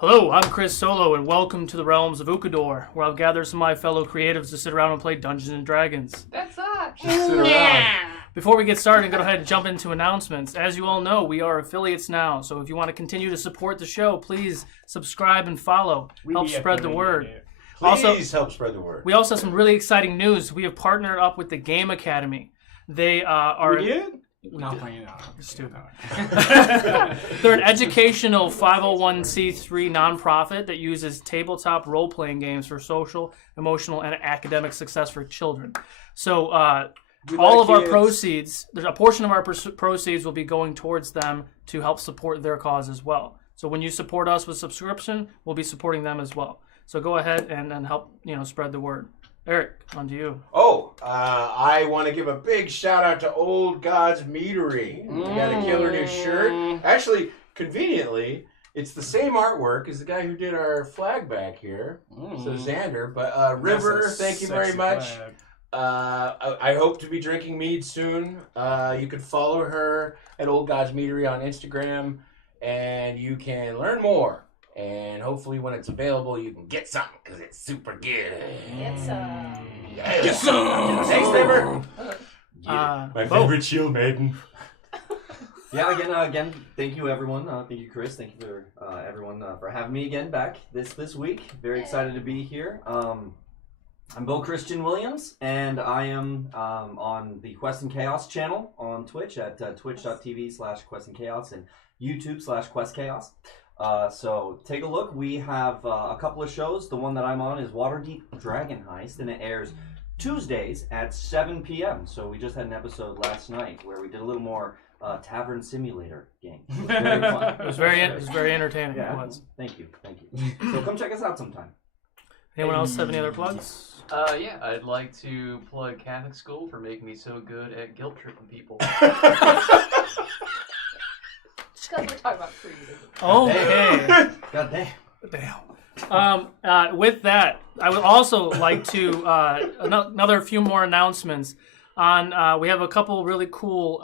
Hello, I'm Chris Solo, and welcome to the realms of Ukodor, where I've gathered some of my fellow creatives to sit around and play Dungeons and Dragons. That's us. Before we get started, go ahead and jump into announcements. As you all know, we are affiliates now, so if you want to continue to support the show, please subscribe and follow. Help spread the word. Please help spread the word. We also have some really exciting news. We have partnered up with the Game Academy. They are... We did? Not playing out. Stupid. They're an educational 501c3 nonprofit that uses tabletop role-playing games for social, emotional, and academic success for children. So all of our proceeds, there's a portion of our proceeds will be going towards them to help support their cause as well. So when you support us with subscription, we'll be supporting them as well. So go ahead and help spread the word. Eric, on to you. I want to give a big shout out to Old God's Meadery. We got a killer new shirt. Actually, conveniently, it's the same artwork as the guy who did our flag back here. So Xander. But River, thank you very much. I hope to be drinking mead soon. You can follow her at Old God's Meadery on Instagram, and you can learn more. And hopefully when it's available, you can get something, because it's super good. Get some. Get some. Thanks, River. My favorite shield maiden. Yeah, again, thank you, everyone. Thank you, Chris. Thank you for everyone for having me again back this week. Very excited to be here. I'm Bo Christian Williams, and I am on the Quest and Chaos channel on Twitch at twitch.tv/questandchaos and YouTube/questchaos. So take a look. We have a couple of shows. The one that I'm on is Waterdeep Dragon Heist, and it airs Tuesdays at 7 p.m. So we just had an episode last night where we did a little more Tavern Simulator game. It was very fun. It was very entertaining. Yeah. It was. Thank you. So come check us out sometime. Anyone else have any other plugs? Yeah, I'd like to plug Catholic School for making me so good at guilt tripping people. Because we're talking about food. Okay. God Damn. With that, I would also like to another few more announcements. We have a couple really cool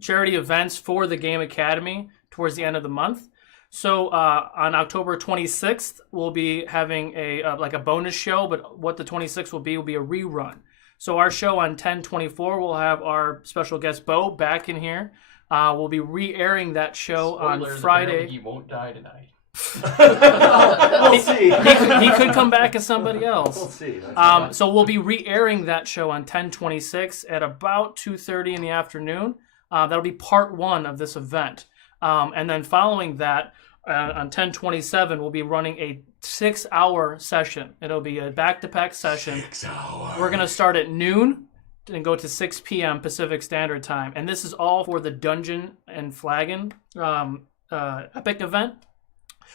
charity events for the Game Academy towards the end of the month. So on October 26th, we'll be having a bonus show, but what the 26th will be a rerun. So our show on 10/24, we'll have our special guest Bo back in here. We'll be re-airing that show on Friday. He won't die tonight. We'll see. He could come back as somebody else. We'll see. So we'll be re-airing that show on 10/26 at about 2:30 in the afternoon. That'll be part one of this event. And then following that, on 10/27, we'll be running a 6-hour session. It'll be a back-to-back session. 6 hours. We're going to start at noon and go to 6 p.m. Pacific Standard Time. And this is all for the Dungeon and Flagon Epic event.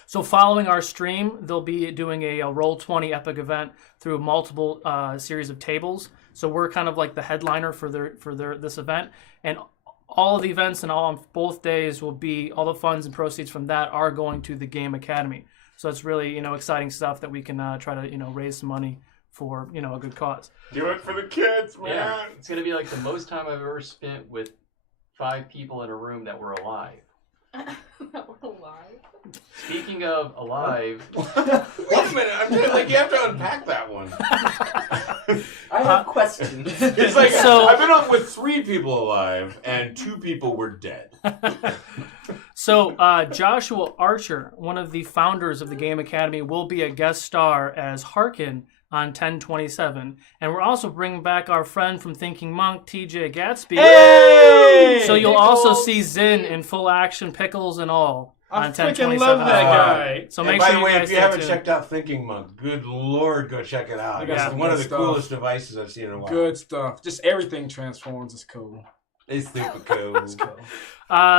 So following our stream, they'll be doing a Roll20 Epic event through multiple series of tables. So we're kind of like the headliner for this event. And all of the events and all on both days will be, all the funds and proceeds from that are going to the Game Academy. So it's really, exciting stuff that we can try to, raise some money for, a good cause. Do it for the kids, man. Yeah, it's going to be like the most time I've ever spent with 5 people in a room that were alive. That we're alive. Speaking of alive... Wait a minute, I'm just, you have to unpack that one. I have questions. It's like, I've been on with 3 people alive, and 2 people were dead. So Joshua Archer, one of the founders of the Game Academy, will be a guest star as Harkin on 10/27. And we're also bringing back our friend from Thinking Monk, TJ Gatsby. Hey! So you'll also see Zin in full action, pickles and all. I On freaking love that guy. So And make by sure the you way, guys if you stay haven't tuned. checked out Thinking Monk, good Lord, go check it out. They got It's some one of good the stuff. coolest devices I've seen in a while. Good stuff. Just everything transforms. It's cool. It's super cool. It's cool.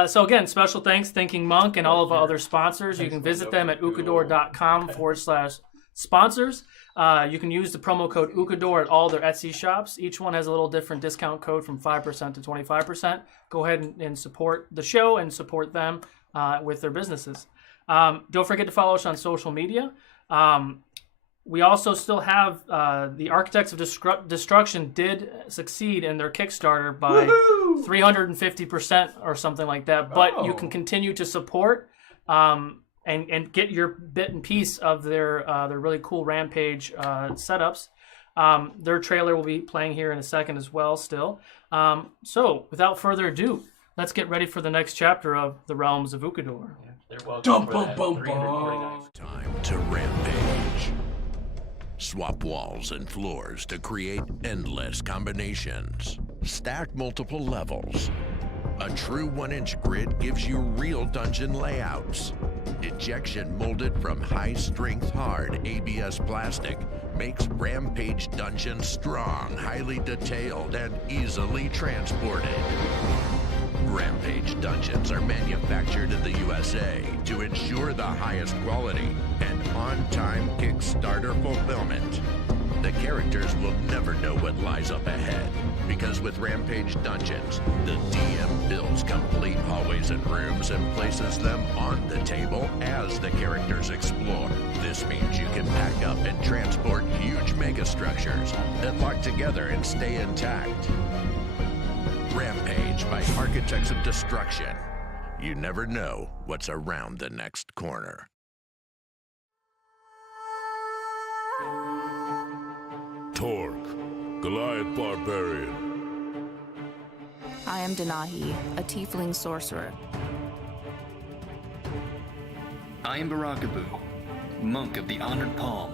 So again, special thanks, Thinking Monk, and all of our other sponsors. You can visit them at ukodor.com/sponsors. You can use the promo code Ukodor at all their Etsy shops. Each one has a little different discount code from 5% to 25%. Go ahead and support the show and support them with their businesses. Don't forget to follow us on social media. We also still have the Architects of Destruction did succeed in their Kickstarter by 350% or something like that. But you can continue to support. and get your bit and piece of their really cool Rampage setups. Their trailer will be playing here in a second as well still. So without further ado, let's get ready for the next chapter of The Realms of Ukodor. They're welcome Dum, for bum, that bum, 349. Time to rampage. Swap walls and floors to create endless combinations. Stack multiple levels. A true 1-inch grid gives you real dungeon layouts. Ejection molded from high-strength hard ABS plastic makes Rampage dungeons strong, highly detailed, and easily transported. Rampage dungeons are manufactured in the USA to ensure the highest quality and on-time Kickstarter fulfillment. The characters will never know what lies up ahead, because with Rampage Dungeons, the DM builds complete hallways and rooms and places them on the table as the characters explore. This means you can pack up and transport huge megastructures that lock together and stay intact. Rampage by Architects of Destruction. You never know what's around the next corner. Torque, Goliath Barbarian. I am Denahi, a tiefling sorcerer. I am Barakabu, monk of the Honored Palm.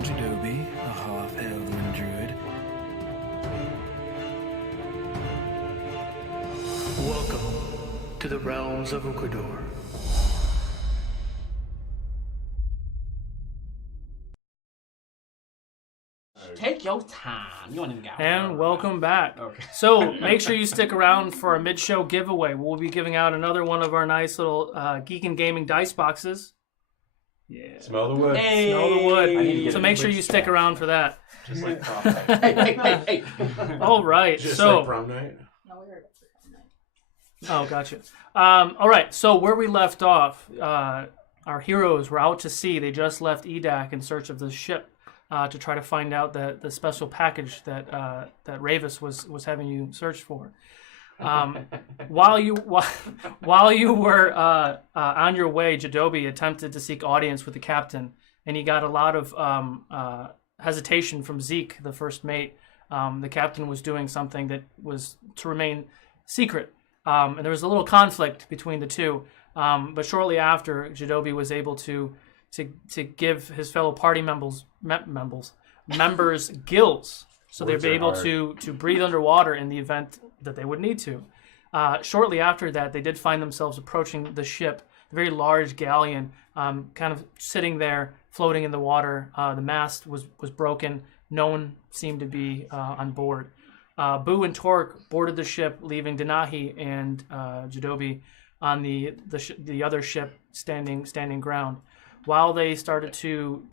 Jadobi, a half-elven druid. Welcome to the realms of Ukodor. Take your time. You want to go. And welcome back. Okay. So make sure you stick around for our mid-show giveaway. We'll be giving out another one of our nice little Geek and Gaming dice boxes. Yeah. Smell the wood. Hey. Smell the I need to wood. get So a make sure Twitch you stick chat. around for that. Just like prom night. Hey. All right. Just so like prom night. No, we heard it. Oh, gotcha. All right, so where we left off, our heroes were out to sea. They just left Edak in search of the ship to try to find out the special package that Ravis was having you search for. While you were on your way, Jadobi attempted to seek audience with the captain, and he got a lot of hesitation from Zeke, the first mate. The captain was doing something that was to remain secret. And there was a little conflict between the two, but shortly after, Jadobi was able to give his fellow party members gills, so they'd Words be are able hard. to breathe underwater in the event that they would need to. Shortly after that, they did find themselves approaching the ship, the very large galleon, kind of sitting there, floating in the water. The mast was broken. No one seemed to be on board. Boo and Torque boarded the ship, leaving Denahi and Jadobi on the other ship standing ground. While they started to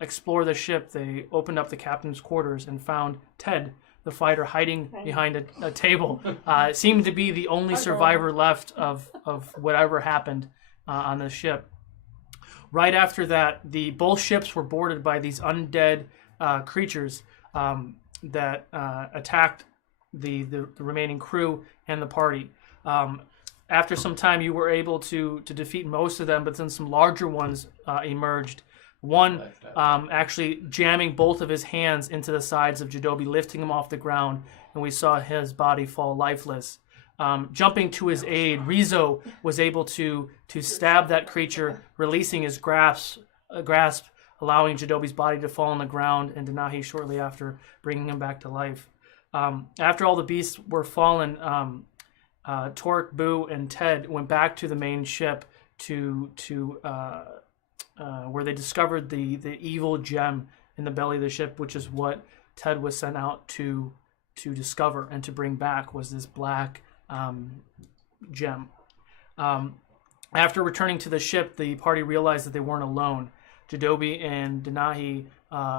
explore the ship, they opened up the captain's quarters and found Ted, the fighter, hiding behind a table. It seemed to be the only survivor left of whatever happened on the ship. Right after that, both ships were boarded by these undead creatures that attacked the remaining crew and the party. After some time, you were able to defeat most of them, but then some larger ones emerged. One actually jamming both of his hands into the sides of Jadobi, lifting him off the ground, and we saw his body fall lifeless. Jumping to his aid, Rizzo was able to stab that creature, releasing his grasp, allowing Jadobi's body to fall on the ground, and Denahi shortly after bringing him back to life. After all the beasts were fallen, Torque, Boo, and Ted went back to the main ship to where they discovered the evil gem in the belly of the ship, which is what Ted was sent out to discover and to bring back, was this black gem. After returning to the ship, the party realized that they weren't alone. Jadobi and Denahi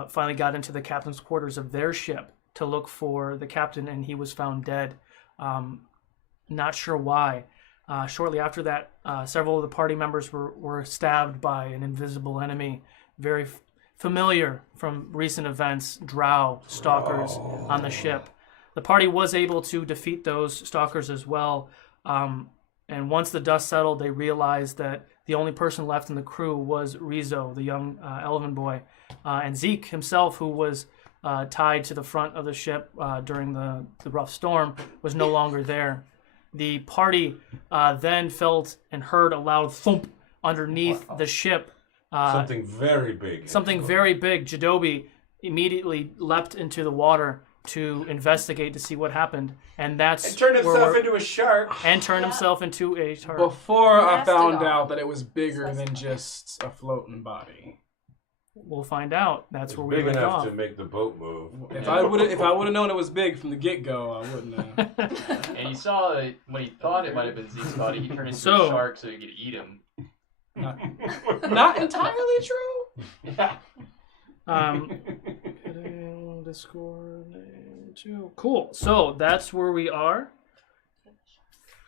finally got into the captain's quarters of their ship to look for the captain, and he was found dead. Not sure why. Shortly after that, several of the party members were stabbed by an invisible enemy, very familiar from recent events, drow stalkers on the ship. The party was able to defeat those stalkers as well. And once the dust settled, they realized that the only person left in the crew was Rizzo, the young elven boy, and Zeke himself, who was tied to the front of the ship during the rough storm, was no longer there. The party then felt and heard a loud thump underneath the ship. Something very big. Something very big. Jadobi immediately leapt into the water to investigate to see what happened, and that's And turned where himself we're- into a shark. and turned himself into a shark. Before I Blasted found off. out that it was bigger than just a floating body. We'll find out. That's It's where we big went enough off. to make the boat move. If I would have known it was big from the get go, I wouldn't have. And you saw that when he thought it might have been Zeke's body, he turned into So- a shark so he could eat him. Not entirely true. Yeah. Discord 2. Cool. So that's where we are.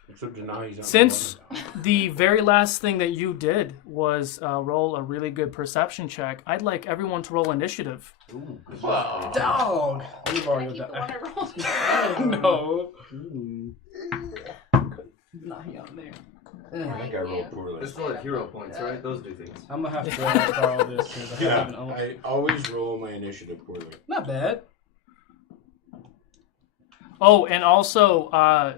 Except now he's on Since the water. the very last thing that you did was roll a really good perception check, I'd like everyone to roll initiative. Ooh, good Wow. Dog. We've I already keep the done one that. I rolled. No. Not on there. I think I rolled poorly. There's still like hero points, right? Those do things. I'm gonna have to borrow this because I haven't. I always roll my initiative poorly. Not bad. Oh, and also,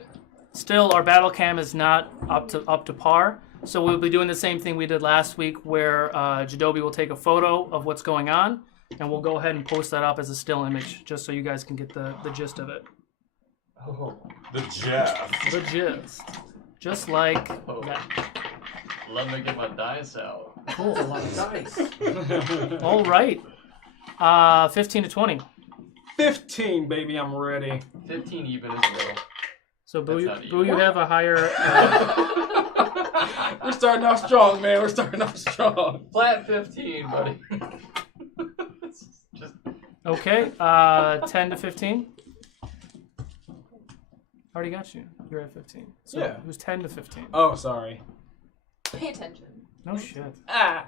still our battle cam is not up to par. So we'll be doing the same thing we did last week, where Jadobi will take a photo of what's going on, and we'll go ahead and post that up as a still image, just so you guys can get the gist of it. Oh. The Jeff. The gist, just like Oh. that. Let me get my dice out. Cool. A lot of dice. All right. 15 to 20. 15, baby, I'm ready. 15 even as well. So Boo, That's not Boo, you even. have a higher. We're starting off strong, man. We're starting off strong. Flat 15, buddy. Just Okay. 10 to 15. Already got you. You're at 15. So Yeah. who's 10 to 15? Oh, sorry. Pay attention. No shit. Ah.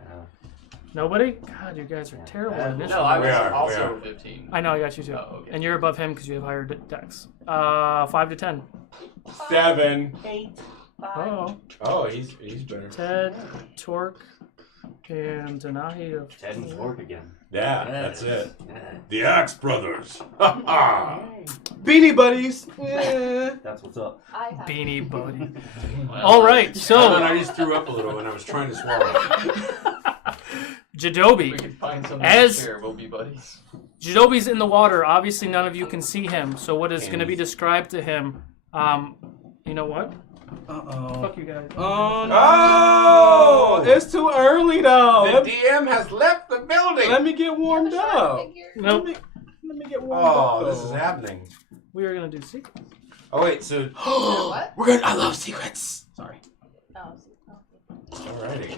Nobody? God, you guys are terrible at initiative. no, I We was are, also we are. 15. I know, I got you too. Oh, okay. And you're above him because you have higher dex. 5 to 10. 7. 8. 5. Oh. Oh, he's better. Ted, Torque, and Denahi. Ted and Torque again. Yeah, that's it. Yeah. The Axe Brothers. Ha ha. Beanie Buddies. Yeah. That's what's up. I have. Beanie Buddy. Well, All right, And then so I just threw up a little when I was trying to swallow. we Jadobi. can find something As- to share. We'll be buddies. Jadobi's in the water. Obviously, none of you can see him. So what is going to be described to him? You know what? Uh-oh. Fuck you guys. Oh, no. Oh! It's too early, though. The DM has left the building. Let me get warmed up. Nope. Let me get warmed up. Oh, this is though. happening. We are going to do secrets. Oh wait, so What? We're good. I love secrets. Sorry. Oh, alrighty.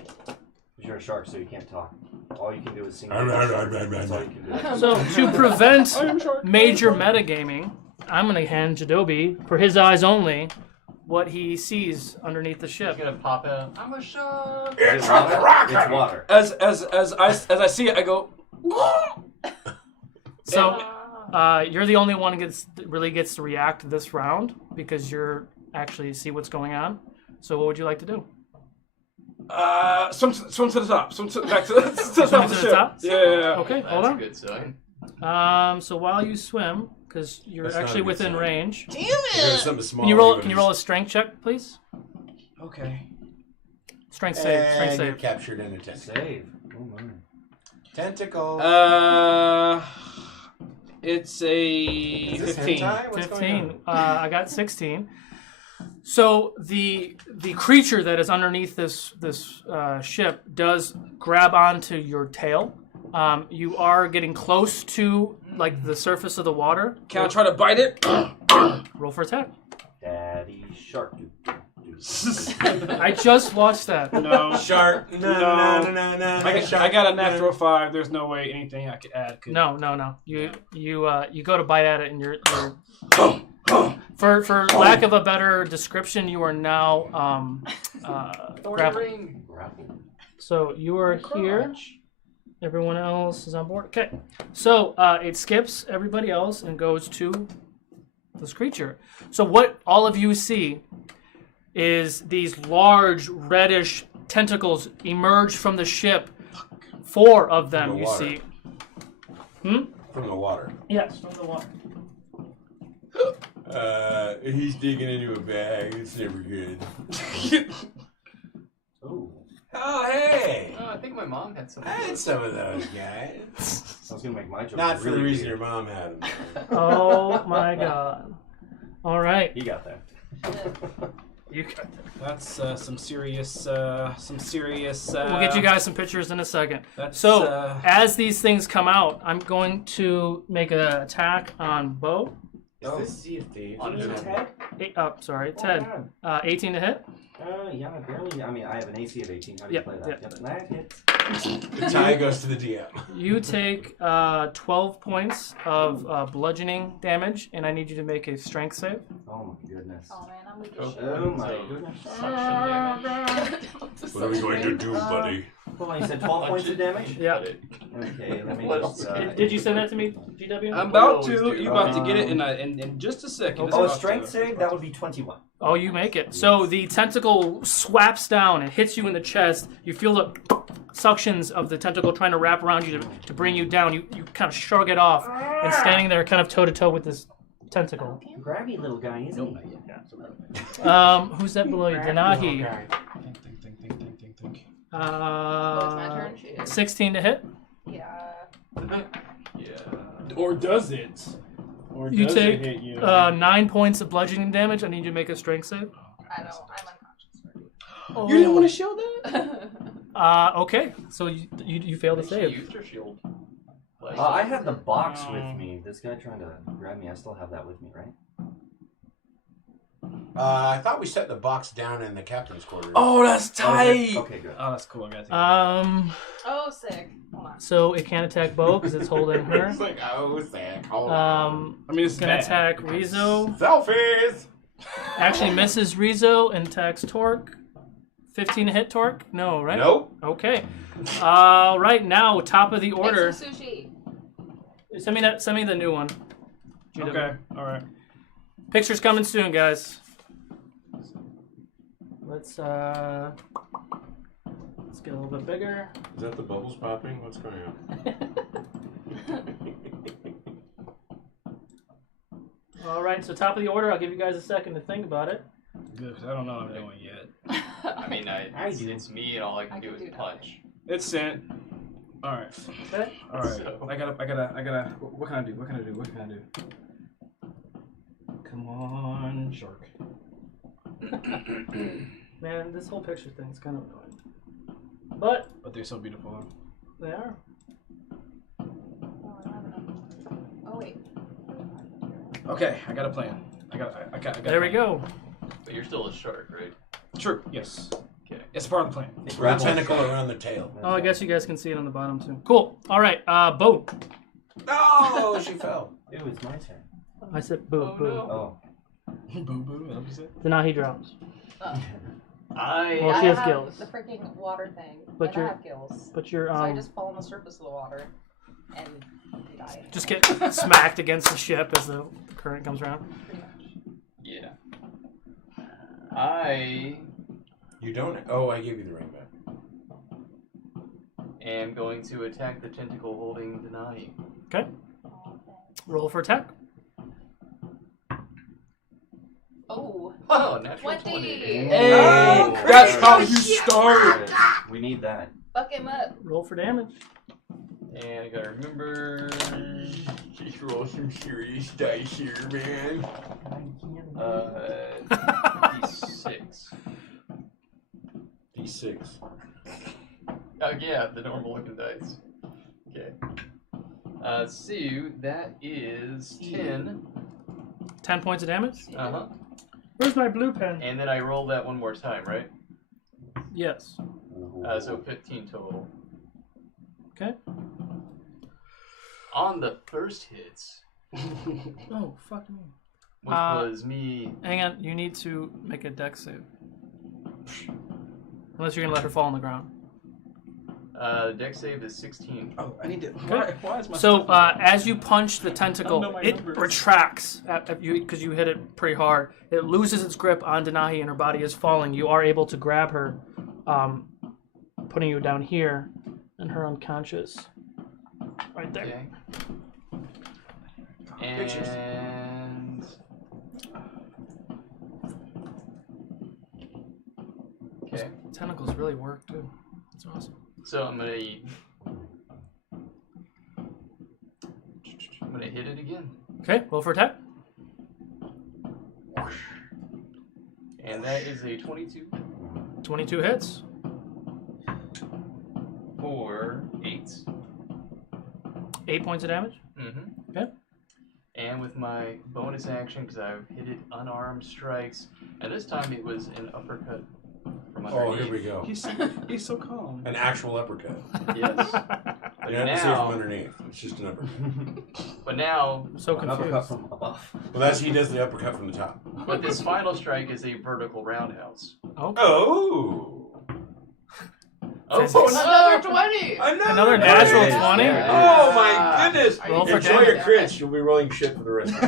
You're a shark, so you can't talk. All you can do is sing. Right, That's all you can do. So to prevent I am shark. major metagaming, I'm going to hand Jadobi, for his eyes only, what he sees underneath the He's ship. gonna pop out. I'm a shark. It's from the rock. It's water. As I see it, I go. So you're the only one that really gets to react this round because you're actually see what's going on. So what would you like to do? Swim to the top. Swim back to the top Swim of to the the ship. top? Yeah. Okay, That's hold a on. good sign. So while you swim, because you're That's not actually a good within sign. range, Damn There's it! something small. can you roll? even Can you roll a strength check, please? Okay. Strength save. Strength And you're save. captured in a tentacle. Save. Oh my. Tentacle. It's a Is this 15. hentai? What's going 15. I got 16. So the creature that is underneath this ship does grab onto your tail. You are getting close to like the surface of the water. Can I try to bite it? Roll for attack. Daddy shark. I just watched that. No. Shark. No. I got a natural 5. There's no way anything I could add could. No. You go to bite at it, and you're for lack of a better description, you are now grappled. So you are here. Everyone else is on board. Okay. So it skips everybody else and goes to this creature. So what all of you see is these large reddish tentacles emerge from the ship. 4 of them, From the you water. see. From the water. Yes, from the water. He's digging into a bag. It's never good. Ooh. Oh, hey! Oh, I think my mom had some. I had some of those, guys. I was gonna make my joke. Not for really the reason weird. your mom had them. Oh my god. All right. He got there. You got that. That's some serious. We'll get you guys some pictures in a second. So, as these things come out, I'm going to make an attack on Bo. Is this Sea of Thieves? Sorry, Ted. 18 to hit. Yeah, barely. I mean, I have an AC of 18. How do you play that? Yep. That hits. The tie goes to the DM. You take 12 points of bludgeoning damage, and I need you to make a strength save. Oh my goodness. Oh man, I'm weak Oh my goodness. What are we going to do, buddy? Hold on, you said 12 points of damage? Yeah. Okay, let me just. Did you send that to me, GW? I'm about to. You about to get it in just a second. It's Oh, about strength to- save? That would be 21. Oh, you make it. So the tentacle swaps down and hits you in the chest. You feel the suctions of the tentacle trying to wrap around you to bring you down. You kind of shrug it off and standing there kind of toe-to-toe with this tentacle. Grabby little guy, isn't he? Who's that below you? Denahi. it's my turn. She is. 16 to hit. Yeah. Or does it? Or You does take it hit you? 9 points of bludgeoning damage. I need you to make a strength save. I know. I'm unconscious already. You didn't want to show that? Okay. So you failed to She save. used her shield. I have the box with me. This guy trying to grab me, I still have that with me, right? I thought we set the box down in the captain's quarters. Oh, that's tight. Okay, good. Oh, that's cool. I got to. Oh, sick. Hold on. So it can't attack Bo because it's holding her. It's like, oh, sick. Hold on. I mean, it's gonna bad. attack Rizzo. Selfies! Actually misses Rizzo and attacks Torque. 15 to hit Torque? No, right? Nope. Okay. Right now, top of the order. Make some sushi. Send me the new one. GW. Okay. All right. Pictures coming soon, guys. Let's get a little bit bigger. Is that the bubbles popping? What's going on? All right, so top of the order. I'll give you guys a second to think about it. Good, 'cause I don't know what I'm doing yet. I mean, it's me, and all I can do is punch. It's sent. All right. Okay. All right. So- I gotta. What can I do? What can I do? What can I do? Come on. Shark. Man, this whole picture thing is kind of annoying. But But they're so beautiful. Huh? they are. Oh wait. Okay, I got a plan. I got. There we go. But you're still a shark, right? True. Yes. Okay. It's part of the plan. Red tentacle around the tail. Oh, I guess you guys can see it on the bottom too. Cool. All right, Bo. Oh, she fell. Ew, it's my turn. I said boo, Oh, boo. no. Oh. Boo boo. What you say? Then he drowns. Oh. Well, she I has have gills. the freaking water thing. But and you're- I have gills. But you're So I just fall on the surface of the water and die. just get smacked against the ship as the current comes around. Pretty much. Yeah. You don't. Oh, I gave you the ring back. am going to attack the tentacle holding Denai. Okay. Roll for attack. Oh. Oh, natural 20. 20. Hey, Oh, that's Chris. how you start. We need that. Fuck him up. Roll for damage. And I gotta remember. Just roll some serious dice here, man. D6. D6. Oh, yeah, the normal looking dice. Okay. So that is 10. 10 points of damage. Uh huh. Where's my blue pen? And then I roll that one more time, right? Yes. So 15 total. Okay. On the first hits, Oh, fuck me. which was me. Hang on, you need to make a dex save. Unless you're gonna let her fall on the ground. The dex save is 16. Oh, I need to. Okay. Why is my So stuff as you punch the tentacle, know my it numbers. retracts at you because you hit it pretty hard. It loses its grip on Denahi and her body is falling. You are able to grab her, putting you down here, and her unconscious. Right there. Okay. And okay. Tentacles really work too. That's awesome. So I'm gonna hit it again. Okay, roll for attack. And that is a 22 22 hits. for 8. 8 points of damage. Mm-hmm. Okay. And with my bonus action, because I've hit it unarmed strikes, and this time it was an uppercut from underneath. Oh, here we go. He's so calm. An actual uppercut. Yes. You have to see it from underneath. It's just an uppercut. But now, So An uppercut confused. from above. Well, he does the uppercut from the top. but this final strike is a vertical roundhouse. Okay. Oh! Oh, Another 20! Another natural 20? Oh my goodness! Roll for Enjoy your damage. crits. You'll be rolling shit for the rest of the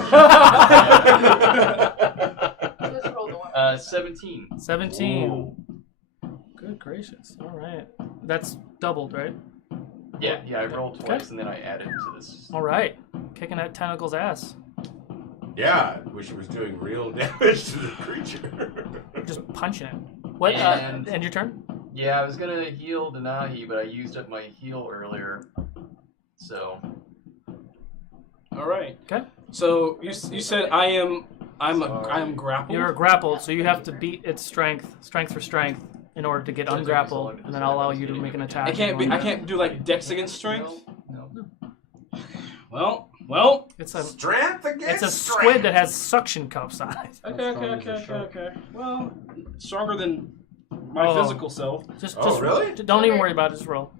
Just roll the one. 17. 17. Ooh. Good gracious. All right. That's doubled, right? Yeah, I rolled twice and then I added to this. All right. Kicking that tentacle's ass. Yeah, I wish it was doing real damage to the creature. Just punching it. What? And- And your turn? Yeah, I was gonna heal Denahi, but I used up my heal earlier. So. All right. Okay. So you said I am grappled. You're grappled, so you have to beat its strength for strength, in order to get ungrappled, and then I'll allow you to make an attack. I can't do like dex against strength. No. Well. It's a strength against It's a squid that has suction cups on it. Okay. Well, stronger than my physical self. Just really? Don't even worry about it. Just roll.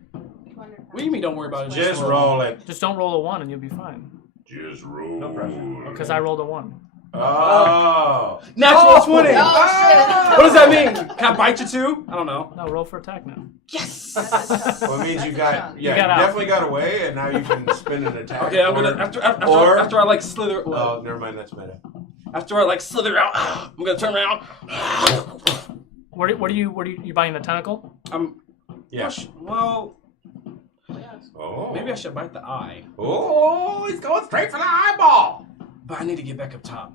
What do you mean? Don't worry about it. Just roll it. Just don't roll a 1, and you'll be fine. Just roll. No pressure. Because I rolled a 1. Oh. Natural 20. Oh, shit. What does that mean? Can I bite you too? I don't know. No, roll for attack now. Yes. Well, it means you got. Yeah, You got out. definitely got away, and now you can spin an attack. Okay, I'm gonna after I like slither. Oh, never mind. That's meta. After I like slither out, I'm gonna turn around. What are you buying the tentacle? Yeah. Well, Oh. maybe I should bite the eye. Oh, he's going straight for the eyeball. But I need to get back up top.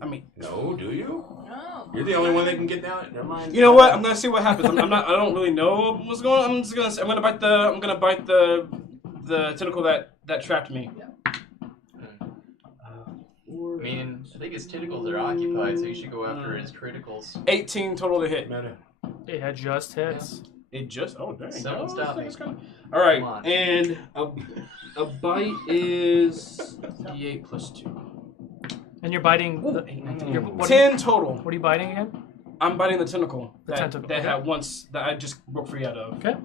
I mean, no, do you? No. You're the only one that can get down. Never mind. You know what? I'm gonna see what happens. I'm not. I don't really know what's going on. I'm gonna bite the tentacle that trapped me. I mean, I think his tentacles are occupied, so you should go after his criticals. 18 total to hit. Meta. It had just hits. It just. Oh dang. Someone stop me. All right, Come on. and a bite is D8 plus 2. And you're biting. What 10 total. What are you biting again? I'm biting the tentacle. The tentacle, that okay. had once that I just broke free out of. Okay.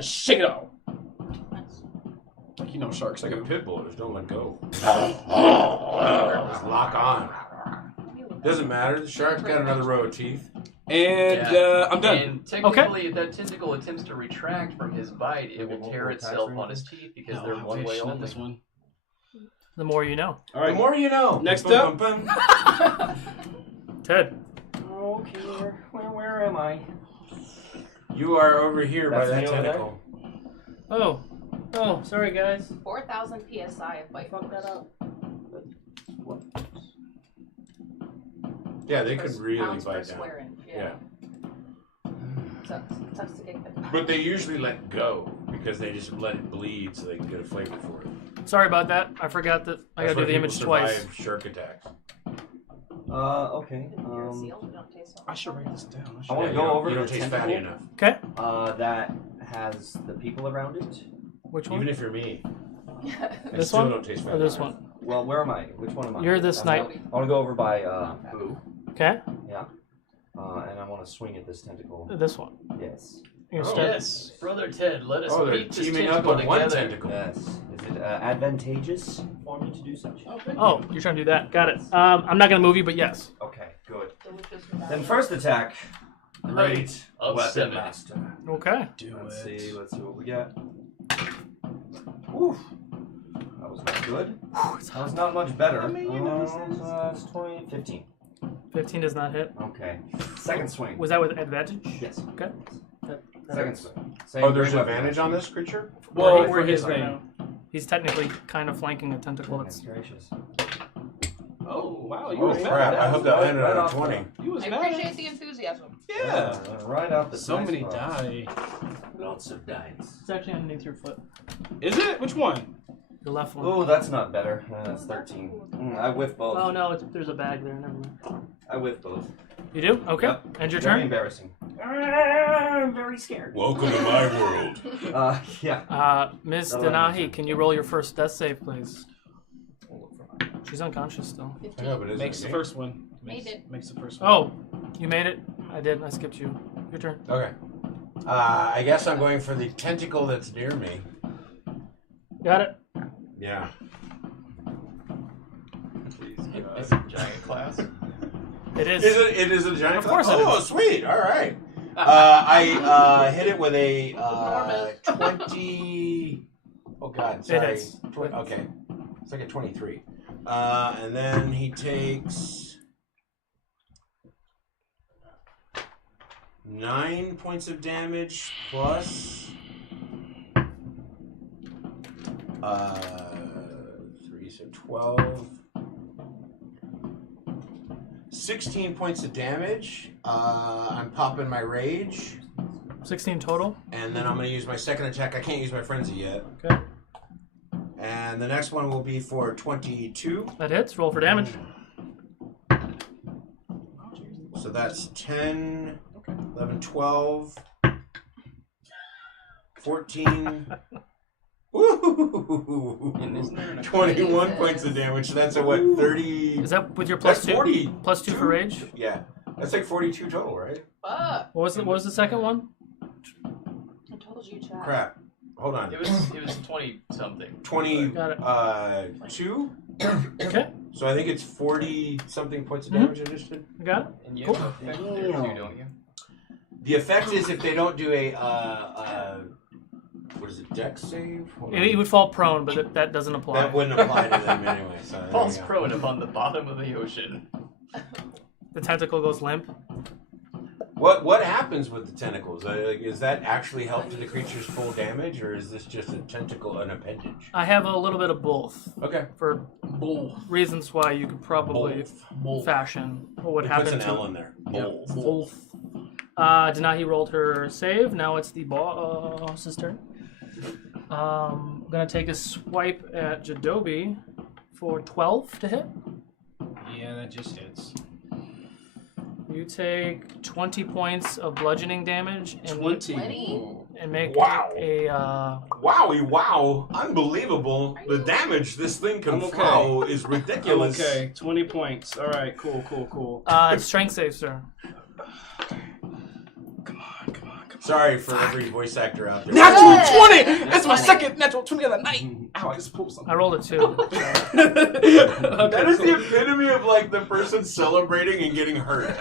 Shake it out. Like you know sharks. It's like a pit bull. Just don't let go. Just lock on. Doesn't matter. The shark's got another row of teeth. And I'm done. And technically, if that tentacle attempts to retract from his bite, it will tear itself on his teeth because they're one way only. This one. The more you know. All right. The more you know. Next Bum, up. bum, bum. Ted. Okay, where am I? You are over here by That's that me over there? tentacle. Oh, sorry guys. 4,000 psi of bite force. that up. Yeah, they could really Pounds per bite down. square inch. Yeah. Sucks to get bit. But they usually let go because they just let it bleed so they can get a flavor for it. Sorry about that. I forgot that I That's gotta do why the people image twice. survive shark attacks. Okay. You're a seal, you don't taste so I should write this down. I want Yeah, to go over you to don't the taste tentacle fatty enough. Okay. that has the people around it. Which one? Even if you're me. I This still one? don't taste Or fatty this enough. one? Well, where am I? Which one am I? You're the snipe. I want to go over by Boo. Okay. Yeah. And I want to swing at this tentacle. This one. Yes. You're Oh, start- Yes, Brother Ted, let us Oh, they're beat this teaming up tentacle on one together. tentacle. Yes. Is it advantageous for me to do such? Oh, you're trying to do that. Got it. I'm not gonna move you, but yes. Okay, good. delicious. Then first attack. Great Of weapon 7. master. Okay. Let's see what we got. Woof. That was not good. That was not much better. That's 20, 15. 15 does not hit. Okay. Second swing. Was that with advantage? Yes. Okay. Second swing. Same Oh, there's great advantage weapon. on this creature? Well, where for he his is right thing. now. He's technically kind of flanking a tentacle. That's gracious. Oh, wow. You Oh, was mad crap. at I that. hope that landed right on a off 20. You was I mad at appreciate that. the enthusiasm. Yeah. Right off the So nice many spot. die. Lots of dice. it's actually underneath your foot. Is it? Which one? The left one. Oh, that's not better. That's 13. I whiff both. Oh no, there's a bag there. Never mind. I whiff both. You do? Okay. Yep. And your Very turn. embarrassing. I'm very scared. Welcome to my world. Yeah. Ms. That'll Denahi, can you roll your first death save, please? She's unconscious still. I know, but isn't Makes it the me? first one. Made it. Makes the first one. Oh, you made it. I did. I skipped you. Your turn. Okay. I guess I'm going for the tentacle that's near me. Got it. Yeah. Is it giant class? It is. It is a giant. Of course it Oh, is. sweet. All right. I hit it with a 20. Oh God, sorry. is. Okay, it's like a 23. And then he takes 9 points of damage plus 3, so 12. 16 points of damage. I'm popping my rage. 16 total. And then I'm going to use my second attack. I can't use my frenzy yet. Okay. And the next one will be for 22. That hits. Roll for damage. So that's 10, 11, 12, 14. Woo! 21 points of damage. So that's a what, 30? Is that with your plus That's 2? 40. Plus 2 for rage? Yeah. That's like 42 total, right? Fuck. What was the second one? I told you, Chad. Crap. Hold on. It was 20 something. 22? Okay. So I think it's 40 something points of damage I just did. You got it? And you Cool. have an effect there too, don't you? The effect is if they don't do a what is it, dex save? Hold on. He would fall prone, but that doesn't apply. That wouldn't apply to them anyway. So there Falls we go. prone upon the bottom of the ocean. The tentacle goes limp. What happens with the tentacles? Is that actually help to the creature's full damage, or is this just a tentacle, an appendage? I have a little bit of both. Okay. For reasons why you could probably fashion what would It happen puts an to L in there. Yep. Both. Denahi rolled her save. Now it's the boss's turn. I'm gonna take a swipe at Jadobi for 12 to hit. Yeah, that just hits. You take 20 points of bludgeoning damage and 20? and make Wow. a Wowie, wow. Unbelievable. The damage this thing can I'm okay. throw is ridiculous. Okay, 20 points. All right, cool. strength save, sir. Sorry for every voice actor out there. Natural 20! That's my second natural 20 of the night. Ow, I just pulled something. I rolled a 2. That is the epitome of like the person celebrating and getting hurt.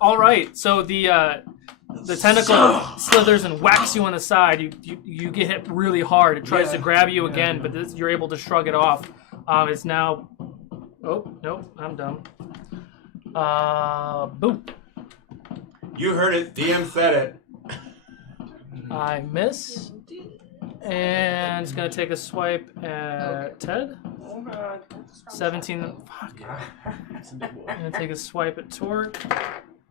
All right, so the tentacle slithers and whacks you on the side. You get hit really hard. It tries to grab you again, but you're able to shrug it off. It's now. Oh nope, I'm dumb. Boom. You heard it. DM said it. I miss, and it's gonna take a swipe at Ted. 17. Fuck. I'm gonna take a swipe at Torque.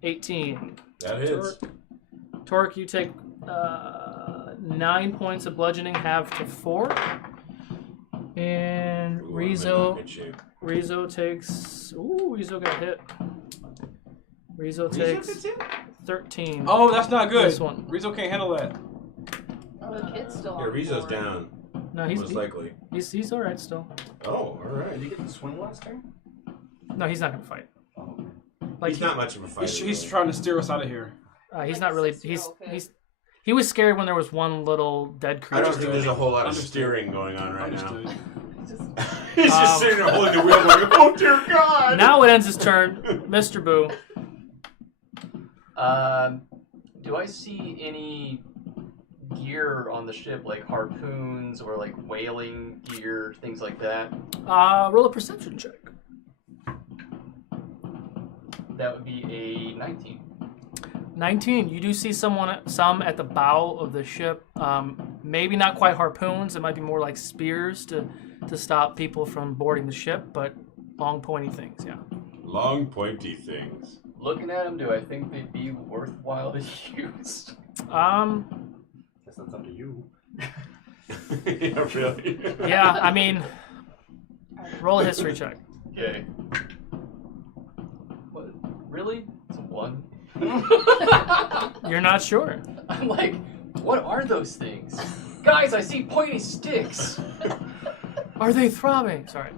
18. That hits. Torque, you take 9 points of bludgeoning, half to 4. And Ooh, I'm in Rizzo good shape. takes. Ooh, Rizzo got hit. Rizzo takes 13. Oh, that's not good. This one. Rizzo can't handle that. Oh, the kid's still Yeah, on Rizzo's board. down. No, Most likely. he's all right still. Oh, all right. Did you get the swing last turn? No, he's not gonna fight. He's not much of a fighter. He's trying to steer us out of here. He's not really. He was scared when there was one little dead I creature. don't think there's a whole lot of Understood. steering going on right now. Understood. He's just sitting there holding the wheel going, oh dear God! Now it ends his turn, Mr. Boo. Do I see any gear on the ship, like harpoons or like whaling gear, things like that? Roll a perception check. That would be a 19. 19. You do see some at the bow of the ship. Maybe not quite harpoons. It might be more like spears to stop people from boarding the ship, but long pointy things, yeah. Long pointy things. Looking at them, do I think they'd be worthwhile to use? Guess that's up to you. Yeah, really? Yeah, I mean, roll a history check. Okay. What? Really? It's a 1? You're not sure. I'm like, what are those things? Guys, I see pointy sticks. Are they throbbing? Sorry.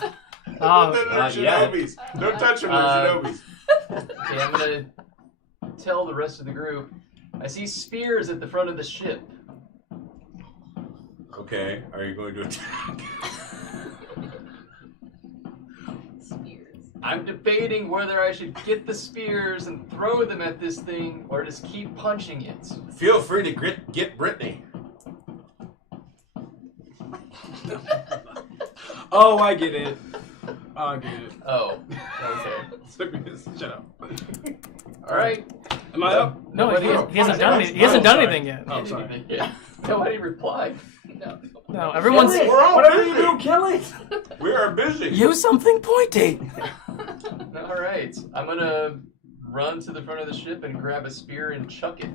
They're Shinobis. Don't touch them, they're Shinobis. Okay, I'm gonna tell the rest of the group. I see spears at the front of the ship. Okay, are you going to attack? I'm debating whether I should get the spears and throw them at this thing or just keep punching it. Feel free to get Brittany. Oh, I get it. I get it. Oh, okay. Shut up. All right. Am I up? No, he hasn't done anything. He hasn't done anything yet. Oh, sorry. Yeah. Nobody replied. No, everyone's. We're all Whatever busy. you do, kill it. We are busy. Use something pointy. All right. I'm gonna run to the front of the ship and grab a spear and chuck it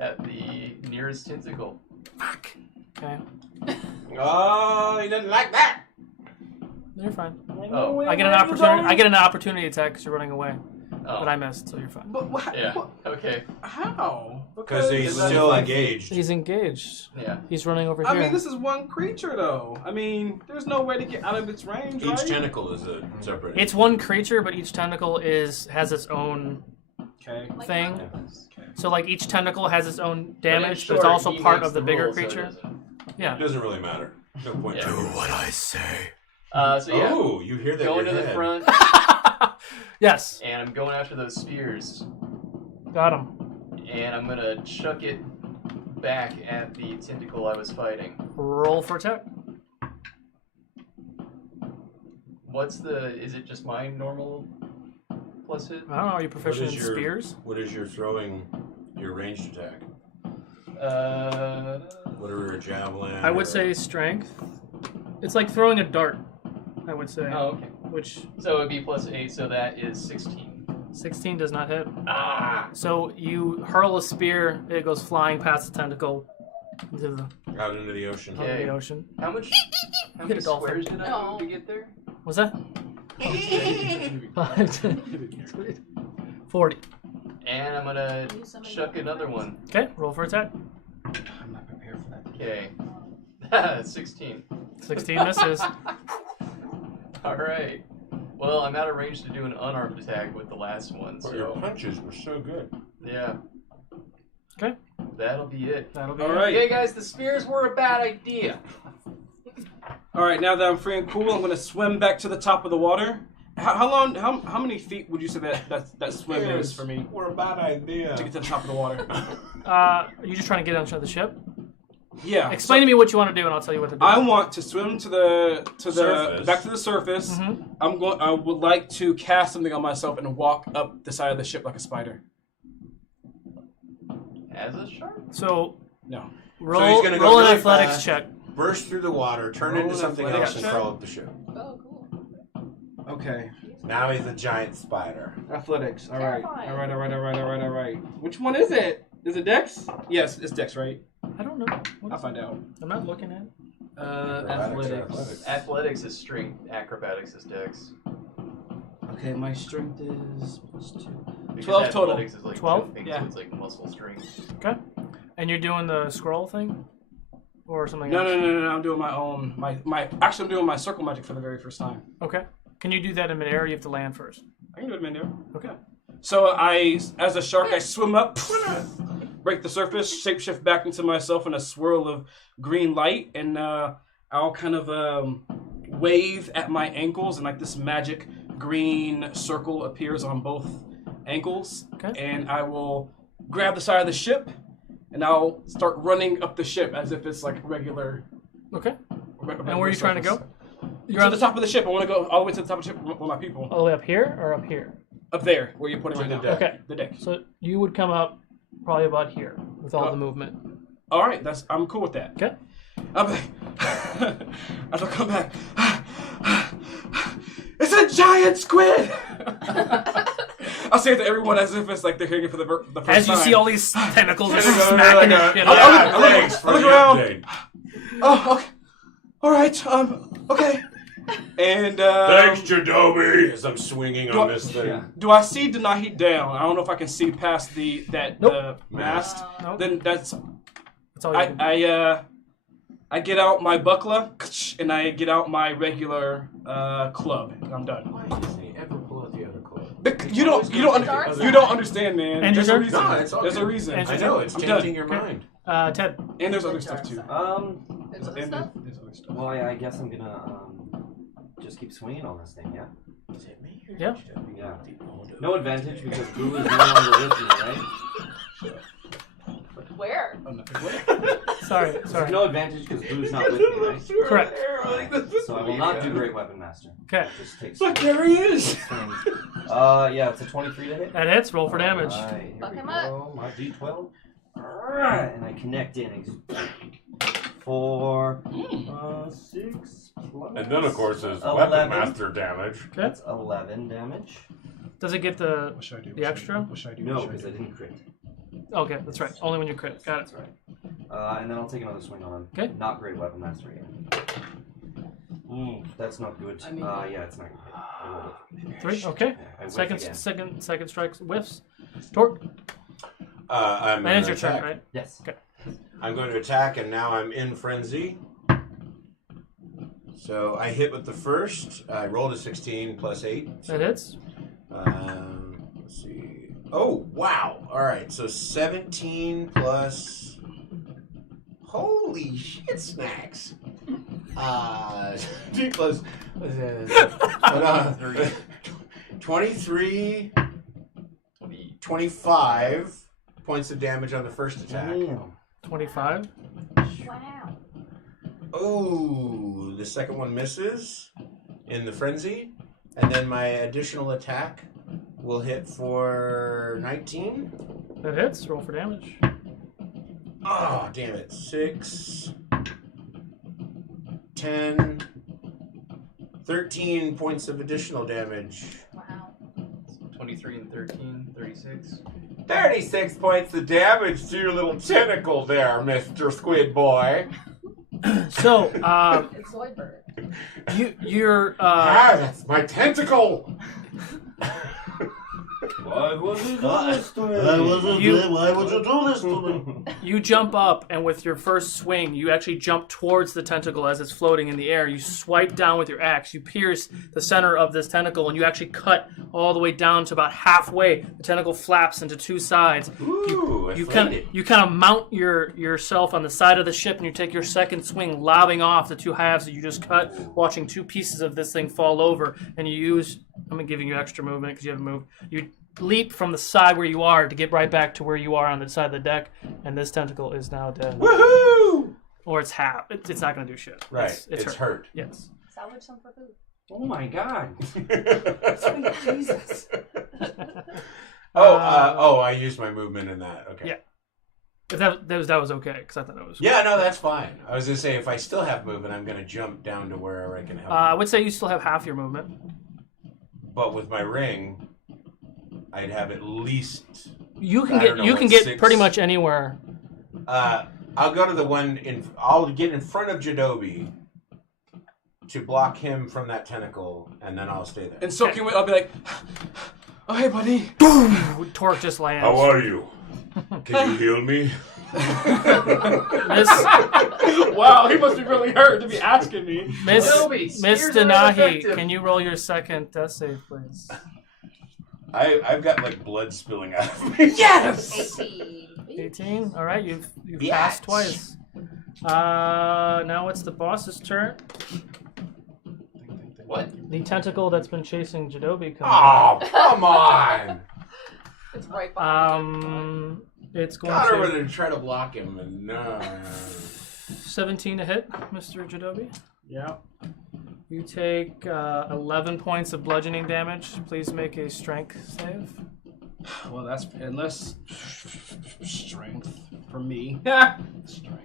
at the nearest tentacle. Fuck. Okay. Oh, he doesn't like that. You're fine. Oh. I get an opportunity attack because you're running away. Oh. But I missed, so you're fine. But what? Yeah. Okay. How? Because he's still engaged. He's engaged. Yeah. He's running over here. I mean, this is one creature, though. I mean, there's no way to get out of its range, right? Each tentacle is a separate. It's one creature, but each tentacle has its own thing. Okay. So like each tentacle has its own damage, but But it's in also short, he part makes of the the bigger rules, so it creature. doesn't- Yeah. It doesn't really matter. No point. Yeah. Do what I say. So yeah. Oh, you hear that? Going in to your the head. front, Yes. and I'm going after those spears, Got him. and I'm gonna chuck it back at the tentacle I was fighting. Roll for attack. Is it just my normal plus hit? I don't know. Are you proficient in What is your- spears? What is your your ranged attack? Whatever, a javelin. I would say strength. It's like throwing a dart, I would say. Oh, okay. Which So it'd be plus 8, so that is 16. 16 does not hit. Ah! So you hurl a spear, it goes flying past the tentacle into the, Out into the ocean. into the ocean. How much? How Hit many a dolphin. squares did I move to get there? What's that? 40. And I'm gonna chuck another one. Okay, roll for attack. I'm not prepared for that. Okay. 16. 16 misses. All right. Well, I'm out of range to do an unarmed attack with the last one, But your so punches were so good. yeah. Okay. That'll be it. That'll be All it. right. Okay, guys, the spears were a bad idea. All right, now that I'm free and cool, I'm going to swim back to the top of the water. How many feet would you say that swim is for me Were a bad idea. to get to the top of the water? Are you just trying to get onto the ship? Yeah. Explain to me what you want to do, and I'll tell you what to do. I want to swim to the Surface. back to the surface. Mhm. I would like to cast something on myself and walk up the side of the ship like a spider. As a shark? So No. roll, he's gonna go roll an really athletics fast. check. Burst through the water, turn Roll into an something athletics else, and check? crawl up the ship. Oh, cool. Okay. Now he's a giant spider. Athletics. All right. Terrifying. All right. Which one is it? Is it Dex? Yes, it's Dex, right? I don't know. What I'll is find out. I'm not looking at it. Athletics. Athletics is strength, acrobatics is dex. Okay, my strength is +2. Because 12 total. athletics is like 12? jumping, Yeah. so it's like muscle strength. Okay. And you're doing the scroll thing? Or something No, else? no. I'm doing my own. Actually, I'm doing my circle magic for the very first time. Okay. Can you do that in midair? Or you have to land first. I can do it in there. Okay. So as a shark, I swim up, break the surface, shapeshift back into myself in a swirl of green light, and I'll kind of wave at my ankles, and like this magic green circle appears on both ankles, Okay. and I will grab the side of the ship, and I'll start running up the ship as if it's like regular. Okay. And where are you trying to go? You're on the top of the ship. I want to go all the way to the top of the ship with my people. All the way up here or up here? Up there, where you're putting right now. Okay. The deck. So you would come up probably about here with all the movement. All right, I'm cool with that. Okay. I'm like, as I come back, it's a giant squid. I'll say it to everyone as if it's like they're hearing it for the first time. As you see all these tentacles just smacking your shit. I look around. Oh, okay. All right. Okay. And thanks, Jadobi. As I'm swinging on this thing. Do I see Denahi down? I don't know if I can see past the mast. Nope. Then that's all you can do. I get out my buckler and I get out my regular club. And I'm done. Why doesn't he ever pull out the other club? You don't understand, man. And there's a reason. No, it's all there's good. a reason. I know it's changing your mind. Ted. And there's other stuff too. There's other stuff? There's other stuff. Well, I guess I'm gonna just keep swinging on this thing, yeah? Is it me? Yeah. Yeah. No advantage because Boo is no longer with me, right? Where? Sorry. There's no advantage because Boo's not with me, right? Correct. So I will not do Great Weapon Master. Okay. Just take Look, there he is. Yeah, it's a 23 to hit. That hits. Roll for damage. Alright, here Fuck we him go. My D12. Alright, and I connect in. And just 4, 6, plus And then, of course, there's 11. Weapon Master damage. Okay. That's 11 damage. Does it get the What should I do? the extra? What should I do? No, because I didn't crit. Okay, that's right. Only when you crit. Got it. That's right. And then I'll take another swing on him. Okay. Not Great Weapon Master again. That's not good. Yeah, it's not good. I rolled it. 3. Okay. Yeah, I whiff again. Second strike whiffs. Torque. I'm And it's gonna your turn, attack. right? Yes. Okay. I'm going to attack, and now I'm in frenzy. So I hit with the first. I rolled a 16 plus 8. That hits. Let's see. Oh, wow. All right. So 17 plus. Holy shit, snacks. 17 plus. 23. 25 points of damage on the first attack. Damn. 25. Wow. Oh, the second one misses in the frenzy. And then my additional attack will hit for 19. That hits. Roll for damage. Oh, damn it. 6, 10, 13 points of additional damage. Wow. 23 and 13, 36. 36 points of damage to your little tentacle there, Mr. Squid Boy. So, It's Zoidberg. you're that's my tentacle! Why would you do this to me? Why would you do this to me? You jump up, and with your first swing, you actually jump towards the tentacle as it's floating in the air. You swipe down with your axe. You pierce the center of this tentacle, and you actually cut all the way down to about halfway. The tentacle flaps into two sides. Ooh, You kind of mount yourself on the side of the ship, and you take your second swing, lobbing off the two halves that you just cut, watching two pieces of this thing fall over, and you use. I'm giving you extra movement because you haven't moved. You leap from the side where you are to get right back to where you are on the side of the deck, and this tentacle is now dead. Woohoo! Or it's half. It's not going to do shit. Right. It's hurt. Yes. Salvage some for food. Oh my god. Sweet Jesus. I used my movement in that. Okay. Yeah. If that was okay, because I thought that was. Yeah, no, that's fine. I was gonna say if I still have movement, I'm gonna jump down to wherever I can help. I would say you still have half your movement. But with my ring, I'd have at least. You can get 6. pretty much anywhere. I'll go to the one in. I'll get in front of Jadobi to block him from that tentacle, and then I'll stay there. And so I'll be like, "Oh hey, buddy." Boom! Torque just lands. How are you? Can you heal me? Wow, he must be really hurt to be asking me. Miss Denahi, can you roll your second death save, please? I've got like blood spilling out of me. Yes! 18. All right, you've passed twice. Now it's the boss's turn. What? The tentacle that's been chasing Jadobi comes Oh, come on! It's right behind It's going got to over there to try to block him, and no. 17 to hit, Mr. Jadobi. Yeah. You take 11 points of bludgeoning damage. Please make a strength save. Well, that's unless strength for me. Strength.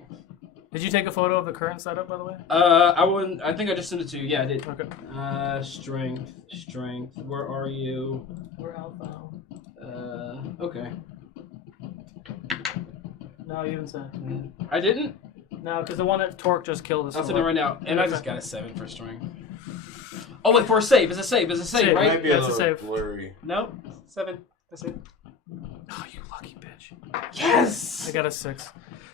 Did you take a photo of the current setup, by the way? I wouldn't. I think I just sent it to you. Yeah, I did. Okay. Strength. Where are you? We're alpha. Okay. No, you didn't say. I didn't. No, because the one that Torque just killed is. I'll send it right now, and I just got a 7 for strength. Oh wait, for a save. It's a save. It's a save, Save. right? Might be That's a a little save. blurry. No, 7. That's it. Oh, you lucky bitch. Yes. I got a 6.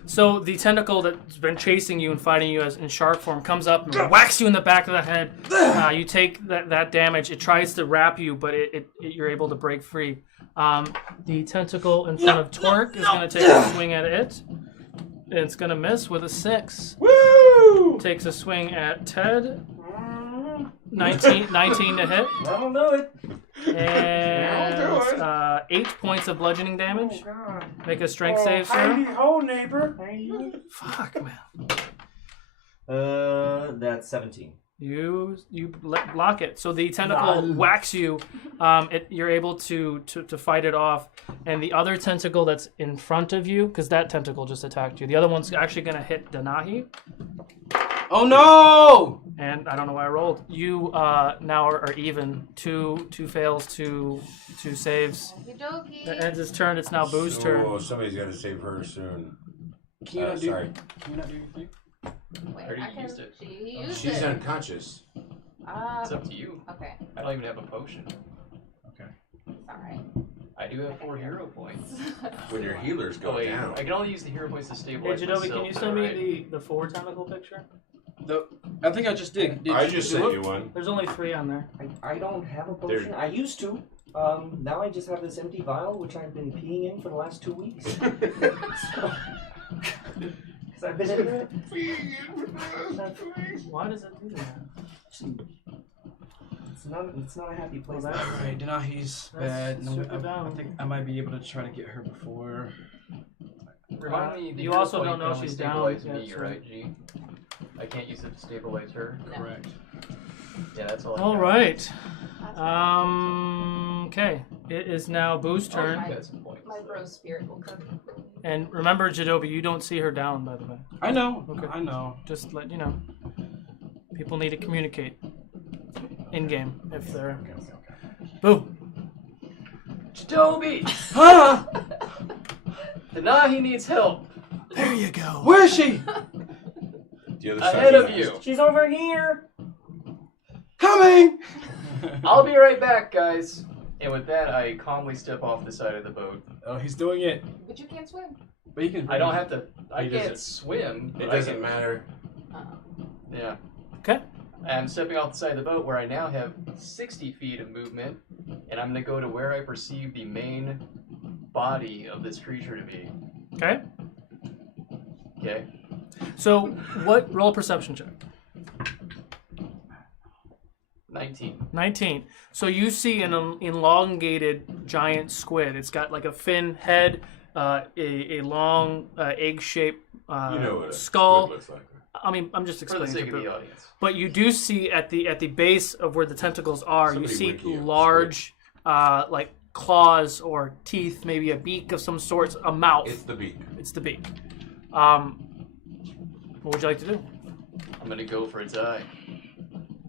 So the tentacle that's been chasing you and fighting you as in shark form comes up and whacks you in the back of the head. You take that damage. It tries to wrap you, but you're able to break free. The tentacle in front of Torque is going to take a swing at it. And it's going to miss with a 6. Woo! Takes a swing at Ted. 19 to hit. That'll do it. And 8 points of bludgeoning damage. Make a strength save, sir. ho, neighbor. Fuck, man. That's 17. You block it. So the tentacle whacks you. You're able to fight it off. And the other tentacle that's in front of you, because that tentacle just attacked you. The other one's actually going to hit Danahi. Oh no! And I don't know why I rolled. You now are even. Two fails, two saves. That ends his turn. It's now Boo's turn. Oh, somebody's got to save her soon. Can you not do? Sorry. Can you not do your thing? Wait, I already used it. She used She's it. unconscious. It's up to you. Okay. I don't even have a potion. Okay. It's alright. I do have 4 hero points. When your healers go Oh wait, down. I can only use the hero points to Hey, stabilize Jadobi, myself. can you send me the 4 tentacle picture? I think I just did. I just sent you one. There's only 3 on there. I don't have a potion. There- I used to. Now I just have this empty vial, which I've been peeing in for the last 2 weeks. Because I've been in there. Why does it do that? It's not a happy place. Well, that's Alright, Denahi's That's bad. No, super I down. think I might be able to try to get her before. Remind me, the You hero also point don't know can only she's down stabilize yet, me, so- right, G? I can't use it to stabilize her. Correct. Yeah, that's all. All right. Okay. It is now Boo's turn. My bro spirit will cook. And remember, Jadobi, you don't see her down, by the way. I know. Okay. I know. Just let you know. People need to communicate in game if they're. Boo. Jadobi! Ah! Danahi needs help. There you go. Where is she? The other Ahead side of the you. nest. She's over here. Coming. I'll be right back, guys. And with that, I calmly step off the side of the boat. Oh, he's doing it. But you can't swim. But you can. I don't have to. I He can't doesn't- swim. It but I doesn't can- matter. Yeah. Okay. I'm stepping off the side of the boat where I now have 60 feet of movement, and I'm going to go to where I perceive the main body of this creature to be. Okay. Okay. So, what? Roll a perception check. 19. 19. So you see an elongated giant squid. It's got like a fin head, a long egg-shaped You know what a skull. squid looks like. I mean, I'm just For the explaining. sake to of the people. audience. But you do see at the base of where the tentacles are, Somebody you see wiki a large, like claws or teeth, maybe a beak of some sort, a mouth. It's the beak. It's the beak. What would you like to do? I'm going to go for its eye.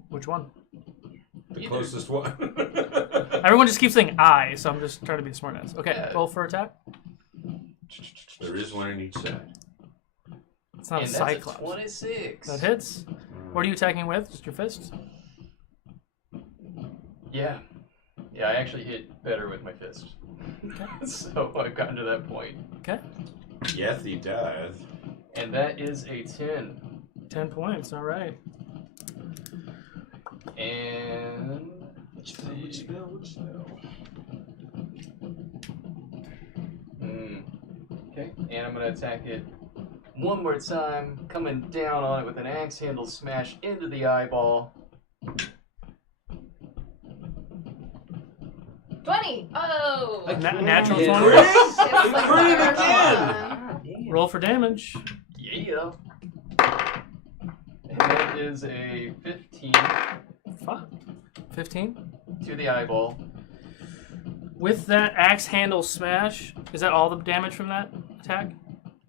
Which one? The closest one. Everyone just keeps saying I, so I'm just trying to be a smartass. Okay, Yeah. roll for attack. There is one on each side. It's not And a that's cyclops. a 26. That hits. What are you attacking with? Just your fists? Yeah. Yeah, I actually hit better with my fist. Okay. So I've gotten to that point. Okay. Yes, he does. And that is a 10. 10 points, all right. And... Okay, and I'm going to attack it one more time, coming down on it with an axe handle smash into the eyeball. 20. Oh. Natural Yeah. 20. Crit again. Roll for damage. Yeah. And that is a 15 15. to the eyeball. With that axe handle smash, is that all the damage from that attack?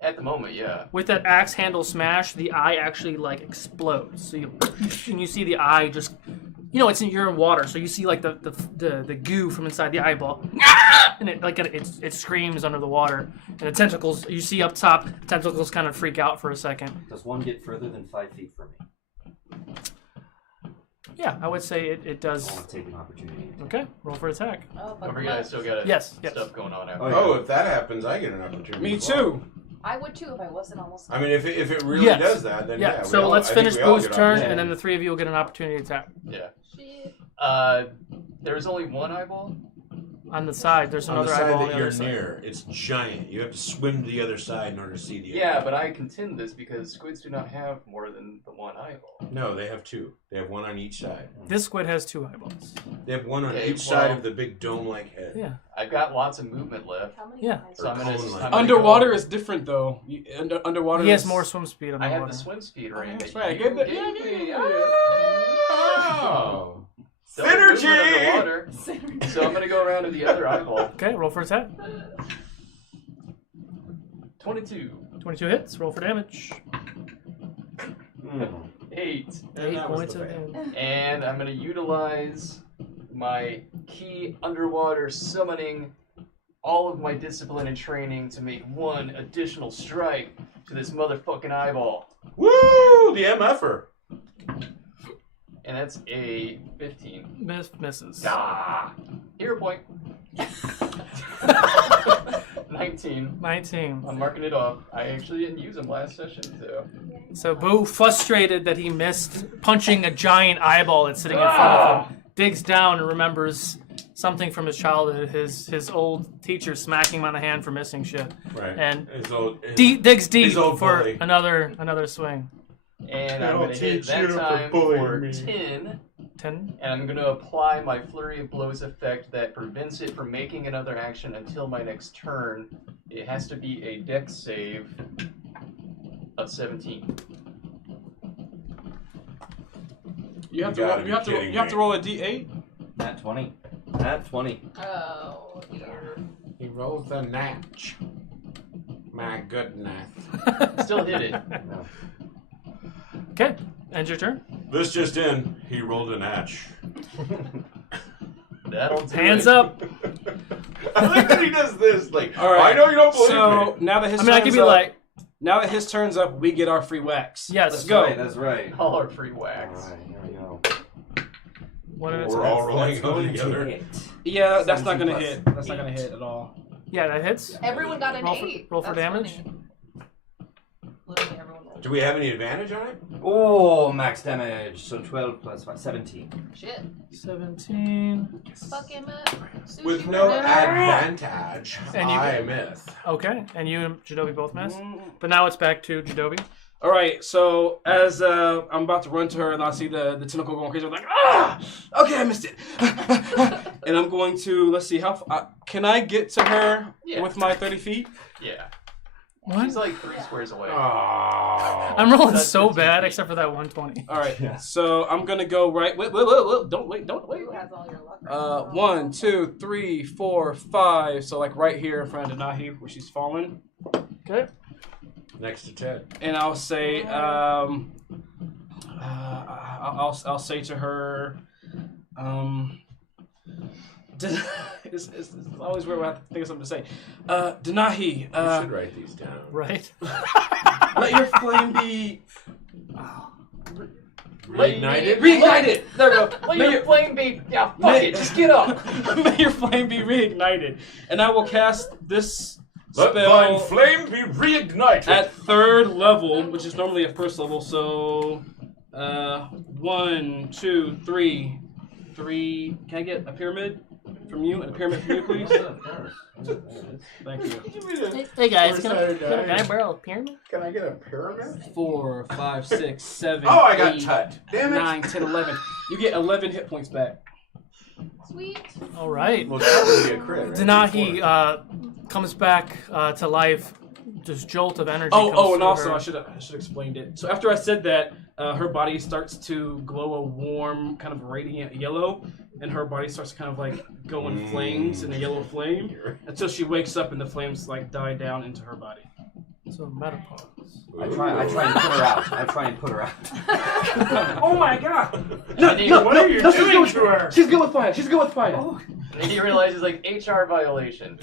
At the moment, yeah. With that axe handle smash, the eye actually like explodes. So you see the eye just, you're in water, so you see like the goo from inside the eyeball, and it screams under the water. And the tentacles you see up top, the tentacles kind of freak out for a second. Does one get further than 5 feet from me? Yeah, I would say it does. I want to take an opportunity. Okay, roll for attack. Oh, Don't forget, I still got stuff going on after. Oh, if that happens, I get an opportunity. Me as well. too. I would too if I wasn't almost. I mean, if it really Yes. does that, then yeah. So let's finish Boo's turn, and then the the three of you will get an opportunity to attack. Yeah. There's only one eyeball? On the side, there's on another the side eyeball on that the you're other side. near. It's giant. You have to swim to the other side in order to see the. Yeah, but I contend this because squids do not have more than the one eyeball. No, they have two. They have one on each side. This squid has 2 eyeballs. They have one on Okay, each side well- of the big dome-like head. Yeah. I've got lots of movement left. Yeah. So I'm gonna, cone-like. I'm gonna Underwater go- is different though. Underwater. He has is- more swim speed on the I have water. the swim speed ring. That's that right. you Good. gave me. Oh. Double movement Synergy! underwater. So I'm gonna go around to the other eyeball. Okay, roll for attack. 22. 22 hits. Roll for damage. 8. 8 points of damage. And I'm gonna utilize my key underwater summoning all of my discipline and training to make one additional strike to this motherfucking eyeball. Woo! The MFer. And that's a 15. Misses. Ah! Hero point. 19. 19. I'm marking it off. I actually didn't use them last session, so. So Boo, frustrated that he missed punching a giant eyeball that's sitting in front of him, digs down and remembers something from his childhood, his old teacher smacking him on the hand for missing shit. Right. And His digs deep his old for bully. another swing. And I'll I'm going to hit teach that you for time bullying for me. 10. 10. And I'm going to apply my Flurry of Blows effect that prevents it from making another action until my next turn. It has to be a dex save of 17. You have You gotta to. be You have to. kidding You have to me. roll a d8. Nat 20. Nat 20. Oh, dear. He rolls the natch. My goodness. Still hit it. Okay, end your turn. This just in. He rolled a natch. That'll do Hands it. up. I like that he does this. Like, All right. I know you don't believe So me. now that his I mean, I turn's could be up, like, now that his turn's up, we get our free wax. yes. Let's go. Right, that's right. All our free wax. Alright, here we go. One at a We're time. all rolling That's going together. to hit. Yeah, that's not 17 gonna plus hit. That's not 8. gonna hit at all. Yeah, that hits. Everyone got an Roll for, 8. roll for That's damage. funny. Literally everyone rolled. Do we have any advantage on it? Oh, max damage. So 12 plus 5, 17. Shit. 17. Fuck him up. Sushi With no burger. advantage, And you- I miss. Okay, and you and Jadobi both miss. But now it's back to Jadobi. All right, so as I'm about to run to her and I see the tentacle going crazy, I'm like, ah, okay, I missed it. And I'm going to, let's see, can I get to her Yeah. with my 30 feet? Yeah. What? She's like 3 squares away. Oh. I'm rolling That's so 15 bad feet. except for that 120. All right, Yeah. so I'm going to go right, wait, don't wait. Who has all your luck? 1, 2, 3, 4, 5, so like right here in front of Denahi where she's fallen. Okay. Next to Ted. And I'll say, I'll say to her, it's always weird when I have to think of something to say. Denahi, You should write these down. Right. let your flame be Reignited? reignited. There we go. Let your flame be. Yeah, fuck it. Just get up. May your flame be reignited, and I will cast this Let spell thine flame be reignited. at 3rd level, which is normally at 1st level. So, 1, 2, 3. Can I get a pyramid from you and a pyramid from you, please? Thank you. Hey guys, can Four-sided I borrow a pyramid? Can I get a pyramid? 4, 5, 6, 7. Oh, I got 8, tut. Damn it. 9, 10, 11. You get 11 hit points back. Sweet. All right. Well, it's probably a crit, right? Denahi comes back to life. This jolt of energy. Oh, comes and through also her. I should have explained it. So after I said that, her body starts to glow a warm, kind of radiant yellow, and her body starts to kind of like go in flames in a yellow flame until she wakes up and the flames like die down into her body. So menopause. I try and put her out. Oh my god! What are you doing to her? She's good with fire. She's good with fire. And then he realizes like HR violation.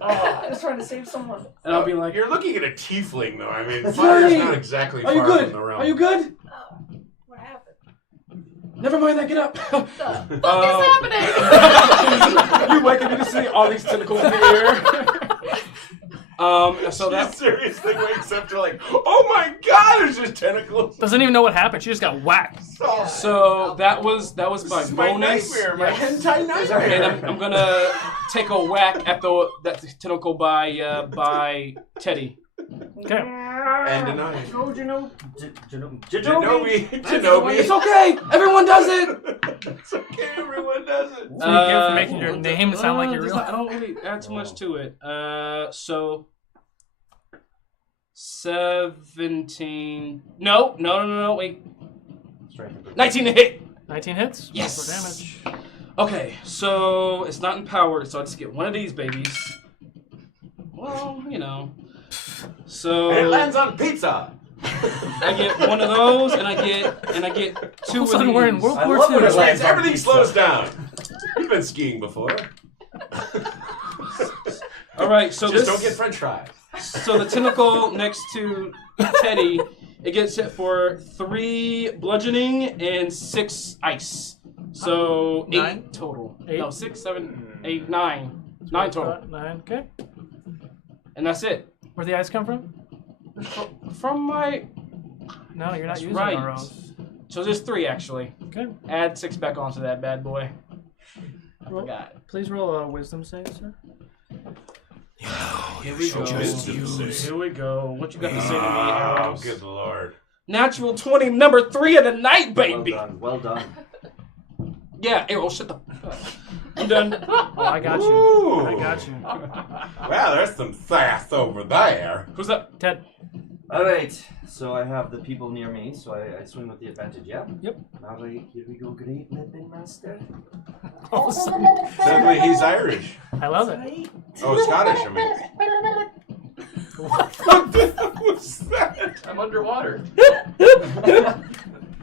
I was trying to save someone. And I'll be like, You're looking at a tiefling, though. I mean, fire's not exactly Are you far good? from the realm. Are you good? What happened? Never mind that. Get up. What the fuck is happening? You wake up and you see all these tentacles in the air. So that seriously wakes up to like, oh my god, there's just tentacles. Doesn't even know what happened. She just got whacked. So that was my This is bonus. my nightmare, my hentai nightmare. And I'm gonna take a whack at that tentacle by Teddy. Okay. And Denahi. Genobi. It's okay. Everyone does it. It's okay, everyone does it. So be careful making your name sound like you're real. I don't really add too much to it. So 17. No. Wait. 19 to hit. 19 hits. Yes. For damage. Okay, so it's not empowered, so I just get one of these babies. Well, you know. So And it lands on pizza. I get one of those, and I get two All of of a sudden these. we're in World I War love when II. it lands on Everything pizza. slows down. You've been skiing before. All right, so Just this. don't get French fries. So the tentacle next to Teddy, it gets hit for 3 bludgeoning and 6 ice. So 8 Nine? total. 8? No, 6, 7, 8, 9. 9 total. 9. Okay. And that's it. Where'd the ice come from? From my. No, you're not That's using right. ROs. So there's 3 actually. Okay. Add 6 back onto that bad boy. I forgot. Please roll a wisdom save, sir. Here we go. Here we go. What you got to say to me, Oh, Arrows? good lord. Natural 20, number 3 of the night, baby. Well done. Yeah, Arrow, shut the. I'm done. Oh, I got you. Ooh. I got you. Well, there's some sass over there. Who's that? Ted. Alright, so I have the people near me, so I swing with the advantage, yeah? Yep. Alright, here we go, great weapon master. All of a sudden. Suddenly he's Irish. I love it. Oh, Scottish, I mean. What the hell was that? I'm underwater.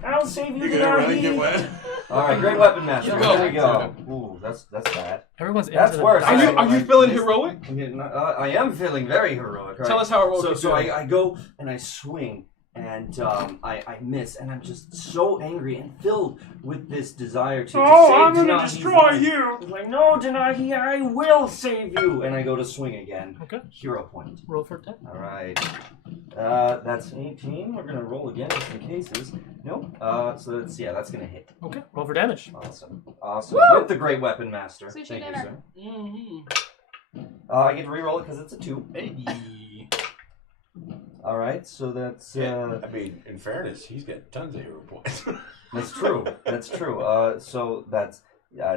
I'll save you, You're gonna really get wet? Alright, great weapon master. You go. Here we go. Ooh, that's bad. Everyone's That's into the worse. dialogue. Are you feeling heroic? I am feeling very heroic. Right? Tell us how heroic So, you're so feeling. I go and I swing and I miss and I'm just so angry and filled with this desire to save I'm gonna Denahi's destroy life. you! It's like, no, Denahi, I will save you! And I go to swing again. Okay. Hero point. Roll for 10. All right. That's 18. We're gonna roll again just in cases. Nope. So that's gonna hit. Okay. Roll for damage. Awesome. With the great weapon master. Sushi Thank you, dinner. sir. Mm-hmm. I get to reroll it because it's a 2. Hey. All right. So that's I mean, in fairness, he's got tons of hero points. that's true. That's true. So that's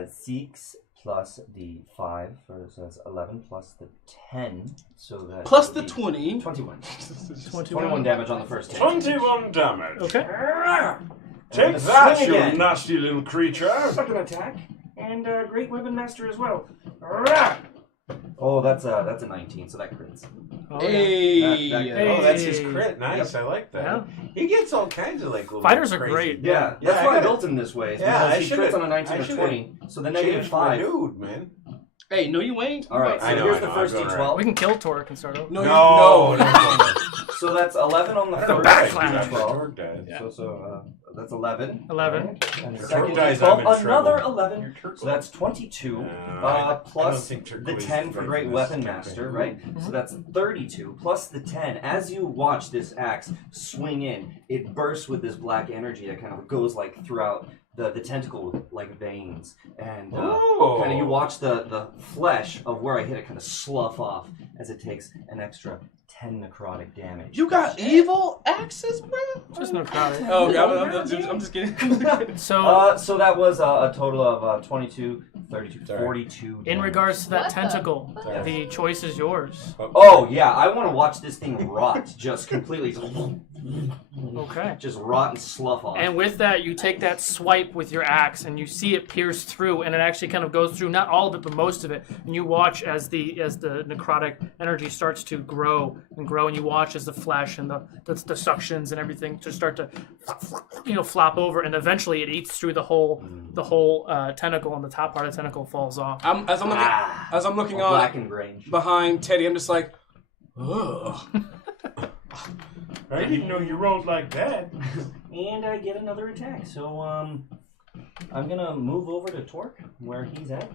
6 plus the 5, so that's 11 plus the 10. So that Plus would the be 20. 21. 21. 21 damage on the first hit. 21 damage. Okay. Take And that, swing you again. nasty little creature. Second attack, and great weapon master as well. Oh, that's a 19, so that crits. Oh, yeah. Hey. Oh, that's his crit. Nice, I like that. Yeah. He gets all kinds of like little Fighters are crazy- great. Yeah, Yeah, that's I why I gotta- built him this way. is Yeah, because I he should've- crits on a 19 I or should've 20. So the negative Changed my 5. dude, man. Hey, no, you ain't. All right, so I know, here's I the know, first I'm going D12. We can kill Torque and start over. No, No. So that's 11 on the I don't know first. why I do that, but D12. Torque does. So that's 11. 11. And the Torque second dies, D12, I'm in another trouble. 11. So that's 22. I Plus don't think Turquoise the is 10 for right Great this Weapon campaign. Master, right? So that's 32 plus the 10. As you watch this axe swing in, it bursts with this black energy that kind of goes like throughout the tentacle like veins, and Oh. kind of you watch the flesh of where I hit it kind of slough off as it takes an extra 10 necrotic damage. You got evil axes, bro? Just no crowd. Oh, yeah, I'm just kidding. So, So that was a total of 22, 32, Sorry. 42. In regards to that What the- tentacle, Sorry. the choice is yours. Oh, yeah, I want to watch this thing rot, just completely. Okay. Just rot and slough off. And with that, you take that swipe with your axe, and you see it pierce through, and it actually kind of goes through not all of it, but most of it. And you watch as the necrotic energy starts to grow, and you watch as the flesh and the suctions and everything just start to, flop over, and eventually it eats through the whole tentacle, and the top part of the tentacle falls off. As I'm looking on blackened range behind Teddy, I'm just like, ugh. I didn't know you rolled like that. And I get another attack. So I'm gonna move over to Torque where he's at.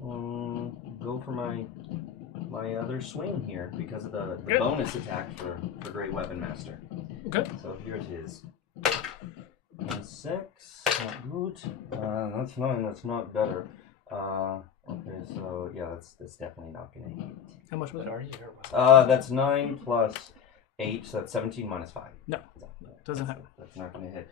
Go for my other swing here because of the bonus attack for Great Weapon Master. Okay. So here it is. 6, not good. That's 9. That's not better. Okay, so yeah, that's definitely not gonna hit. How much was it? That's 9 plus 8, so that's 17 minus 5. No, doesn't happen. That's not going to hit.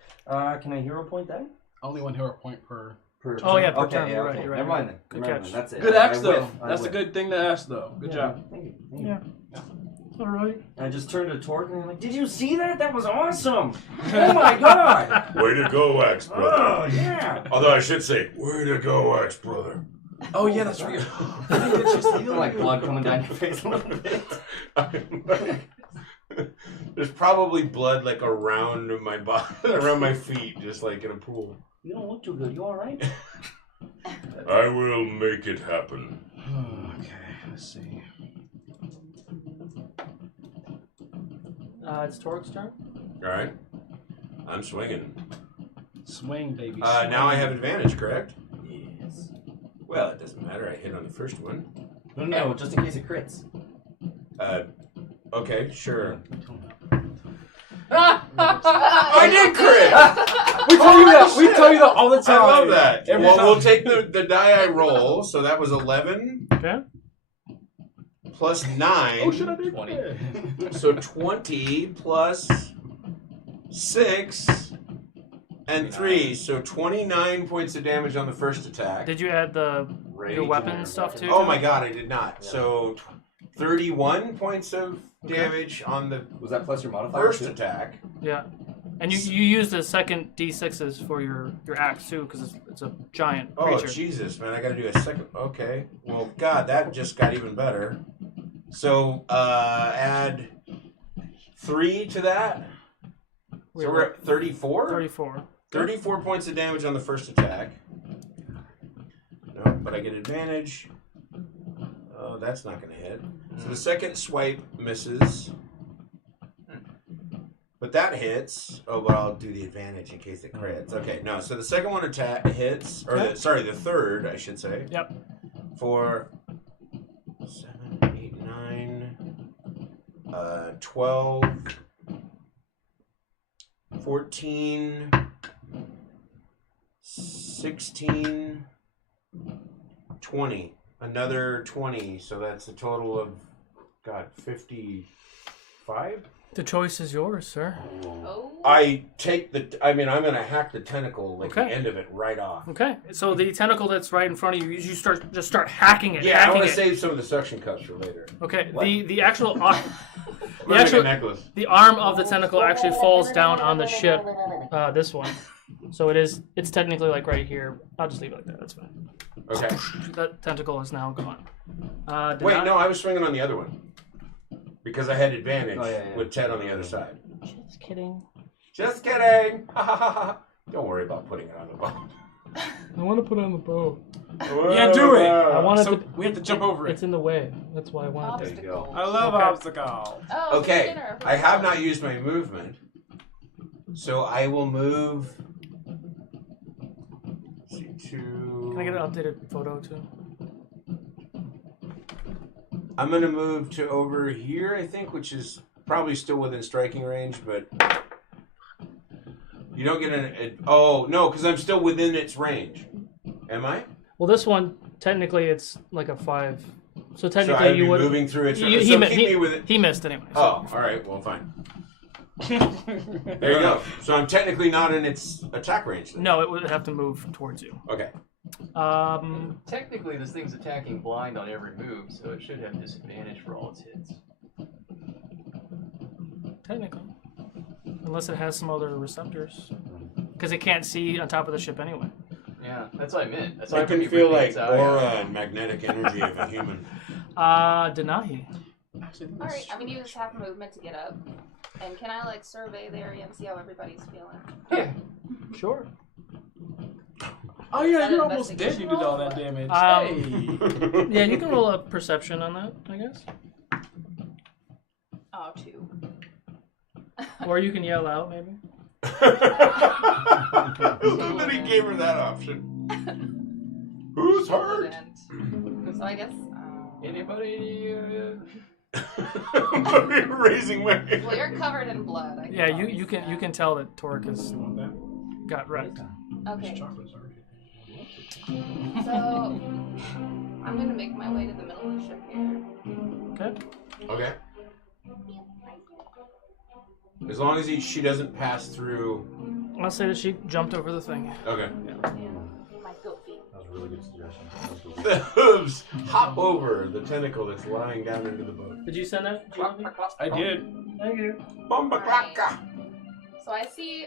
Can I hero point that? Only 1 hero point per. Oh yeah, per okay, turn. Yeah, You're okay. right. You're right. Never mind then. Good Never catch. mind then. That's it. Good axe I though. whiff. That's a good thing to ask though. Good job. Thank you. Yeah. All right. I just turned to Torque and I'm like, "Did you see that? That was awesome! Oh my god! Way to go, Axe Brother. Oh yeah! Although I should say, way to go, Axe Brother. Oh yeah, that's right. Like blood coming down your face a little bit. There's probably blood like around my body, around my feet, just like in a pool. You don't look too good. You all right? I will make it happen. Okay, let's see. It's Torque's turn. All right, I'm swinging. Swing, baby. Now I have advantage, correct? Yes. Well, it doesn't matter. I hit on the first one. No, just in case it crits. Okay, sure. I did crit. We tell you that. We tell you that all the time. I love that. Every Well, time. we'll take the die I roll. So that was 11 Okay. plus 9. Oh, should I do 20. So 20 plus 6 and 3. So 29 points of damage on the first attack. Did you add your weapon stuff too? Oh my god, I did not. So 31 points of damage on the Was that plus your modifier? first too? attack. Yeah. And you used the second D6s for your axe too, because it's a giant Oh, creature. Jesus, man. I gotta do a second. Okay. Well, God, that just got even better. So, add 3 to that. So we're at 34? 34. 34 points of damage on the first attack. No, but I get advantage. Oh, that's not going to hit. So the second swipe misses. But that hits. Oh, but I'll do the advantage in case it crits. Okay, no. So the second one hits. Or, the third, I should say. Yep. For 7, 8, 9, 12, 14, 16, 20. Another 20, so that's a total of, 55? The choice is yours, sir. Oh. I'm going to hack the tentacle, like Okay. the end of it right off. Okay. So the tentacle that's right in front of you, you start hacking it. Yeah, I hacking want to it. save some of the suction cups for later. Okay. What? The actual I'm gonna make a necklace. the arm of the tentacle actually falls down on the ship. This one. So it's technically like right here. I'll just leave it like that. That's fine. Okay. That tentacle is now gone. Wait, no, I was swinging on the other one. Because I had advantage yeah. with Ted on the other side. Just kidding. Just kidding. Don't worry about putting it on the boat. I want to put it on the boat. Yeah, do it. I wanted So to. we have to jump over it. It's in the way. That's why I wanted to. There you go. I love obstacles. Oh, Okay, dinner. I have not used my movement. So I will move to... Can I get an updated photo too? I'm going to move to over here, I think, which is probably still within striking range, but you don't get oh, no, because I'm still within its range. Am I? Well, this one technically it's like a 5. So So technically I'd be you would moving through its range. he, So mi- keep he- me with it. he missed anyway. So. Oh, all right, well, fine. There you go. So I'm technically not in its attack range then. No, it would have to move towards you. Okay. Technically, this thing's attacking blind on every move, so it should have disadvantage for all its hits. Technically. Unless it has some other receptors. Because it can't see on top of the ship anyway. Yeah, that's what I meant. That's I why can feel like aura and magnetic energy of a human. Denahi. Alright, I'm gonna use half movement to get up. And can I, like, survey the area and see how everybody's feeling? Yeah. Sure. Oh yeah, you're almost dead. You did all that damage. Hey. Yeah, you can roll a perception on that, I guess. Oh, 2. Or you can yell out, maybe. Nobody gave her that option. Who's hurt? So I guess. Anybody? Raising my hand. Well, you're covered in blood. I Yeah, you can tell that Torque has got wrecked. Okay. So I'm gonna make my way to the middle of the ship here. Okay. Okay. As long as she doesn't pass through. I'll say that she jumped over the thing. Okay. My goat feet. That was a really good suggestion. The hooves hop over the tentacle that's lying down into the boat. Did you send that? I did. Thank you. Bomba clacka. So I see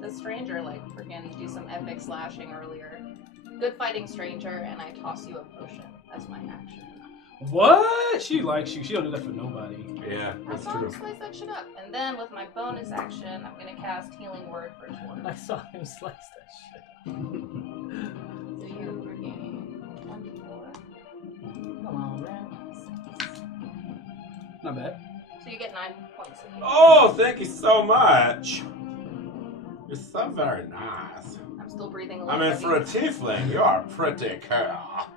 the stranger like freaking do some epic slashing earlier. Good fighting stranger, and I toss you a potion. That's my action. What? She likes you. She don't do that for nobody. Yeah, I that's saw true. him slice that shit up. And then with my bonus action, I'm gonna cast Healing Word for 4. I saw him slice that shit. So you regain 24. Come on, man. Not bad. So you get 9 points of healing. Oh, thank you so much. You're so very nice. I'm still breathing a I little mean, heavy. for a tiefling, you are a pretty girl.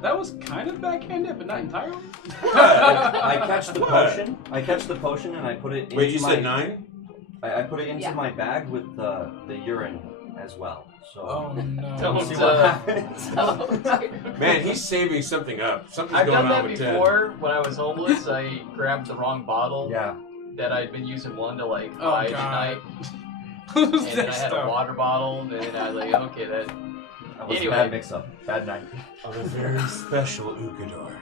That was kind of backhanded, but not entirely. I catch the potion. I catch the potion and I put it into Wait, you my... said 9? I put it into my bag with the urine as well. So Oh no. we'll see what happens. Man, he's saving something up. Something's I've going done on that with before. When I was homeless, I grabbed the wrong bottle. Yeah. That I'd been using one to like Oh, buy God. tonight. And then I had a water bottle, and then I was like, okay, that. That was Anyway. a bad mix-up. Bad night. Of a very special Ukodor.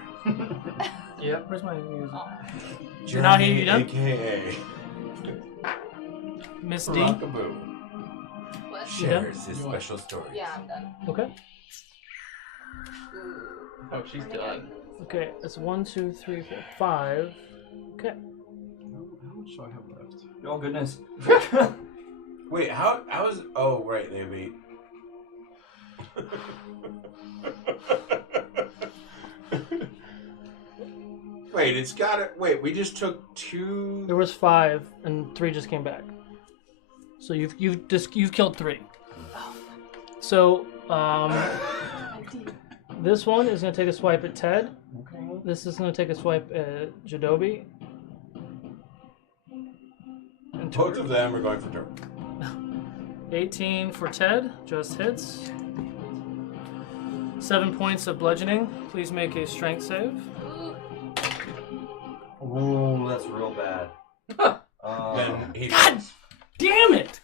Yep. Where's my music? Johnny, Denahi, you done? AKA Miss D. Rockaboo, What? shares his special story. Yeah, I'm done. Okay. Oh, she's done. Okay, it's 1, 2, 3, 4, 5. Okay. How much do I have left? Oh goodness. Wait, how is? Oh, right, they beat. Wait, it's got it. Wait, we just took 2. There was 5, and 3 just came back. So you've killed 3. So this one is gonna take a swipe at Ted. Okay. This is gonna take a swipe at Jadobi. And Both of them are going for turn. 18 for Ted, just hits. 7 points of bludgeoning. Please make a strength save. Ooh, that's real bad. Then he. God damn it!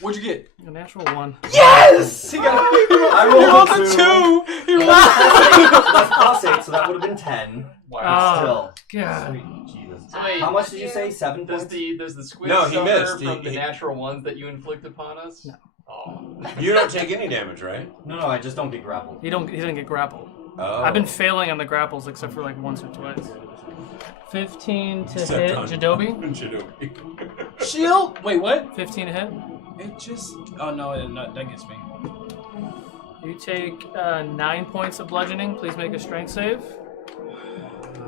What'd you get? A natural 1. Yes! He got. I rolled a 2. He rolled That's plus 8, so that would have been 10. Wow. Still. God. Sweet Jesus. So wait, How much did you say? 7 Does points? the squid No, he suffer missed. from the He- natural ones that you inflict upon us? No. Oh. You don't take any damage, right? No, I just don't get grappled. He didn't get grappled. Oh. I've been failing on the grapples except for like once or twice. 15 to Except hit on- Jadobi. Jadobi. Shield. Wait, what? 15 to hit. It just. Oh no, that gets me. You take 9 points of bludgeoning. Please make a strength save.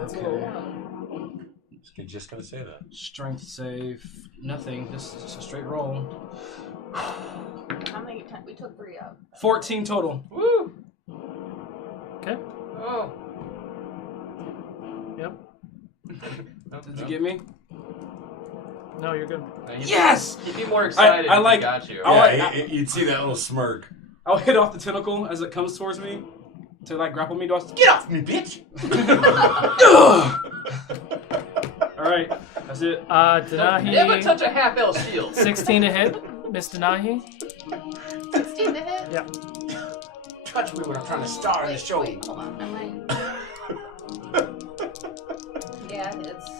Okay. Just gonna say that. Strength save. Nothing. Just a straight roll. How many times? We took 3 out. 14 total. Woo! Okay. Oh. Yep. Did you get me? No, you're good. Yes! You'd be more excited I if like- he got you. You'd see that little smirk. I'll hit off the tentacle as it comes towards me to like grapple me. Do I Get off me, bitch! All right, that's it. Denahi. Never touch a half-elf shield. 16 to hit. Miss Denahi. 16 to hit? Yeah. touch me when I'm trying to star in the show. Wait, hold on. Am I... Yeah, it's...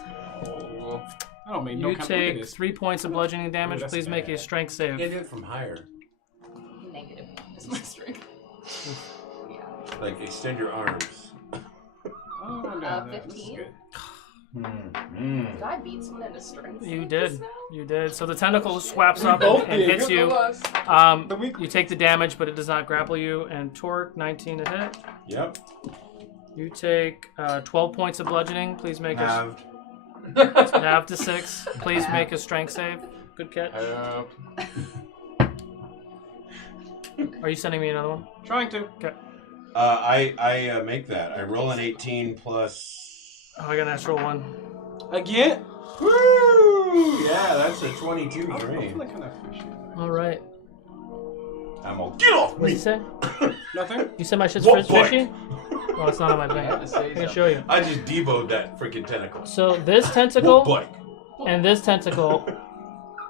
I don't mean You take 3 points of bludgeoning damage. that's Please make a strength save. Get it from higher. Negative is my strength. Yeah. Like, extend your arms. 15. Did I beat someone into strength? You did. You did. So the tentacle swaps up both and did. hits Good you. luck. You take the damage, but it does not grapple you. And Torque, 19 to hit. Yep. You take 12 points of bludgeoning. Please make Halved. half to 6. Please make a strength save. Good catch. Are you sending me another one? Trying to. Okay. I make that. I roll an 18 plus. Oh, I got a natural 1. Again? Woo! Yeah, that's a 22 for me. All right. I'm all, get off What did me! you say? Nothing? You said my shit's What fishy? Oh, it's not on my thing. I can show you. I just deboed that freaking tentacle. So this What tentacle bike? and this tentacle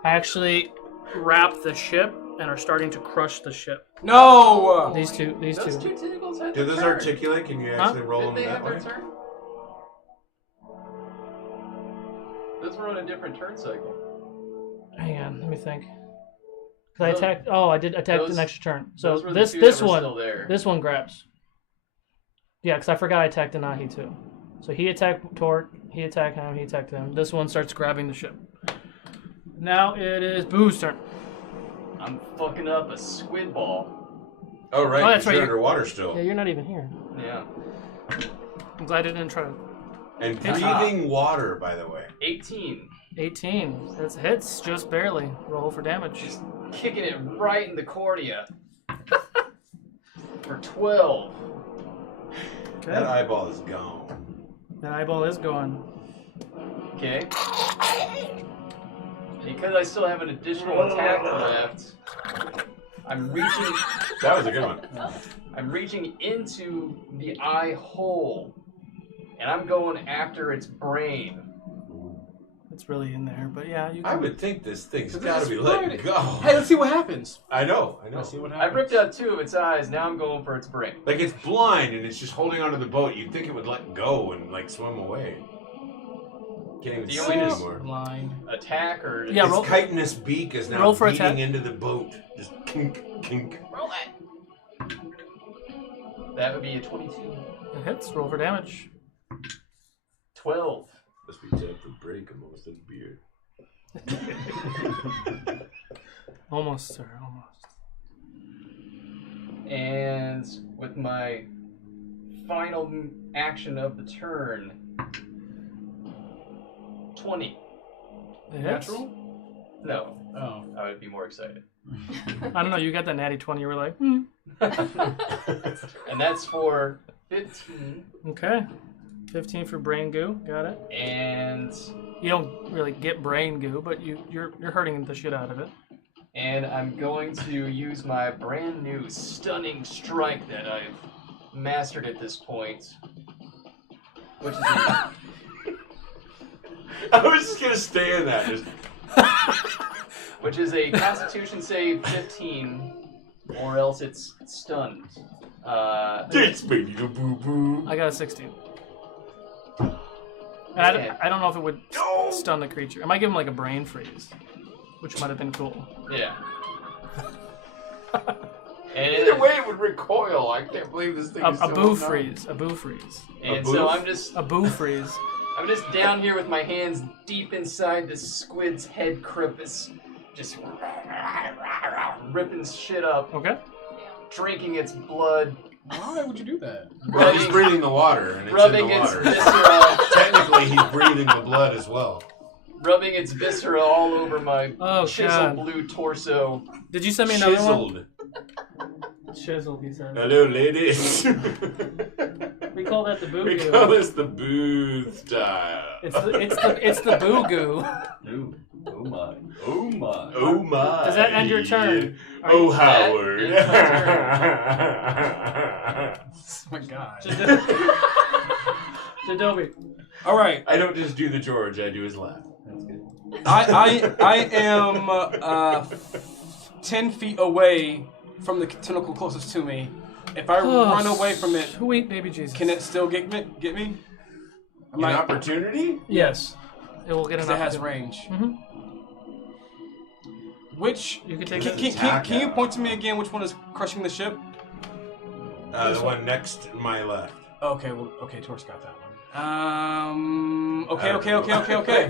actually wrap the ship and are starting to crush the ship. No! These two. Those two tentacles had Do their those turn. articulate? Can you actually roll Did them they that have their way? turn? Those were on a different turn cycle. Hang on, let me think. Cause I attacked. Oh, I did attack those- an extra turn. So those were the this two this that were one still there. this one grabs. Yeah, because I forgot I attacked Denahi too. So he attacked Torque. He attacked him. He attacked him. This one starts grabbing the ship. Now it is Boo's turn. I'm fucking up a squid ball. Oh, right. Oh, that's 'cause right, you're you're- underwater still. Yeah, you're not even here. Yeah. I'm glad I didn't try to. And Hits. breathing water, by the way. 18. 18. That's hits just barely. Roll for damage. Just kicking it right in the cornea. For 12. That eyeball is gone. That eyeball is going. Okay. Because I still have an additional attack left, I'm reaching. That was a good one. I'm reaching into the eye hole, and I'm going after its brain. It's really in there, but yeah, you. I Can... would think this thing's Because got to it's be right. let go. Hey, let's see what happens. I know. Let's see what I happens. ripped out 2 of its eyes. Now I'm going for its brain. Like it's blind and it's just holding onto the boat. You'd think it would let go and like swim away. Can't even Do see you want me to anymore. Blind. Attack or Yeah, Its roll- chitinous beak is now roll for beating attack. into the boat. Just kink, kink. Roll it. that would be a 22. It hits. Roll for damage. 12. Must be time to break almost in beer. Almost, sir. Almost. And with my final action of the turn, 20. It hits. Natural? No, Oh. I would be more excited. I don't know. You got that natty 20. You were like, hmm. And that's for 15. Okay. 15 for brain goo. Got it. And You don't really get brain goo, but you're hurting the shit out of it. I'm going to use my brand new stunning strike that I've mastered at this point, which is a, I was just gonna stay in that. Just which is a Constitution save 15, or else it's stunned. it's baby the boo boo. I got a 16. And Man. I don't know if it would stun the creature. I might give him like a brain freeze, which might have been cool. Yeah. And Either way, it would recoil. I can't believe this thing is A still boo up now. freeze. A boo freeze. And A so boof? A boo freeze. I'm just down here with my hands deep inside this squid's head crevice, just ripping shit up, Okay. drinking its blood, Why would you do that? Well, he's breathing the water, and it's rubbing in the its water. viscera, Technically, he's breathing the blood as well. rubbing its viscera all over my Oh, chisel God. blue torso. Did you send me another one? Chiseled. Chiseled, he said. Hello, ladies. We call that the boo We goo. call this the booth style. It's the boo goo. Ooh, oh my, oh my. Oh my. Does that end your turn? Oh, That Howard. ends my Oh my god. Jadobi. All right. I don't just do the George, I do his laugh. That's good. I am 10 feet away from the tentacle closest to me, if I run away from it, sweet baby Jesus, can it still get me? An opportunity? Yes. It will get an Because it has opportunity. range. Which you can take can you point to me again? Which one is crushing the ship? The one next to my left. Okay, well, okay, Tor's got that one. Okay. I have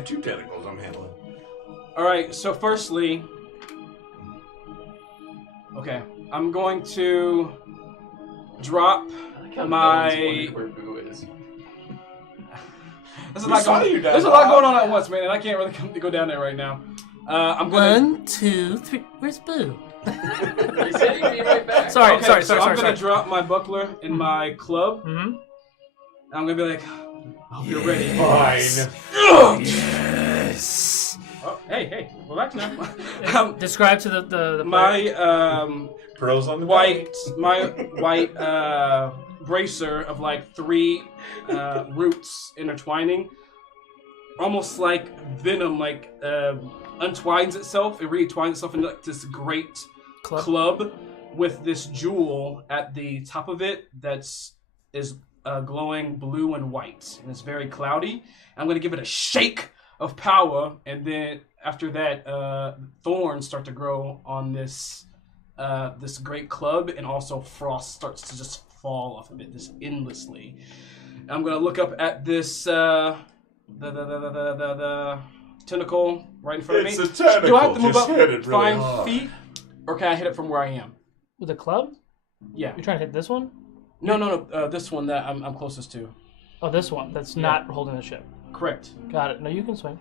2 tentacles I'm handling. All right. So, firstly, okay, I'm going to drop my. Where Boo is. There's a lot going on at once, man, and I can't really go down there right now. I'm gonna. 1, 2, 3. Where's Boo? He's hitting me right back. Sorry. I'm gonna drop my buckler in my club. Mm-hmm. I'm gonna be like, I hope you're ready. Fine. Yes. Oh, hey, relax now. Describe to the my pearls on the white bracer of like 3 roots intertwining, almost like venom, like untwines itself. It retwines itself into like this great club with this jewel at the top of it that's glowing blue and white, and it's very cloudy. I'm going to give it a shake of power, and then after that, thorns start to grow on this great club, and also frost starts to just fall off of it just endlessly. I'm going to look up at this the tentacle right in front of me. It's a tentacle. Do I have to move Just up hit it really 5 hard. feet, or can I hit it from where I am? With a club? Yeah. You're trying to hit this one? No. This one that I'm closest to. Oh, this one. That's not holding the ship. Correct. Got it. No, you can swing.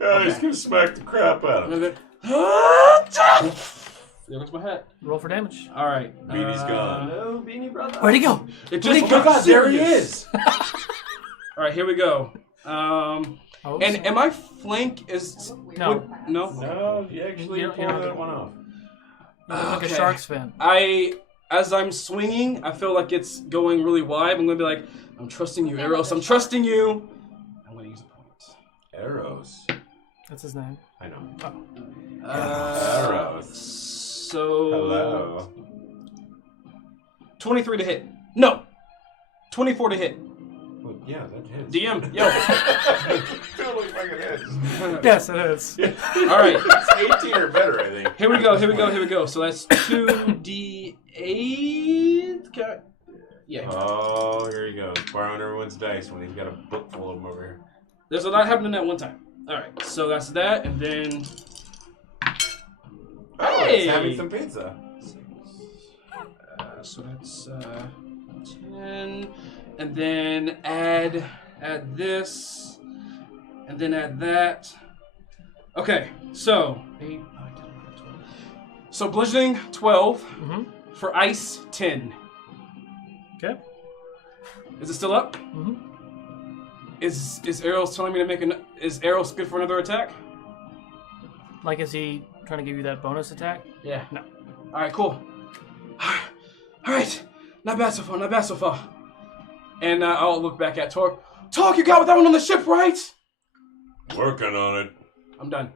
Oh, he's gonna smack the crap out of it. There goes my hat. Roll for damage. All right. Beanie's gone. No, Beanie brother. Where'd he go? It just Oh my God, there he is. All right, here we go. And my flank is No. No, you actually You pulled don't- that one off. Like a shark's fin. As I'm swinging, I feel like it's going really wide. I'm gonna be like, I'm trusting you, Eros. I'm trusting you. I'm gonna use a point. Eros. That's his name. I know. Oh. Eros. So. Hello. 23 to hit. No. 24 to hit. Well, yeah, that hits. DM, yo. Totally fucking hits. Yes, it is. All right. It's 18 or better, I think. Here we go. So that's 2d8. Yeah. Oh, here he goes. Borrowing everyone's dice when he's got a book full of them over here. There's a lot happening at one time. All right. So that's that, and then. Oh, Hey! it's having some pizza. So that's 10, and then add this, and then add that. Okay, so 8, 9, 10, 11, 12. So bludgeoning 12 for ice 10. Okay. Is it still up? Mm-hmm. Is Eros telling me to make is Eros good for another attack? Like, is he trying to give you that bonus attack? Yeah. No. All right, cool. All right, not bad so far. And I'll look back at Torque. Torque, you got that one on the ship, right? Working on it. I'm done.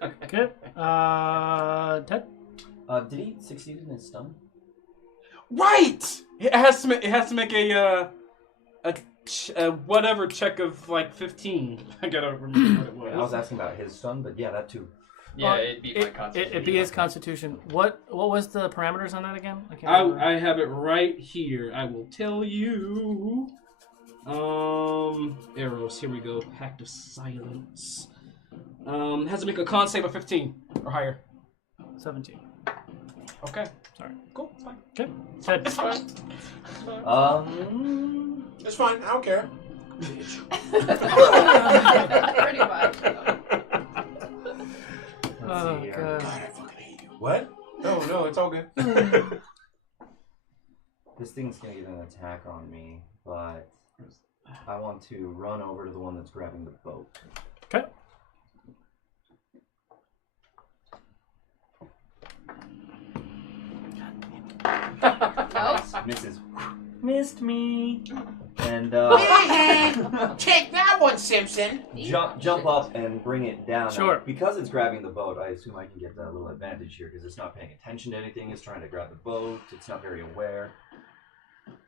Okay. Ted? Did he succeed in his stun? Right. It has to make a whatever check of like 15. I gotta remember what it was. I was asking about his stun, but yeah, that too. Yeah, it beat my constitution. It beat his constitution. What was the parameters on that again? I can't remember. I have it right here. I will tell you. Arrows. Here we go. Pact of Silence. Has to make a con save of 15 or higher. 17. Okay. Sorry. Cool. Fine. Okay. Ted. It's fine. It's fine. I don't care. Pretty much. Oh, God, God. I fucking hate you. What? No, it's all good. This thing's gonna get an attack on me, but I want to run over to the one that's grabbing the boat. Okay. Misses. Missed me. And Take that one, Simpson. jump up and bring it down. Sure. Now, because it's grabbing the boat, I assume I can get a little advantage here because it's not paying attention to anything. It's trying to grab the boat. It's not very aware.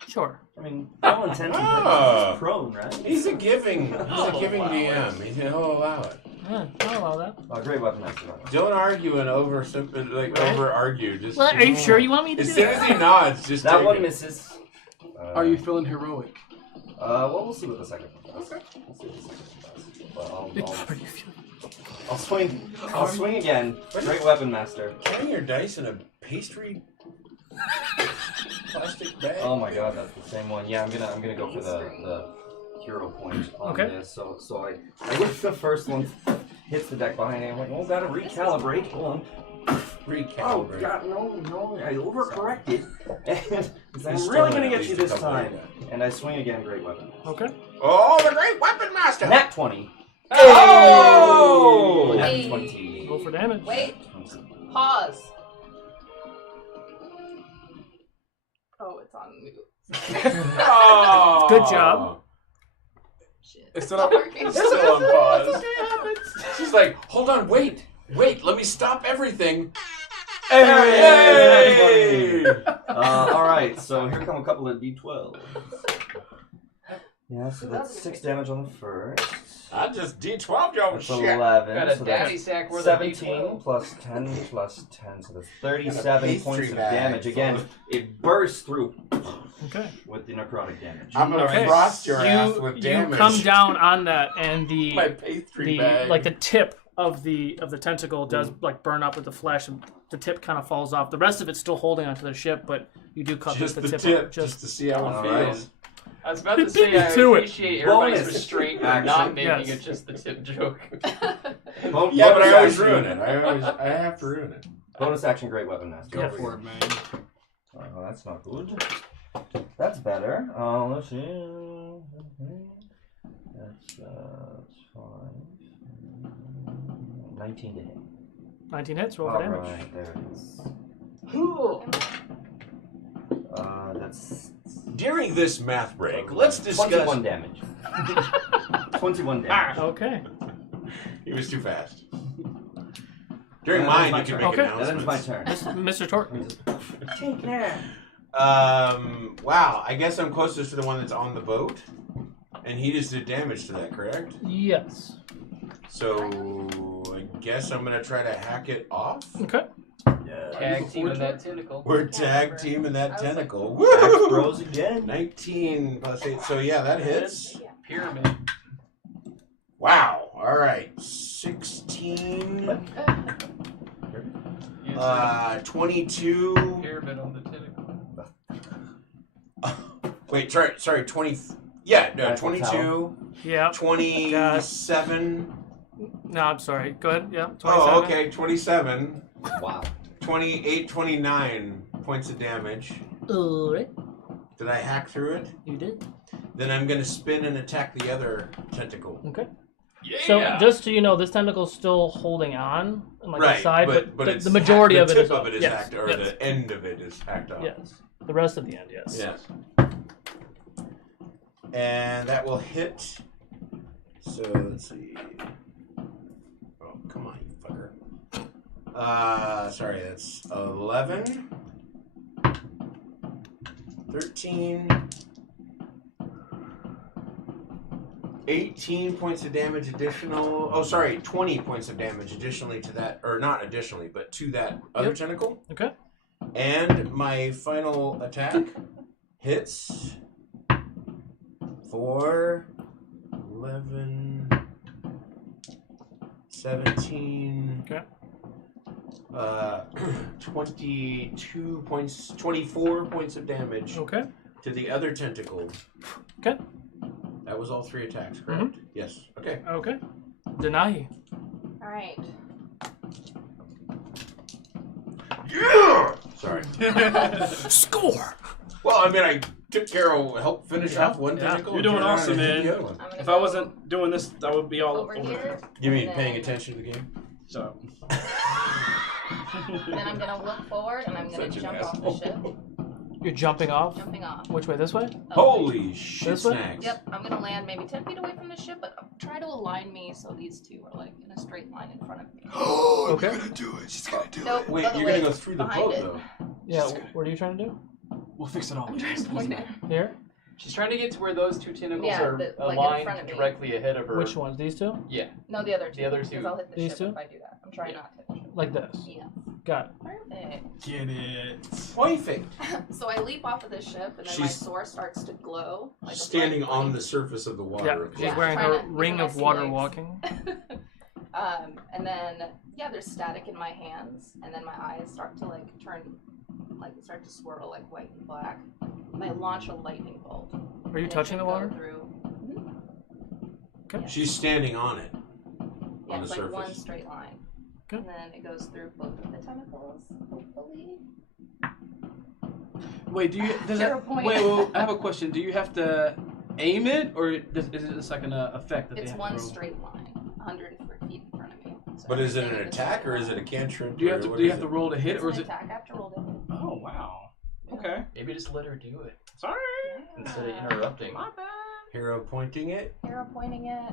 Sure. I mean, all intents and Oh. purposes, he's prone, right? He's a giving DM. He'll allow it. Yeah, I'll allow that. Oh, great weapon master. Don't argue and over argue. Just Well, are you sure you want me to as do soon as he that? nods, just that take one it. misses. Are you feeling heroic? Well, we'll see what the second one does. We'll see what the second one does. But I'll swing. I'll swing again. Great weapon master. Carrying your dice in a pastry plastic bag. Oh my god, that's the same one. Yeah, I'm gonna go for the hero point on this. So I whip the first one, hits the deck behind me. I'm like, oh, gotta recalibrate. Hold on. Recalibrate. Oh god, no, I overcorrected. And I'm still really in gonna at get least you a this couple time. of that. And I swing again, great weapon. Okay. Oh, the great weapon master. Nat 20. Oh! Nat 20. Roll for damage. Wait. Pause. Oh, it's on mute. Oh. Good job. Shit. It's still on, working. It's still on pause. She's like, hold on, wait, let me stop everything. Hey! Alright, so here come a couple of d12s. Yeah, so that's 6 damage on the first. I just D12 your That's shit. 11. Got a So daddy that's sack worth of 17 D12. plus 10 plus 10, so that's 37 pastry points of bag damage. full Again, of- it bursts through Okay. with the necrotic damage. I'm gonna Okay. frost your ass You with damage. come down on that, and the My pastry bag. like the tip of the tentacle does like burn up with the flesh, and the tip kind of falls off. The rest of it's still holding onto the ship, but you do cut just the the tip tip, off. just to see how it Alright. feels. I was about to say I Do it. appreciate everybody's Bonus restraint for action. not making Yes. it just the tip joke. Yeah, but I always ruin it. I have to ruin it. Bonus action, great weapon master. Yeah. Go for it, man. Oh, that's not good. That's better. Let's see. That's 5. 19 to hit. 19 hits. Roll for damage. Alright, there it is. That's During this math break, let's discuss. 21 damage. 21 damage. Okay. He was too fast. During That mine, you ends can my make turn. announcements. That ends my turn. Mr. Torque. Take that. Wow, I guess I'm closest to the one that's on the boat. And he just did damage to that, correct? Yes. So, I guess I'm going to try to hack it off. Okay. Tag team in that tentacle. We're tag teaming that tentacle. Axe Woo! bros again. 19 plus 8. So, yeah, that hits. Pyramid. Wow. All right. 16. 22. Pyramid on the tentacle. Wait, sorry. 20. Yeah, no, Eiffel 22. Yeah. 27. No, I'm sorry. Go ahead. Yeah. 27. Oh, okay. 27. Wow. 28, 29 points of damage. Alright. Did I hack through it? You did. Then I'm going to spin and attack the other tentacle. Okay. Yeah. So just so you know, this tentacle's still holding on, like right, the side, but the, it's the majority of the it tip is of off. it is Yes, hacked, or yes. the end of it is hacked off. Yes. The rest of the end, yes. Yes. And that will hit. So let's see. Oh, come on, you fucker. Sorry, that's 11, 13, 18 points of damage additional. Oh, sorry, 20 points of damage additionally to that, or not additionally, but to that other tentacle. Okay. And my final attack hits for 11, 17, okay. 22 points, 24 points of damage. Okay. To the other tentacle. Okay. That was all 3 attacks, correct? Mm-hmm. Yes. Okay. Okay. Denahi. Alright. Yeah! Sorry. Score! Well, I mean, I took care of, helped finish off one tentacle. You're and doing turn around awesome, and hit man. the other one. If I wasn't doing this, I would be all over here. You mean paying attention to the game? So. Then I'm gonna look forward and I'm gonna Such an jump off the asshole. ship. You're jumping off? Jumping off. Which way? This way? Holy shit This way? snacks. Yep, I'm gonna land maybe 10 feet away from the ship, but try to align me so these two are like in a straight line in front of me. Okay. Gonna do it. She's gonna do Nope, Wait, other you're way, gonna go through the behind boat, it. though. Yeah, what are you trying to do? We'll fix it all. Here? She's trying to get to where those two tentacles Yeah, are like in aligned front of me. directly ahead of her. Which ones? These two? Yeah. No, the other two. The other two. Because I'll hit the These ship two? if I do that. I'm trying not to. Like this? Yeah. Got it. Perfect. Get it. Perfect. So I leap off of the ship, and then my sword starts to glow. Like a Standing bright on flame. the surface of the water. Yeah, of she's course. wearing Trying her to- ring using my of sea water legs. walking. And then there's static in my hands, and then my eyes start to like turn, like start to swirl like white and black. And I launch a lightning bolt. Are you And it touching should the go water? Through. Okay. Yeah. She's standing on it. Yeah, on it's the like one surface. straight line. Okay. And then it goes through both of the tentacles, hopefully. Wait, do you? Does Hero that, point. wait, I have a question. Do you have to aim it, or is it just like an effect that It's they have one to roll? straight line, 100 feet in front of me. So But is it an everything is attack straight or is it line. a cantrip? Do you have or to? what Do you is have to it? roll to hit, It's or an is it? attack. I have to roll to hit. Oh wow. Okay. Maybe just let her do it Sorry. instead of interrupting. My bad. Hero pointing it. Hero pointing it.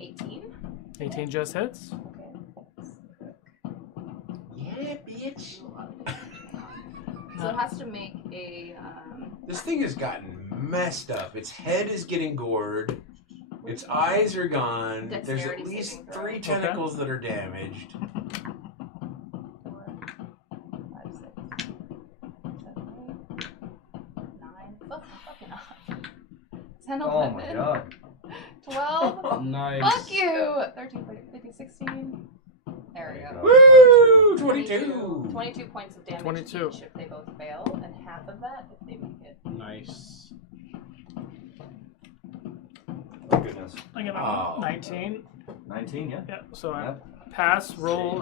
18. 18 just hits. Okay. Yeah, bitch. So it has to make a. This thing has gotten messed up. Its head is getting gored. Its eyes are gone. There's at Dexterity least saving throw. 3 tentacles that are damaged. 4, 5, 6, 7, 8, 9. Fucking up. 10, 11. Oh my god. 12. Nice. Fuck you! 13, 14, 15, 16. There we go. Woo! 22. 22 points of damage 22. each if they both fail, and half of that if they make it. Nice. Oh goodness. I get Oh. 19. 19, yeah. Yeah, so I Yep. pass, roll,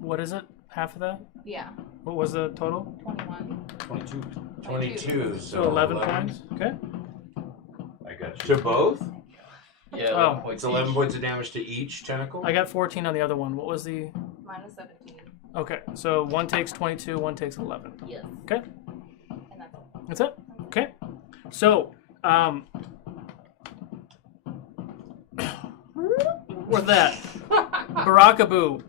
what is it? Half of that? Yeah, What was the total? 21. 22. 22. So 11 points. Okay. I got you. To both? Yeah, 11 Oh. points It's 11 each. points of damage to each tentacle? I got 14 on the other one. What was the... Minus 17. Okay, so one takes 22, one takes 11. Yes. Okay, And that's all. that's it? Okay. So, with that, Barakaboo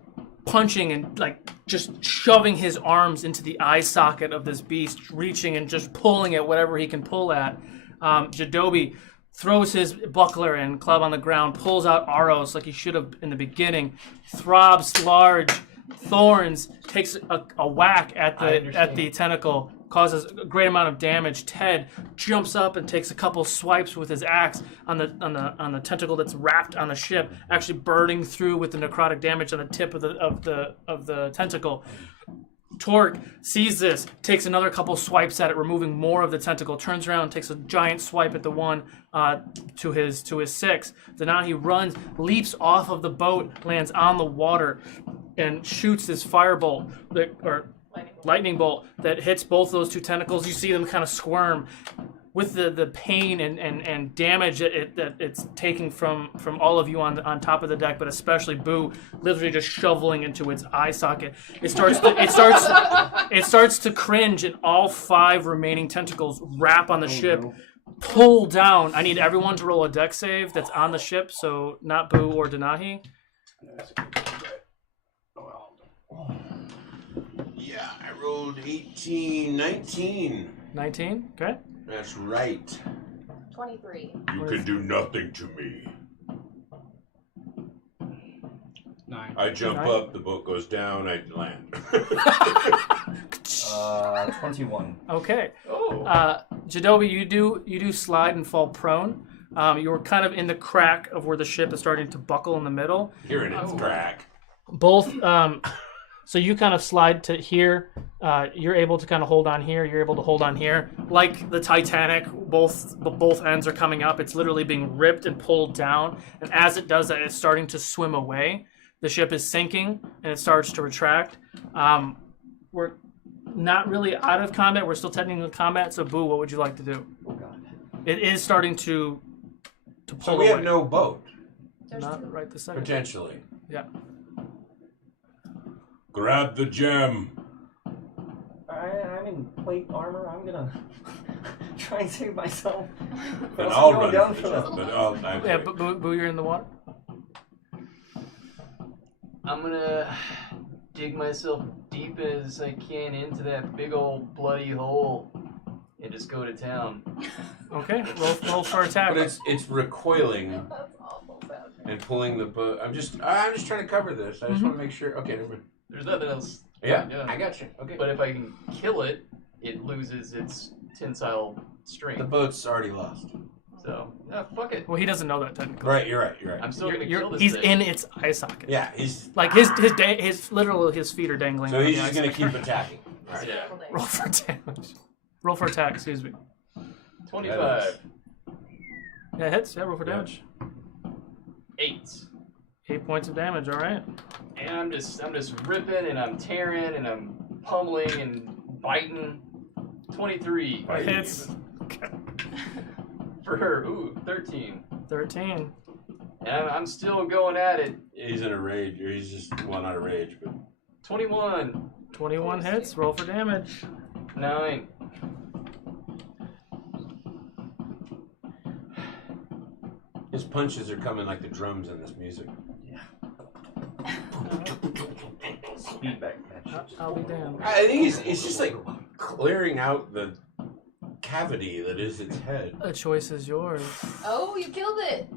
punching and like just shoving his arms into the eye socket of this beast, reaching and just pulling at whatever he can pull at. Jadobi throws his buckler and club on the ground, pulls out Aros like he should have in the beginning, throbs large thorns, takes a whack at the tentacle, causes a great amount of damage. Ted jumps up and takes a couple swipes with his axe on the tentacle that's wrapped on the ship, actually burning through with the necrotic damage on the tip of the tentacle. Torque sees this, takes another couple swipes at it, removing more of the tentacle, turns around, takes a giant swipe at the one to his 6. Denahi runs, leaps off of the boat, lands on the water, and shoots this firebolt, or lightning bolt, that hits both those 2 tentacles. You see them kind of squirm with the pain and damage that it's taking from all of you on top of the deck, but especially Boo, literally just shoveling into its eye socket. It starts to cringe, and all 5 remaining tentacles wrap on the ship, pull down. I need everyone to roll a deck save that's on the ship, so not Boo or Denahi. Yeah, I rolled 18, 19. 19, okay. That's right. 23. You can do nothing to me. 9. I jump 9. up, the boat goes down, I land. 21. Okay. Oh. Jadobi, you do slide and fall prone. You were kind of in the crack of where the ship is starting to buckle in the middle. You're in its crack. Both, so you kind of slide to here. You're able to kind of hold on here. You're able to hold on here. Like the Titanic, both ends are coming up. It's literally being ripped and pulled down. And as it does that, it's starting to swim away. The ship is sinking, and it starts to retract. We're not really out of combat. We're still technically in combat. So, Boo, what would you like to do? Oh god. It is starting to pull So we away. have no boat, Not right this second. potentially. Yeah. Grab the gem. I'm in plate armor. I'm gonna try and save myself. Then Else I'll I'm going run down for for the jump. the... Yeah, Boo, you're in the water. I'm gonna dig myself deep as I can into that big old bloody hole and just go to town. Okay, roll for attack. But it's recoiling That's awful sounding. and pulling the boat. I'm just trying to cover this. I just want to make sure. Okay, never mind. There's nothing else. Yeah, Yeah. I got you. Okay. But if I can kill it, it loses its tensile strength. The boat's already lost. So, fuck it. Well, he doesn't know that technically. Right, you're right. I'm still gonna kill this He's thing. in its eye socket. Yeah, he's like his literally his feet are dangling. so out of he's the just eye gonna socket. keep attacking. Right. Yeah. Roll for damage. Roll for attack. Excuse me. 25. Yeah, hits. Yeah, roll for damage. 8. 8 points of damage. All right. And I'm just ripping and I'm tearing and I'm pummeling and biting. 23. Hits. For her. Ooh, 13. 13. And I'm still going at it. He's in a rage, or he's just not a rage, but 21. 21 hits. Roll for damage. 9. his punches are coming like the drums in this music. Speed back. I'll be damned. I think it's just like clearing out the cavity that is its head. The choice is yours. Oh, you killed it.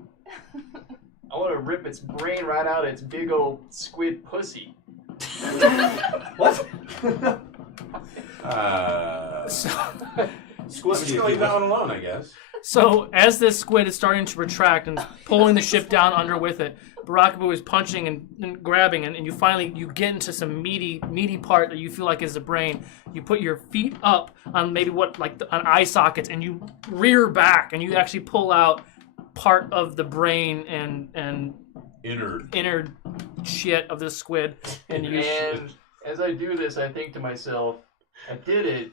I want to rip its brain right out of its big old squid pussy. What? Squid, just gonna leave that one alone, I guess. So as this squid is starting to retract and pulling the ship down under with it, Barakabu is punching and grabbing, and you finally get into some meaty part that you feel like is the brain. You put your feet up on maybe on eye sockets, and you rear back, and you actually pull out part of the brain and inner shit of the squid. And as I do this, I think to myself, I did it.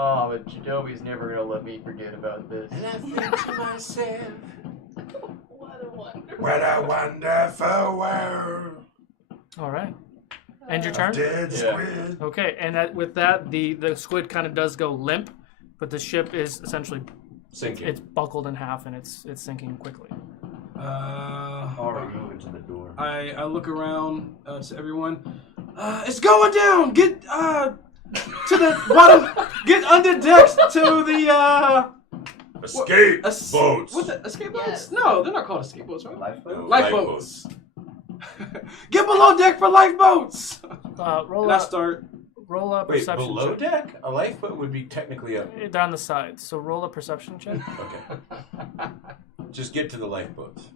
Oh, but Jadobi's never gonna let me forget about this. And I think to myself, what a wonderful world. All right. End your turn? Dead squid. Okay, and with that, the squid kind of does go limp, but the ship is essentially sinking. It's buckled in half, and it's sinking quickly. Already moving to the door. I look around to everyone. It's going down. Get to the bottom. Get under decks to the escape boats. What the escape boats? Yes. No, they're not called escape boats, right? Lifeboats. Lifeboats. Get below deck for lifeboats. Roll up. Roll up Wait, perception below check. deck? A lifeboat would be technically up. They're on the sides, so roll a perception check. Okay. Just get to the lifeboats.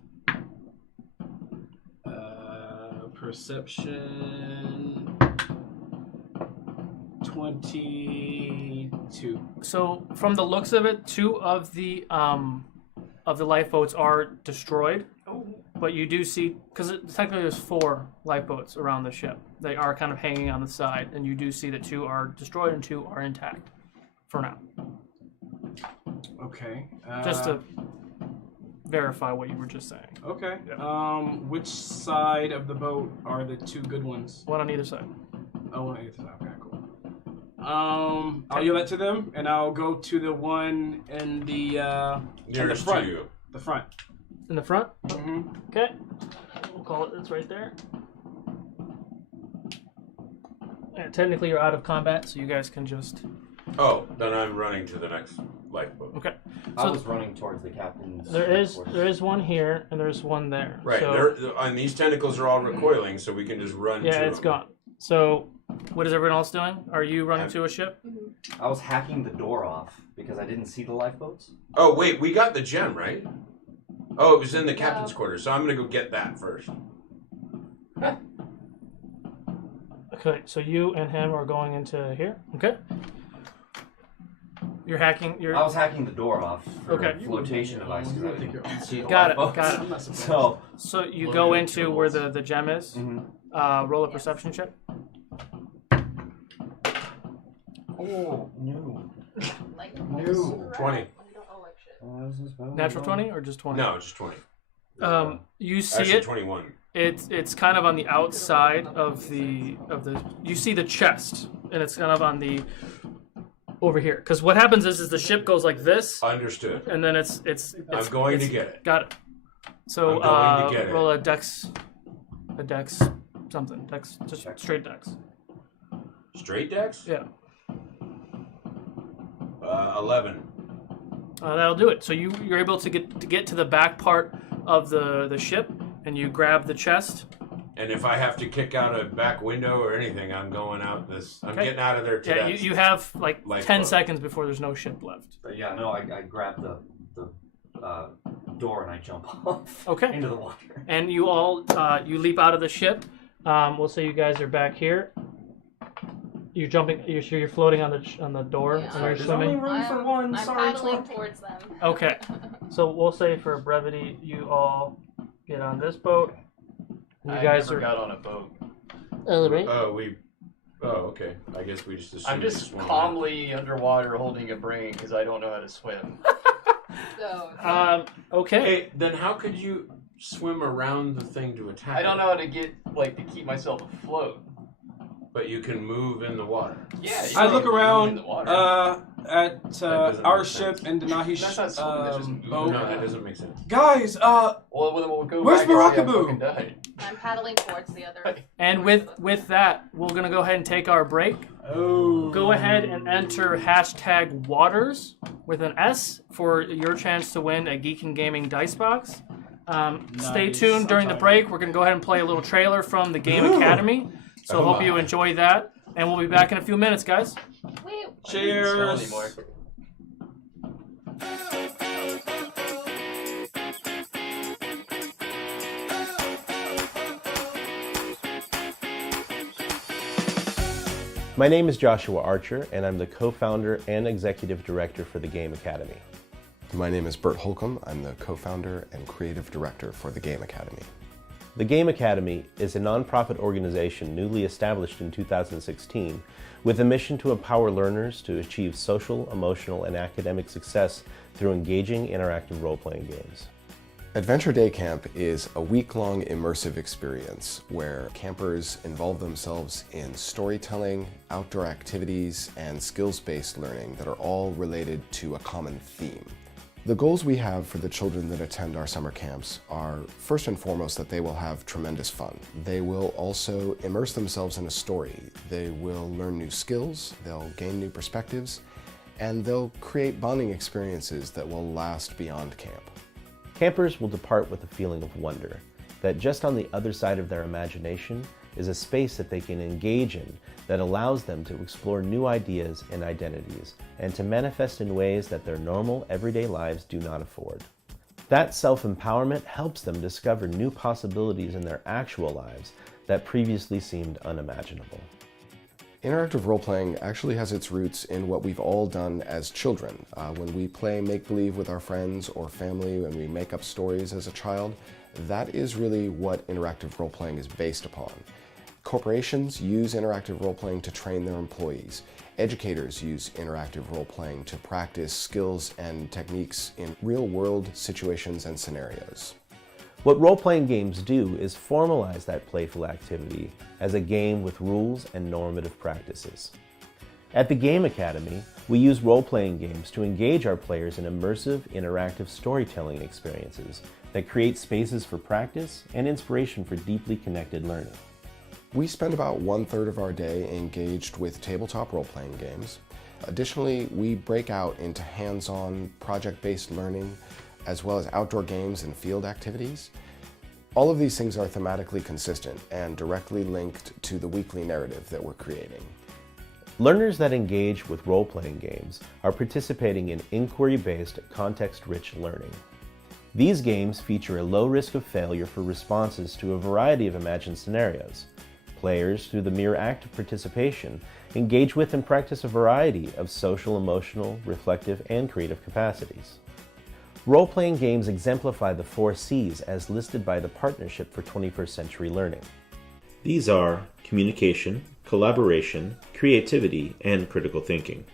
Perception 22. So from the looks of it, 2 of the lifeboats are destroyed. But you do see, because technically there's 4 lifeboats around the ship. They are kind of hanging on the side, and you do see that 2 are destroyed and 2 are intact for now. Okay. Just to verify what you were just saying. Okay. Which side of the boat are the 2 good ones? One on either side. Oh, one on either side. Okay, cool. I'll yell that to them, and I'll go to the one in the Nearest front. to you. The front. In the front? Mm-hmm. Okay. We'll call it, it's right there. And technically you're out of combat, so you guys can just... Oh, then I'm running to the next lifeboat. Okay. I was running towards the captain's. There is one here, and there's one there. Right, So, and these tentacles are all recoiling, so we can just run yeah, to it's them. gone. So, what is everyone else doing? Are you running to a ship? I was hacking the door off because I didn't see the lifeboats. Oh, wait, we got the gem, right? Oh, it was in the captain's quarters, so I'm going to go get that first. Okay, so you and him are going into here. Okay. You're hacking. I was hacking the door off for Okay. flotation device because I didn't see the Got it. lifeboats. Got it. So you go into where the gem is. Mm-hmm. Roll a perception check. Oh no! No. 20. Natural 20 or just 20? No, just 20. You see Actually, it. 21. It's kind of on the outside of the you see the chest, and it's kind of on the over here. Because what happens is the ship goes like this. Understood. And then it's I'm going to get it. Got it. So I'm going to get it. roll a dex something. Dex, just straight dex. Straight decks? Yeah. 11. That'll do it. So you're able to get to the back part of the ship, and you grab the chest. And if I have to kick out a back window or anything, I'm going out this. I'm getting out of there today. Yeah, you have like 10 boat. seconds before there's no ship left. But yeah, no, I grab the door and I jump off into the water. And you all you leap out of the ship. We'll say you guys are back here. You're jumping. You're floating on the door. Yeah. And you're swimming. I'm paddling towards them. Okay. So we'll say for brevity, you all get on this boat. You guys never are got on a boat. Oh, right. Okay. I guess we just assumed. I'm just calmly underwater holding a brain because I don't know how to swim. Okay. Hey, then how could you swim around the thing to attack? I don't know how to get to keep myself afloat. But you can move in the water. Yeah. I look around at our ship and Denahi's That's not swimming, that's just moving. boat. No, that doesn't make sense. Guys, well, we'll go where's back and say I Barakaboo? fucking died. I'm paddling towards the other. And with that, we're gonna go ahead and take our break. Oh. Go ahead and enter hashtag Waters with an S for your chance to win a Geek and Gaming dice box. Stay tuned during the break. We're gonna go ahead and play a little trailer from the Game Academy. So hope you enjoy that, and we'll be back in a few minutes, guys. Cheers. My name is Joshua Archer, and I'm the co-founder and executive director for the Game Academy. My name is Bert Holcomb. I'm the co-founder and creative director for the Game Academy. The Game Academy is a nonprofit organization newly established in 2016 with a mission to empower learners to achieve social, emotional, and academic success through engaging interactive role-playing games. Adventure Day Camp is a week-long immersive experience where campers involve themselves in storytelling, outdoor activities, and skills-based learning that are all related to a common theme. The goals we have for the children that attend our summer camps are, first and foremost, that they will have tremendous fun. They will also immerse themselves in a story. They will learn new skills, they'll gain new perspectives, and they'll create bonding experiences that will last beyond camp. Campers will depart with a feeling of wonder, that just on the other side of their imagination is a space that they can engage in that allows them to explore new ideas and identities and to manifest in ways that their normal, everyday lives do not afford. That self-empowerment helps them discover new possibilities in their actual lives that previously seemed unimaginable. Interactive role-playing actually has its roots in what we've all done as children. When we play make-believe with our friends or family and we make up stories as a child, that is really what interactive role-playing is based upon. Corporations use interactive role-playing to train their employees. Educators use interactive role-playing to practice skills and techniques in real-world situations and scenarios. What role-playing games do is formalize that playful activity as a game with rules and normative practices. At the Game Academy, we use role-playing games to engage our players in immersive, interactive storytelling experiences that create spaces for practice and inspiration for deeply connected learning. We spend about 1/3 of our day engaged with tabletop role-playing games. Additionally, we break out into hands-on, project-based learning, as well as outdoor games and field activities. All of these things are thematically consistent and directly linked to the weekly narrative that we're creating. Learners that engage with role-playing games are participating in inquiry-based, context-rich learning. These games feature a low risk of failure for responses to a variety of imagined scenarios. Players, through the mere act of participation, engage with and practice a variety of social, emotional, reflective, and creative capacities. Role-playing games exemplify the 4 C's as listed by the Partnership for 21st Century Learning. These are communication, collaboration, creativity, and critical thinking.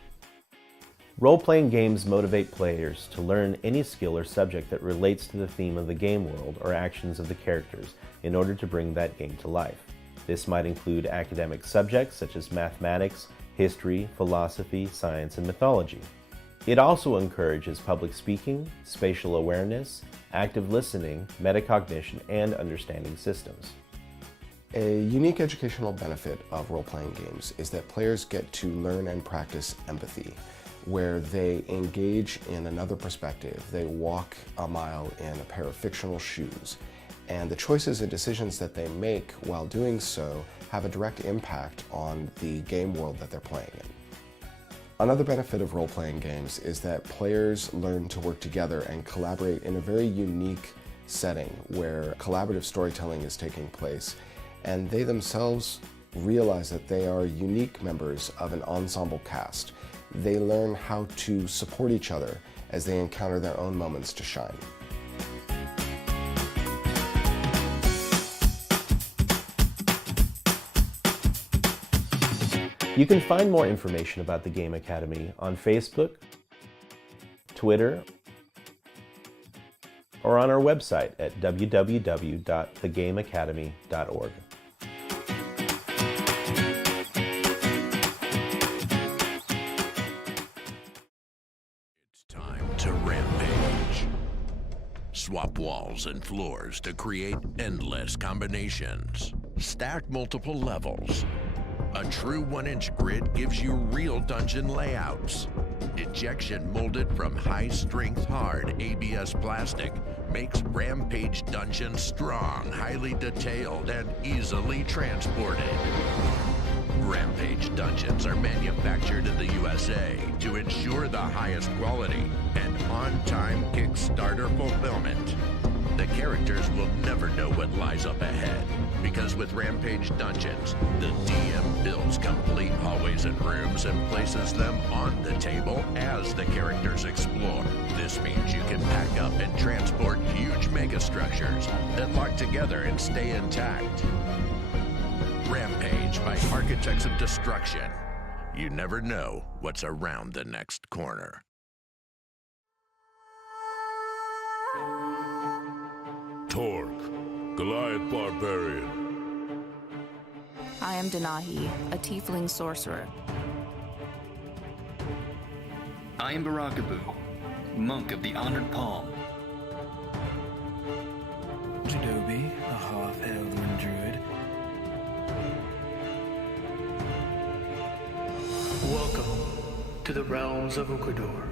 Role-playing games motivate players to learn any skill or subject that relates to the theme of the game world or actions of the characters in order to bring that game to life. This might include academic subjects such as mathematics, history, philosophy, science, and mythology. It also encourages public speaking, spatial awareness, active listening, metacognition, and understanding systems. A unique educational benefit of role-playing games is that players get to learn and practice empathy, where they engage in another perspective. They walk a mile in a pair of fictional shoes, and the choices and decisions that they make while doing so have a direct impact on the game world that they're playing in. Another benefit of role-playing games is that players learn to work together and collaborate in a very unique setting where collaborative storytelling is taking place, and they themselves realize that they are unique members of an ensemble cast. They learn how to support each other as they encounter their own moments to shine. You can find more information about the Game Academy on Facebook, Twitter, or on our website at www.thegameacademy.org. It's time to rampage. Swap walls and floors to create endless combinations. Stack multiple levels. A true 1-inch grid gives you real dungeon layouts. Ejection molded from high-strength hard ABS plastic makes Rampage dungeons strong, highly detailed, and easily transported. Rampage dungeons are manufactured in the USA to ensure the highest quality and on-time Kickstarter fulfillment. The characters will never know what lies up ahead, because with Rampage Dungeons, the DM builds complete hallways and rooms and places them on the table as the characters explore. This means you can pack up and transport huge megastructures that lock together and stay intact. Rampage by Architects of Destruction. You never know what's around the next corner. Torque, Goliath Barbarian. I am Denahi, a tiefling sorcerer. I am Barakabu, monk of the Honored Palm. Jadobi, a half-elven druid. Welcome to the realms of Ukodor.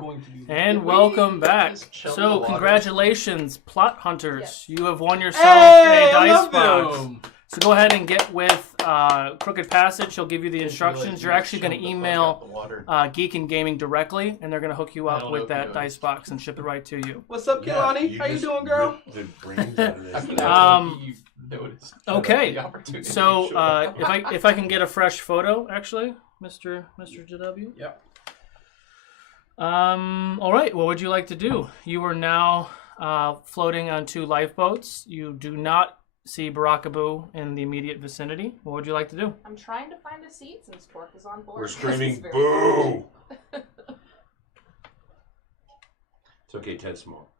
going to be. And welcome back. just chill in the So, water? congratulations, plot hunters. Yes. You have won yourself Hey, a I dice love box. them. So go ahead and get with Crooked Passage. He'll give you the instructions. You're actually going to email Geek and Gaming directly, and they're going to hook you I up don't know with if you that know. dice box and ship it right to you. What's up, Kehlani? How you just doing, girl? ripped the brains out of this thing. Noticed Okay, the opportunity so showed up. if I can get a fresh photo, actually, Mr. JW. Yep. All right. What would you like to do? You are now floating on 2 lifeboats. You do not see Barakaboo in the immediate vicinity. What would you like to do? I'm trying to find a seat since Torque is on board. We're This is screaming, very boo! It's okay, Ted's small.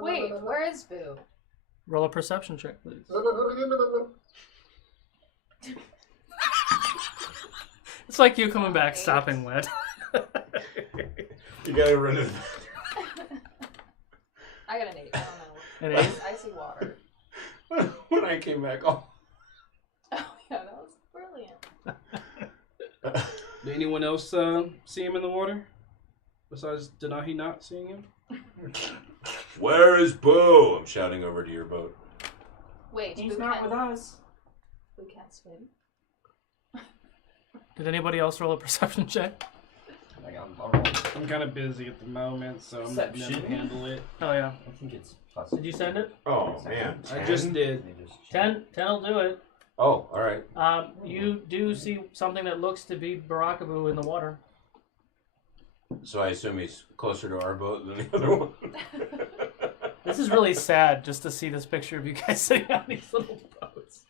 Wait, where is Boo? Roll a perception check, please. It's like you coming back, stopping wet. You gotta run it. I got an 8. I don't know. An 8? I see water. When I came back, oh. Oh yeah, that was brilliant. Did anyone else see him in the water? Besides Denahi not seeing him? Where is Boo? I'm shouting over to your boat. Wait, He's Boo not can't- with us. Boo can't swim. Did anybody else roll a perception check? I'm kind of busy at the moment, so I'm not going to handle it. Oh yeah. I think it's plus. Did you send it? Oh, man. I just did. 10 will do it. Oh, all right. You do see something that looks to be Barakaboo in the water. So I assume he's closer to our boat than the other one. This is really sad just to see this picture of you guys sitting on these little boats.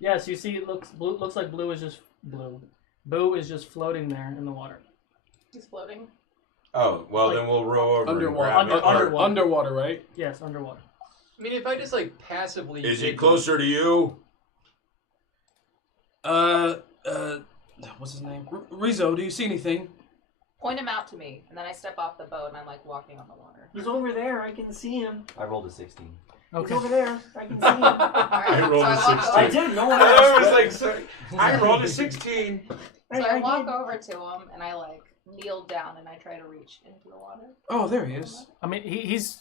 Yes, you see, it looks like Boo is just floating there in the water. He's floating. Oh, well, then we'll row over Underwater. and grab it. Underwater, right? Yes, underwater. I mean, if I just like passively. Is he closer to you? What's his name? Rizzo, do you see anything? Point him out to me, and then I step off the boat and I'm like walking on the water. He's over there. I can see him. I rolled a 16. Okay. He's over there. I can see him. I rolled a 16. I did. No one I else. was like, sorry. I rolled a 16. So I walk over to him and I like kneel down and I try to reach into the water. Oh, there he is. I mean, he's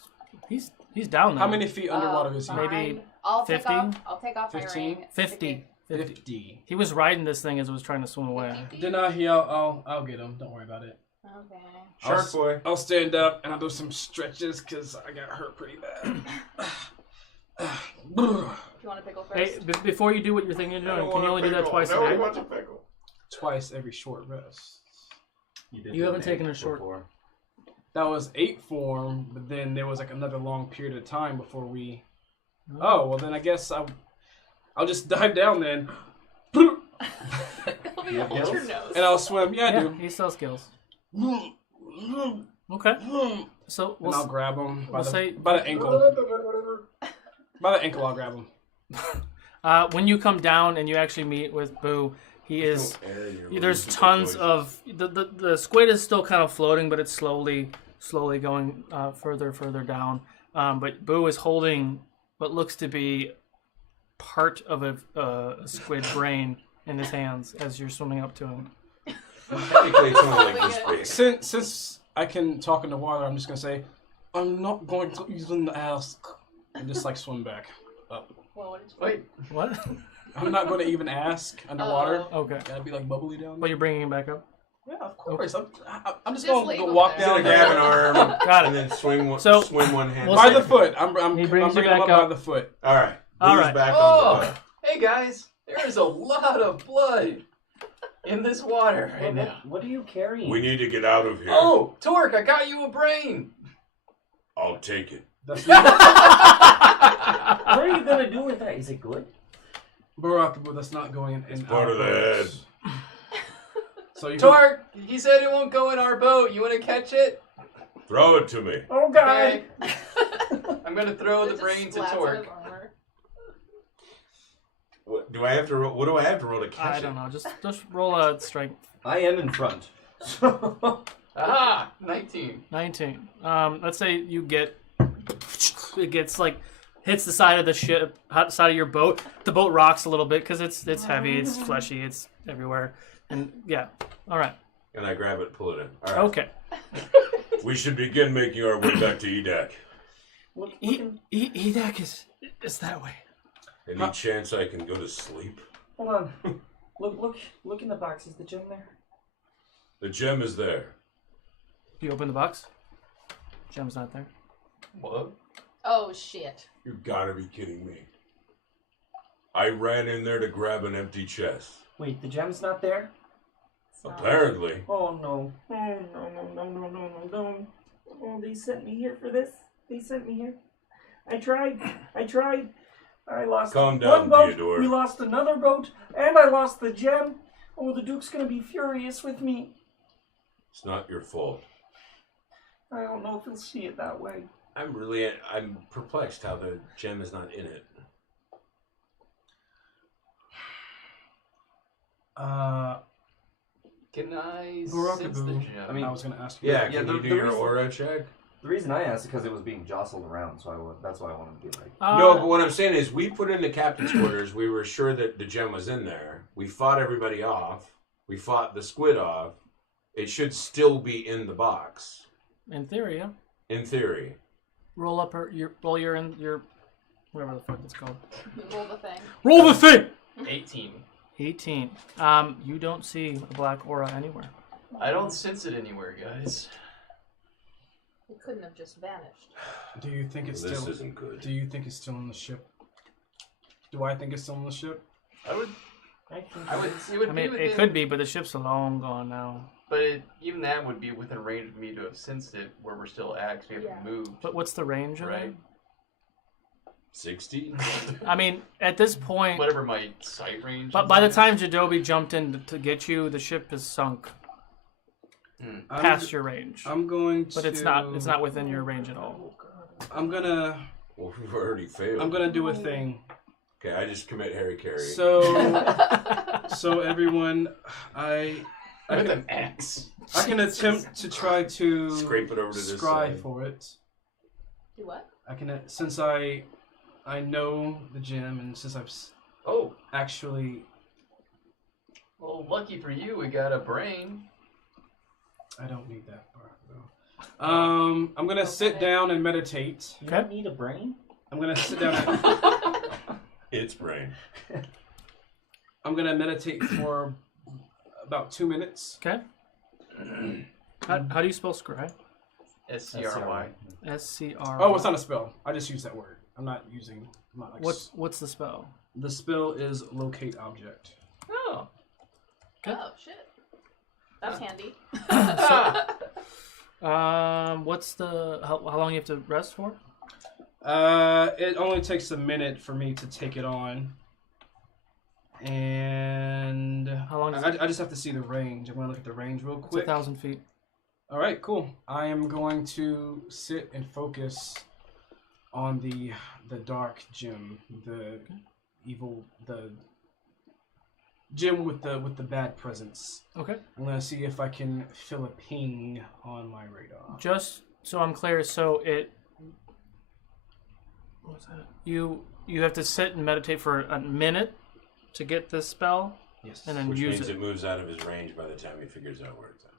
down there. How many feet underwater is he? Maybe I'll 50? take off my 15? ring. 50. 50. He was riding this thing as it was trying to swim away. Denahi, I'll get him. Don't worry about it. Okay. Shark boy. I'll stand up and I'll do some stretches because I got hurt pretty bad. Do you want to pickle first? Hey, before you do what you're thinking of doing, can you only do that twice a day? Twice every short rest. You haven't taken a short. That was 8 form, but then there was like another long period of time before we. Oh well, then I guess I'll just dive down then. And I'll swim. Yeah, I do. He still has skills. Okay. So and I'll grab him by, we'll say by the ankle. By the ankle, I'll grab him. When you come down and you actually meet with Boo, he is. There's tons of the squid is still kind of floating, but it's slowly going further down. But Boo is holding what looks to be part of a squid brain in his hands as you're swimming up to him. Technically, it's only like this big. Since I can talk in the water, I'm just gonna say, I'm not going to even ask, and just like swim back up. Wait, what? I'm not going to even ask underwater. Okay. Gotta be like bubbly down. But you're bringing him back up. Yeah, of course. I'm just Just going leave to him walk there. down He's gonna grab an arm Got it. and then swing one hand. by the foot. I'm He brings you bringing him back up up. by the foot. All right. All Boo's right. back on the Oh, boat. hey guys, there is a lot of blood in this water right now. What are you carrying? We need to get out of here. Oh, Torque, I got you a brain. I'll take it. What are you gonna do with that? Is it good? Barack, but that's not going in Part our of the head. boats. So you Torque, he said it won't go in our boat. You want to catch it? Throw it to me. Oh God! Okay. I'm gonna throw the brain to Torque. What do I have to roll? What do I have to roll to catch I don't know. Just roll a strength. I am in front. Aha! 19. 19. Let's say you get. It gets like hits the side of the ship, side of your boat. The boat rocks a little bit because it's heavy, it's fleshy, it's everywhere, and yeah. All right. And I grab it, and pull it in. All right. Okay. We should begin making our way back to Edak. Edak is that way. Any chance I can go to sleep? Hold on. Look in the box. Is the gem there? The gem is there. You open the box. Gem's not there. What? Oh shit. You gotta be kidding me. I ran in there to grab an empty chest. Wait, the gem's not there? Apparently. Oh no. No. Oh, they sent me here for this. They sent me here. I tried. I lost Calm down, one boat. Theodore. We lost another boat. And I lost the gem. Oh, the Duke's gonna be furious with me. It's not your fault. I don't know if he'll see it that way. I'm perplexed how the gem is not in it. Can I Barakabu. sense the gem? I mean, I was going to ask you. Yeah, can you do your aura check? The reason I asked is because it was being jostled around, so that's why I wanted to be like. No, but what I'm saying is we put in the captain's quarters. We were sure that the gem was in there. We fought everybody off. We fought the squid off. It should still be in the box. In theory, yeah. In theory. Roll up your whatever the fuck it's called. Roll the thing. Roll the thing. 18. 18. You don't see a black aura anywhere. I don't sense it anywhere, guys. It couldn't have just vanished. Do you think it's This still? isn't good. Do you think it's still on the ship? Do I think it's still on the ship? I would. I mean, it could be, but the ship's long gone now. But even that would be within range of me to have sensed it where we're still at, because we haven't moved. But what's the range of it? Right? 60? I mean, at this point, Whatever my sight range but is by the on. time Jadobi jumped in to get you, the ship is sunk past your range. I'm going to. But it's not within your range at all. I'm gonna. Well, we've already failed. I'm gonna do a thing. Okay, I just commit Harry Carey. So everyone, I With an axe. I can attempt to try to Scrape it over to this scry side. for it. Do what? I can, since I know the gem, and since I've actually. Well, lucky for you, we got a brain. I don't need that part though. I'm gonna sit down and meditate. You don't need a brain? I'm gonna sit down. And... It's brain. I'm gonna meditate for about 2 minutes. Okay. How do you spell scry? SCRY. SCRY. Oh, it's not a spell. I just use that word. I'm not like. What's the spell? The spell is locate object. Oh. Okay. Oh shit. That's handy. What's the how long you have to rest for? It only takes a minute for me to take it on. And how long? I just have to see the range. I'm gonna look at the range real quick. It's 1,000 feet. All right, cool. I am going to sit and focus on the dark gem, the gem with the bad presence. Okay. I'm gonna see if I can feel a ping on my radar. Just so I'm clear, so it. What's that? You have to sit and meditate for a minute to get this spell. Yes. And then Which use means it. it moves out of his range by the time he figures out where it's at.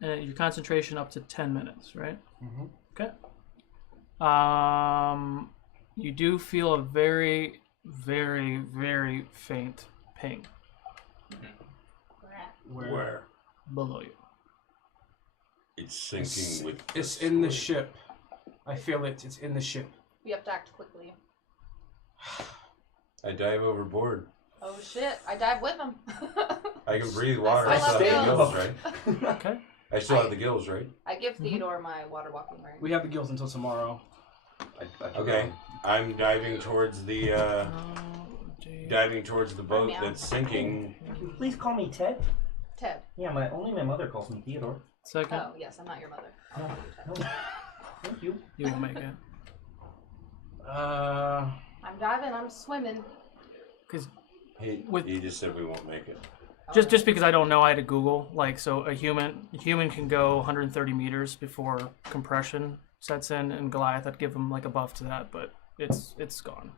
And your concentration up to 10 minutes, right? Mm-hmm. Okay. You do feel a very, very, very faint ping. Where? Below you. It's sinking with. It's in the ship. I feel it. It's in the ship. We have to act quickly. I dive overboard. Oh shit! I dive with him. I can breathe water. I still still have have the gills, gills. right? Okay. I still have the gills, right? I give Theodore my water walking ring. We have the gills until tomorrow. Okay. I'm diving towards the boat Meow. that's sinking. Please call me Ted. Ted. Yeah, only my mother calls me Theodore. Second. Oh yes, I'm not your mother. No. Thank you. You will make it. I'm diving. I'm swimming. Because He just said we won't make it. just because I don't know, I had to Google. Like, so a human can go 130 meters before compression sets in, and Goliath, I'd give him like a buff to that, but it's gone.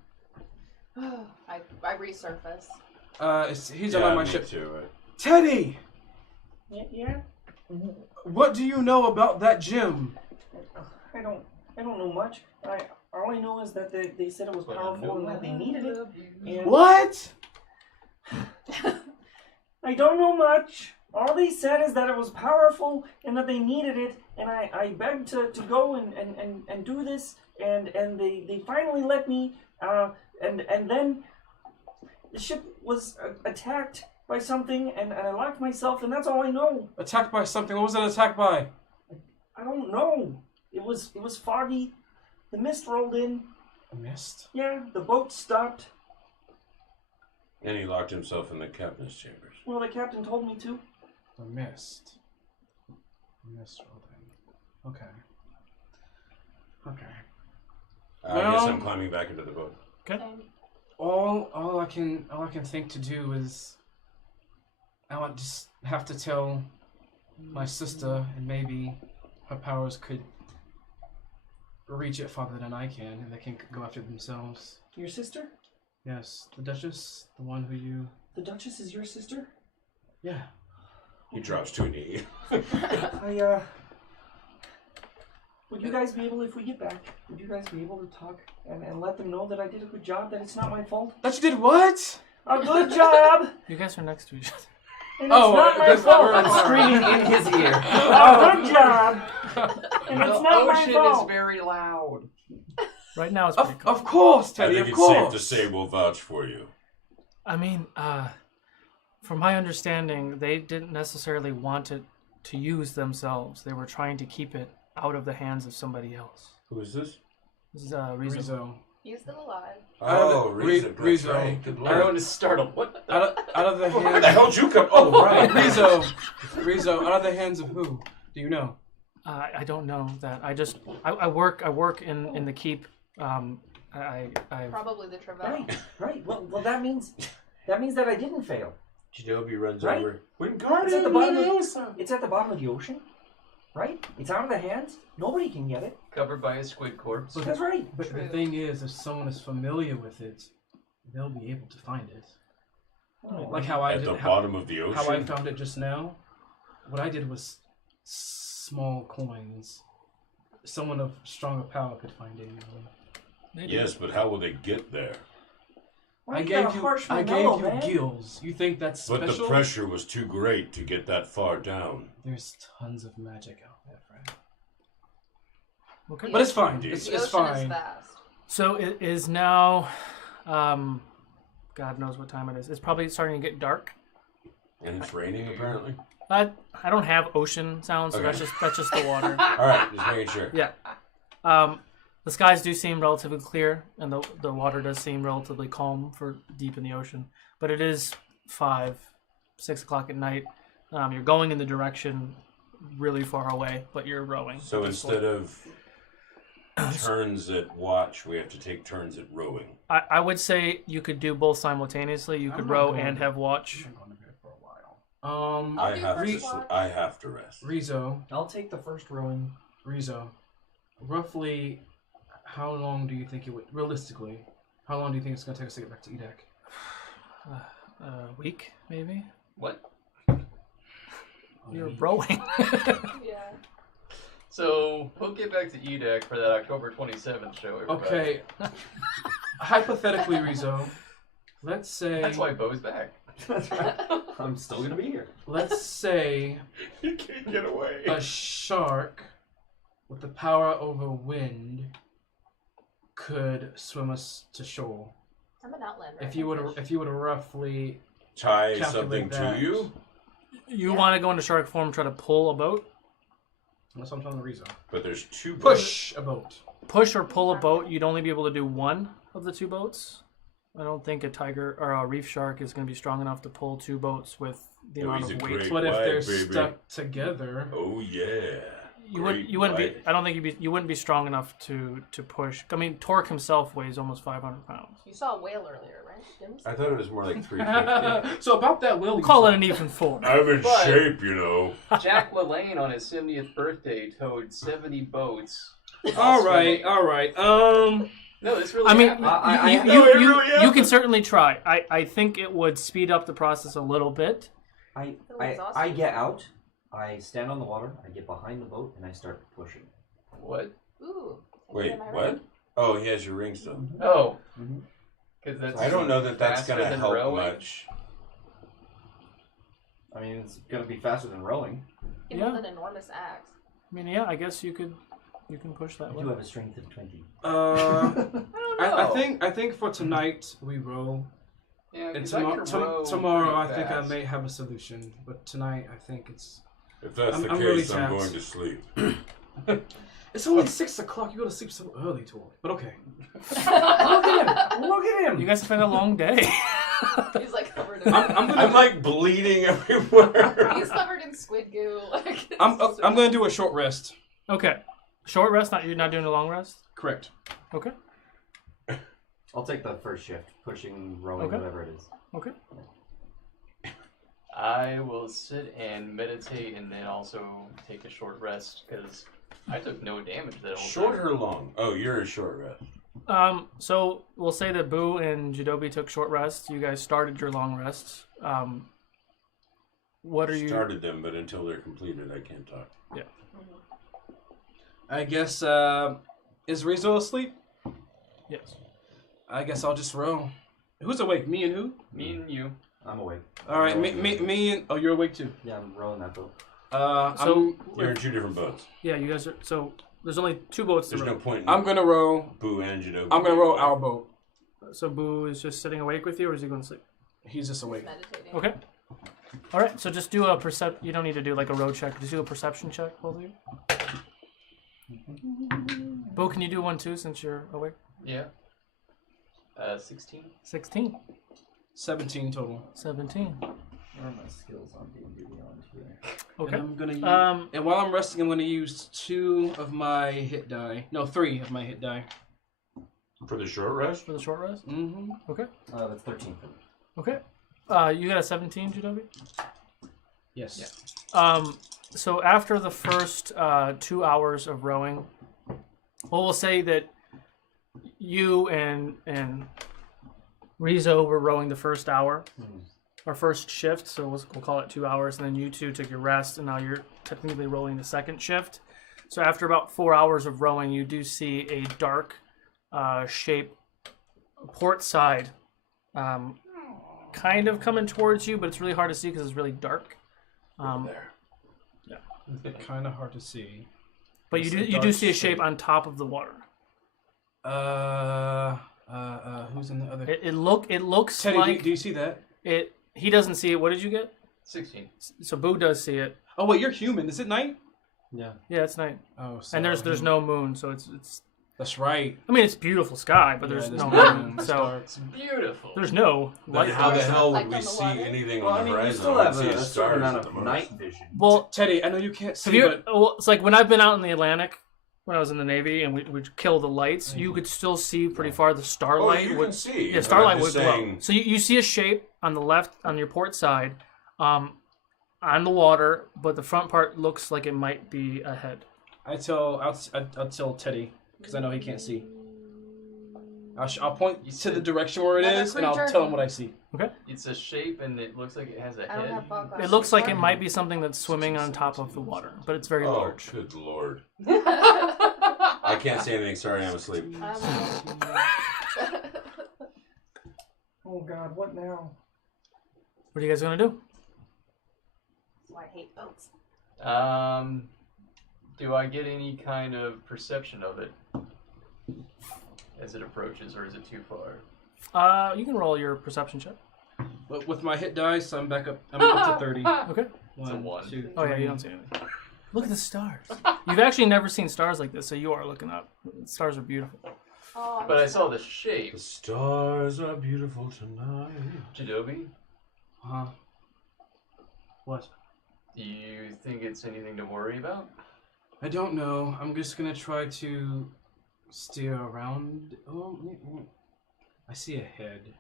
I resurface. He's on my me ship. too. Teddy, Yeah. what do you know about that gem? I don't know much. All I know is that they said it was powerful and that they needed it. And What? I don't know much. All they said is that it was powerful and that they needed it, and I begged to go and do this, and they finally let me, and then the ship was attacked by something, and I locked myself, and that's all I know. Attacked by something? What was it attacked by? I don't know. It was foggy. The mist rolled in. A mist? Yeah, the boat stopped. And he locked himself in the captain's chambers. Well, the captain told me to. A mist. A mist rolled in. Okay. I guess I'm climbing back into the boat. Okay. All I can think to do is I would just have to tell my sister, and maybe her powers could reach it farther than I can, and they can go after themselves. Your sister? Yes, the Duchess, the one who you... The Duchess is your sister? Yeah. He drops to a knee. Would you guys be able, if we get back, would you guys be able to talk and let them know that I did a good job, that it's not my fault? That you did what? A good job! You guys are next to each other. And it's not my fault! I'm screaming in his ear. A good job! And it's not my ocean fault! is very loud. Right now, it's pretty cool. Of course, I Teddy, think of it's course. safe to say we'll vouch for you. I mean, from my understanding, they didn't necessarily want it to use themselves. They were trying to keep it out of the hands of somebody else. Who is this? This is Rizzo. He's still alive. Oh, Rizzo. That's Rizzo. right. Good Everyone lord. is startled. What? Out of the hands... Where the hell did you come? Oh, right. Rizzo, out of the hands of who? Do you know? I don't know that. I work in the keep. I Probably the Trevor. Right. Well, that means that I didn't fail. Shinobi runs Right? over. It's at the bottom of the ocean, right? It's out of the hands. Nobody can get it. Covered by a squid corpse. That's right. But the thing is, if someone is familiar with it, they'll be able to find it. Like how I At did. the how, bottom of the ocean? How I found it just now. What I did was small coins. Someone of stronger power could find it. Yes, but how will they get there? I gave you gills. You think that's special? But the pressure was too great to get that far down. There's tons of magic out there, friend. Okay. But it's fine. Indeed. It's The ocean fine. is vast. So it is now. God knows what time it is. It's probably starting to get dark. And it's raining, apparently. I don't have ocean sounds, so Okay. that's just the water. All right, just making sure. Yeah. The skies do seem relatively clear, and the water does seem relatively calm for deep in the ocean. But it is 6 o'clock at night. You're going in the direction really far away, but you're rowing. So instead of turns at watch, we have to take turns at rowing. I would say you could do both simultaneously. You could row and have watch. I have to rest. Rizzo. I'll take the first rowing. Rizzo. Roughly, how long do you think it would, realistically, how long do you think it's going to take us to get back to Edek? A week, maybe? What? You're rowing. Yeah. So we'll get back to EDAC for that October 27th show. Everybody. Okay. Hypothetically, Rizzo, let's say... That's why Bo's back. I'm still going to be here. Let's say... You can't get away. A shark with the power over wind could swim us to shore. I'm an outlander. If you would roughly tie calculate something that. to you. You want to go into shark form, try to pull a boat? That's what I'm telling the Rizzo. But there's two Push a boat. Push or pull a boat. You'd only be able to do one of the two boats. I don't think a tiger or a reef shark is going to be strong enough to pull two boats with the amount he's of a weight. great But if white, they're baby. stuck together, Oh yeah. You wouldn't be. I don't think you wouldn't be strong enough to push. I mean, Torque himself weighs almost 500 pounds. You saw a whale earlier, right? Didn't you? I thought it was more like 350. So about that will We'll call it an even four. I'm in But- shape, you know. Jack LaLanne on his 70th birthday towed 70 boats. All right. No, this really I mean, happened. you can certainly try. I think it would speed up the process a little bit. I get out, I stand on the water, I get behind the boat, and I start pushing. What? Ooh. Wait, what? Oh, he has your ring still. Oh. Because that's. I don't know that that's faster going to than help rowing. much. I mean, it's going to be faster than rowing. Even with an enormous axe. I mean, yeah, I guess you can push that I way. do have a strength of 20. I think for tonight we row. Yeah, And 'cause I can row tomorrow I pretty think I fast. may have a solution, but tonight I think it's. If that's I'm the really case, I'm tapped. going to sleep. It's only 6 o'clock. You go to sleep so early, Tori. But okay. Look at him! Look at him! You guys have had a long day. He's like covered in. I'm like bleeding everywhere. He's covered in squid goo. Like, I'm gonna do a short rest. Okay. Short rest. You're not doing a long rest. Correct. Okay. I'll take the first shift, pushing, rowing, Okay. whatever it is. Okay. I will sit and meditate and then also take a short rest because I took no damage that whole Short time. or long? Oh, you're a short rest. So we'll say that Boo and Jidobi took short rests. You guys started your long rests. What are you? Started them, but until they're completed, I can't talk. Yeah. I guess is Rizzo asleep? Yes. I guess I'll just row. Who's awake? Me and who? Me and you. I'm awake. All right, me and you're awake too. Yeah, I'm rowing that boat. So You're in two different boats. yeah, you guys are. So there's only two boats to There's row. no point in I'm gonna row. Boo and Jidobi. I'm gonna row our boat. So Boo is just sitting awake with you, or is he going to sleep? He's just awake. meditating. Okay. All right. So just do a You don't need to do like a row check. Just do a perception check, both of you. Boo, can you do one too since you're awake? Yeah. 16. 16. 17 total. 17. Where are my skills on D&D Beyond here? Okay. And I'm gonna use, and while I'm resting, I'm gonna use 2 of my hit die. No, 3 of my hit die. For the short rest? For the short rest? Mm-hmm. Okay. That's 13 for me. Okay. You got a 17, Jidobi? Yes. Yeah. So after the first 2 hours of rowing, well, we'll say that you and Rizzo were rowing the first hour, our first shift. So we'll call it 2 hours, and then you two took your rest, and now you're technically rowing the second shift. So after about 4 hours of rowing, you do see a dark shape port side, kind of coming towards you, but it's really hard to see because it's really dark. There. Yeah. Kind of hard to see. But you do see a shape on top of the water. Who's in the other? It looks Teddy, like do you see that? He doesn't see it. What did you get? 16. So Boo does see it. Oh wait, you're human. Is it night? Yeah. Yeah, it's night. Oh, so and there's no moon, so it's. That's right. I mean, it's beautiful sky, but there's no moon, so It's beautiful. there's no light. Then how the hell would Like we on the see water? anything Well, on I the mean, you horizon? still I have would see a certain stars amount at the of most. night vision. Well, Teddy, I know you can't see, have you? but Well, it's like when I've been out in the Atlantic, when I was in the Navy, and we'd kill the lights. You could still see pretty far. The starlight Oh, you would can see. Yeah, but starlight I'm would just glow. saying- So you see a shape on the left on your port side, on the water, but the front part looks like it might be a head. I'll tell Teddy because I know he can't see. I'll point to the direction where it Another is, and I'll creature. tell him what I see. Okay. It's a shape and it looks like it has a I don't head. have fog glasses. It looks like it might be something that's swimming on top of the water, but it's very Oh, large. good lord. I can't say anything. Sorry, I'm asleep. Oh God, what now? What are you guys gonna do? So I hate boats. Do I get any kind of perception of it as it approaches, or is it too far? You can roll your perception check. But with my hit dice, I'm back up. I'm up to 30. Okay. It's a 1. 2, Oh yeah, you don't see anything. Look at the stars. You've actually never seen stars like this, so you are looking up. Stars are beautiful. Oh, But I saw the shape. The stars are beautiful tonight. Jidobi, Huh? What? do you think it's anything to worry about? I don't know. I'm just gonna try to steer around. Oh, I see a head.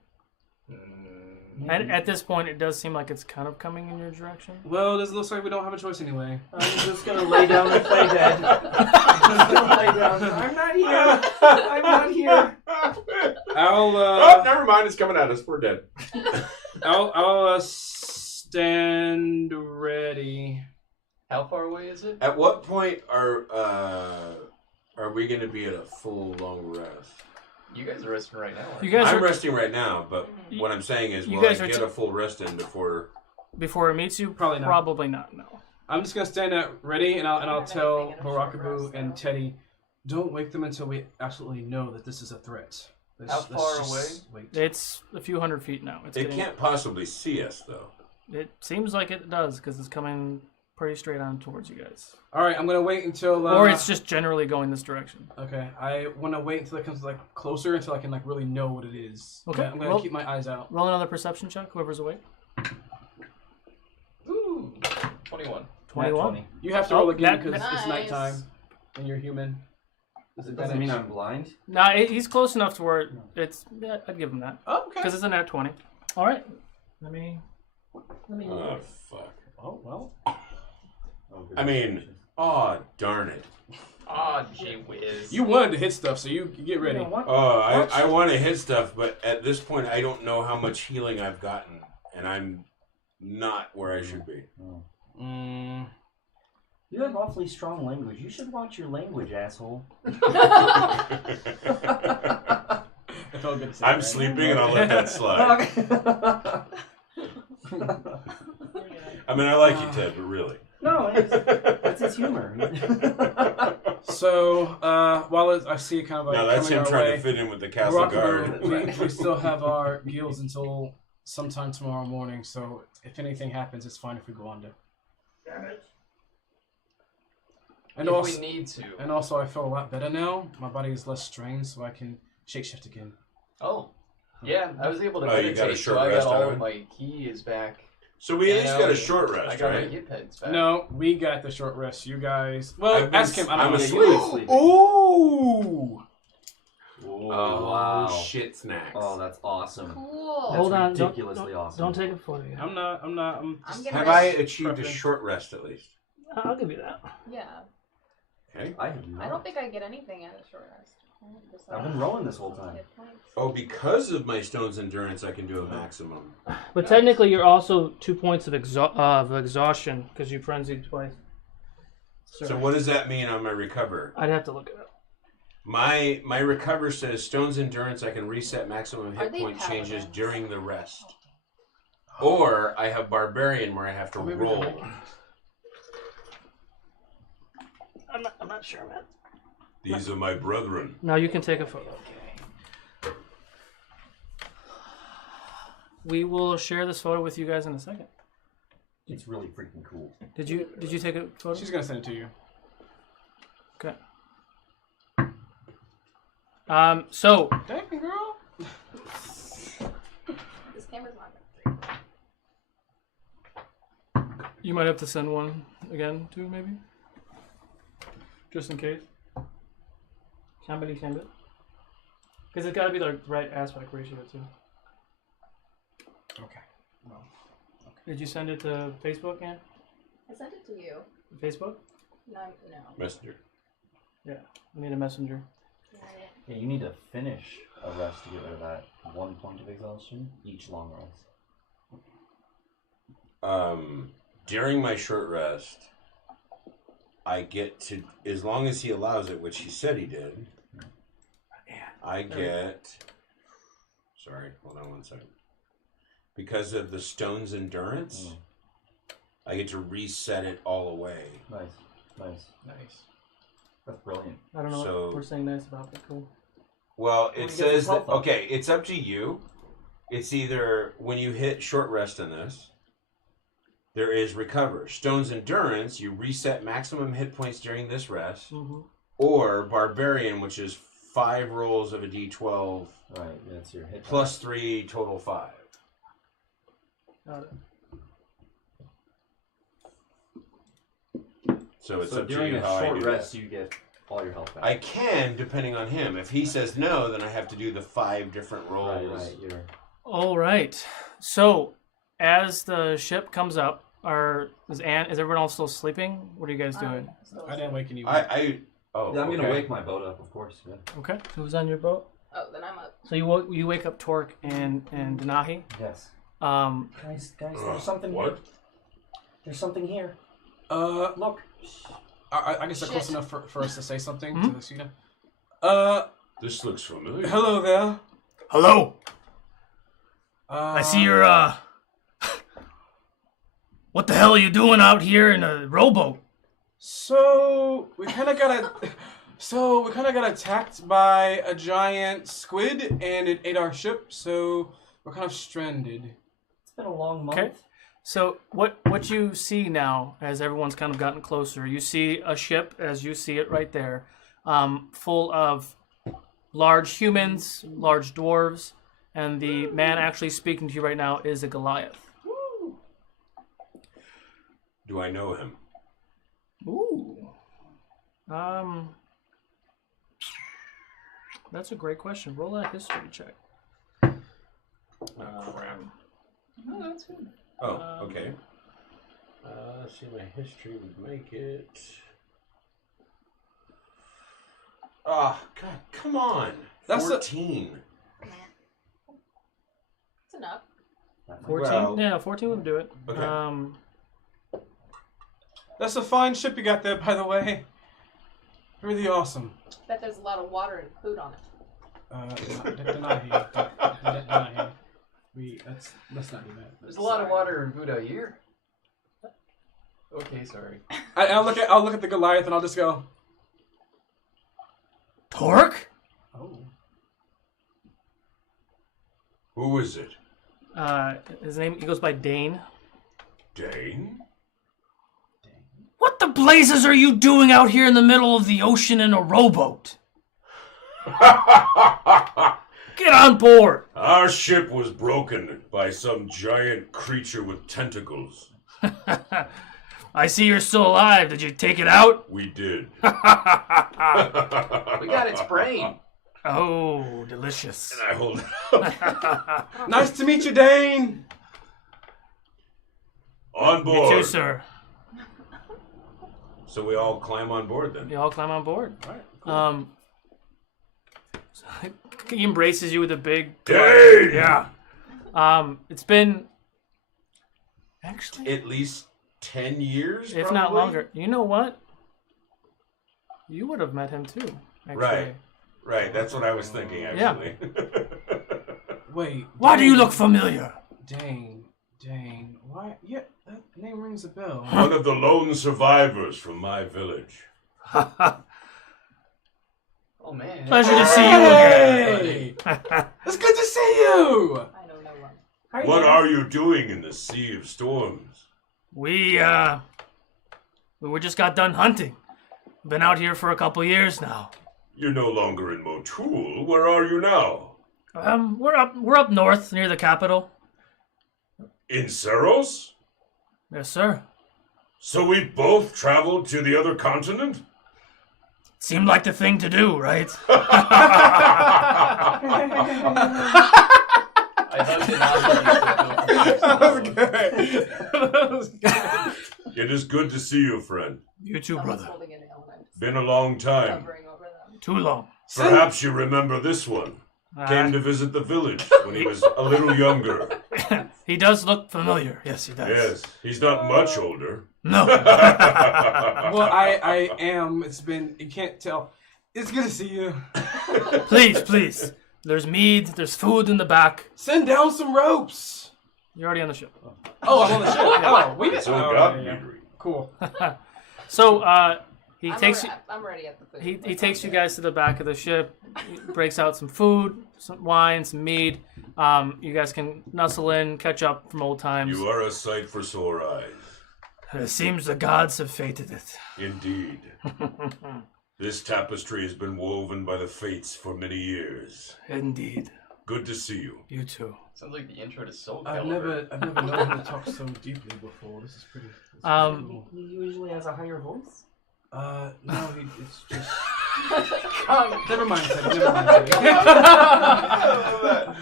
And at this point, it does seem like it's kind of coming in your direction. Well, this looks like we don't have a choice anyway. I'm just gonna lay down and play dead. I'm just gonna lay down. I'm not here. I'm not here. Oh, never mind. It's coming at us. We're dead. I'll stand ready. How far away is it? At what point are we going to be at a full long rest? You guys are resting right now. I'm resting right now, but what I'm saying is, will I get a full rest in before it meets you? Probably not. Probably not. No. I'm just gonna stand at ready, and I'll tell Barakabu and Teddy, don't wake them until we absolutely know that this is a threat. How far away? Wait. It's a few hundred feet now. It can't possibly see us, though. It seems like it does because it's coming pretty straight on towards you guys. All right, I'm gonna wait until. Or it's just generally going this direction. Okay, I want to wait until it comes like closer, until I can like really know what it is. Okay, I'm gonna keep my eyes out. Roll another perception check. Whoever's awake. Ooh, 21. 21. You have to roll again because it's nighttime, and you're human. Does that mean I'm blind? Nah, he's close enough to where it's. Yeah, I'd give him that. Oh, okay. Because it's a nat 20. All right. Let me. Oh, fuck. Oh, well. I mean, oh, darn it. Ah, gee whiz. You wanted to hit stuff, so you get ready. I want to hit stuff, but at this point, I don't know how much healing I've gotten, and I'm not where I should be. You have awfully strong language. You should watch your language, asshole. I'm sleeping, and I'll let that slide. I mean, I like you, Ted, but really. No, that's his humor. So, while I see kind of like no, that's coming him our trying way, to fit in with the castle guard. we still have our guilds until sometime tomorrow morning, so if anything happens, it's fine if we go under. Damn it. And If also, we need to. And also, I feel a lot better now. My body is less strained, so I can shapeshift again. Oh. Yeah, I was able to Oh, you meditate, got a short so I rest got all on of it? my ki is back. So we at You least know, got a short rest, I got right? my hip heads back. No, we got the short rest. You guys. Well, I've been ask him. I'm know. asleep. Ooh! Oh, wow. Shit snacks. Oh, that's awesome. Cool. That's Hold on. ridiculously Don't awesome. Don't take it for you. I'm not. I'm getting Have ready. I achieved a Prepping. short rest at least? I'll give you that. Yeah. Okay. I have not. I don't think I get anything out of short rest. I've been rolling this whole time. Oh, because of my stone's endurance, I can do a maximum. But technically, you're also 2 points of exhaustion because you frenzied twice. So what does that mean on my recover? I'd have to look it up. My recover says stone's endurance. I can reset maximum Are hit they point changes paladins? during the rest. Or I have barbarian where I have to roll. I'm not sure, man. These are my brethren. No, you can take a photo. We will share this photo with you guys in a second. It's really freaking cool. Did you take a photo? She's gonna send it to you. Okay. So Dang, girl. This camera's on. you might have to send one again too, maybe, just in case. Somebody send it, because it's got to be the right aspect ratio too. Okay. Well, Did you send it to Facebook, Ann? I sent it to you. Facebook? No. Messenger. Yeah, I need a messenger. Yeah, you need to finish a rest to get rid of that 1 point of exhaustion each long rest. During my short rest, I get to, as long as he allows it, which he said he did, I get, sorry, hold on 1 second. Because of the stone's endurance, I get to reset it all away. Nice. That's brilliant. I don't know So- what we're saying nice about, but cool. Well, Well, it you get says some that, health up. okay, it's up to you. It's either when you hit short rest in this, there is recover. Stone's endurance, you reset maximum hit points during this rest. Mm-hmm. Or barbarian, which is 5 rolls of a d12 Right, that's your hit. plus 3, total 5. Got it. So it's So up to during you a how I short do rest, that. you get all your health back. I can, depending on him. If he says no, then I have to do the 5 different rolls. Right, you're... All right. So, as the ship comes up, is everyone else still sleeping? What are you guys doing? I didn't wake anyone. Oh, Yeah, I'm okay. gonna wake my boat up, of course. Yeah. Okay. Who's on your boat? Oh, then I'm up. So you wake up Torque and Denahi. Yes. Guys, there's something. What? There's something here. Look. I guess they're close Shit. enough for us to say something Hmm? to the Sina. This looks familiar. Hello there. Hello. I see you're What the hell are you doing out here in a rowboat? So we kind of got attacked by a giant squid, and it ate our ship. So we're kind of stranded. It's been a long month. Okay. So what you see now, as everyone's kind of gotten closer, you see a ship, as you see it right there, full of large humans, large dwarves, and the man actually speaking to you right now is a Goliath. Do I know him? Ooh. That's a great question. Roll a history check. Oh, crap. Oh, that's good. Oh, okay. Let's see, my history would make it. Ah, God, come on. That's 14. That's enough. 14? Well, yeah, 14 would do it. Okay. That's a fine ship you got there, by the way. Really awesome. Bet there's a lot of water and food on it. Not here. Not here. Let's not do that. There's a lot of water in food out here. Okay, sorry. I'll look at the Goliath and I'll just go. Torque? Oh. Who is it? His name, he goes by Dane. Dane? What the blazes are you doing out here in the middle of the ocean in a rowboat? Get on board! Our ship was broken by some giant creature with tentacles. I see you're still alive. Did you take it out? We did. We got its brain. Oh, delicious. And I hold it up. Nice to meet you, Dane. On board. You too, sir. So we all climb on board then? You all climb on board. All right, cool. He embraces you with a big... Dane! Yeah. It's been... Actually... At least 10 years, If probably? not longer. You know what? You would have met him too, actually. Right. That's what I was thinking, actually. Wait. Why do you look familiar? Dane. Why? Yeah, that name rings a bell. One of the lone survivors from my village. Oh, man. Pleasure to see you again. Hey! It's good to see you! I don't know what. What are you doing in the Sea of Storms? We just got done hunting. Been out here for a couple years now. You're no longer in Motul. Where are you now? We're up north near the capital. In Seros? Yes, sir. So we both traveled to the other continent? Seemed like the thing to do, right? It is good to see you, friend. You too, brother. Been a long time. Too long. Perhaps you remember this one. Came to visit the village when he was a little younger. He does look familiar. Yes, he does. Yes, he's not much older. No. Well, I am. It's been. You can't tell. It's good to see you. Please. There's mead. There's food in the back. Send down some ropes. You're already on the ship. Oh, I'm on the ship. Oh, we didn't. So Oh, God, yeah. Cool. So he I'm takes I'm ready at the food. he takes you guys to the back of the ship. He breaks out some food, some wine, some mead. You guys can nuzzle in, catch up from old times. You are a sight for sore eyes. It seems the gods have fated it. Indeed. This tapestry has been woven by the fates for many years. Indeed. Good to see you. You too. Sounds like the intro to Soul I've Calibur. never known him to talk so deeply before. This is pretty. Cool. He usually has a higher voice. No, it's just. Never mind. The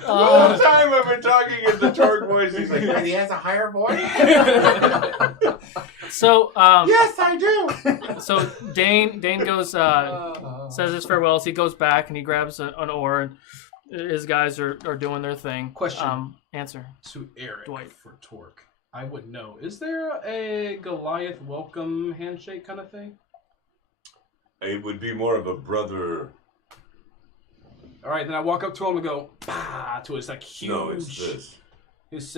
whole time I've been talking in the Torque voice, he's like, "And he has a higher voice?" So yes, I do. So Dane goes says his farewells. He goes back and he grabs an oar. And his guys are doing their thing. Question. Answer. To Eric Dwight. for Torque. I would know. Is there a Goliath welcome handshake kind of thing? It would be more of a brother. All right, then I walk up to him and go, bah, to his like huge. No, it's this. His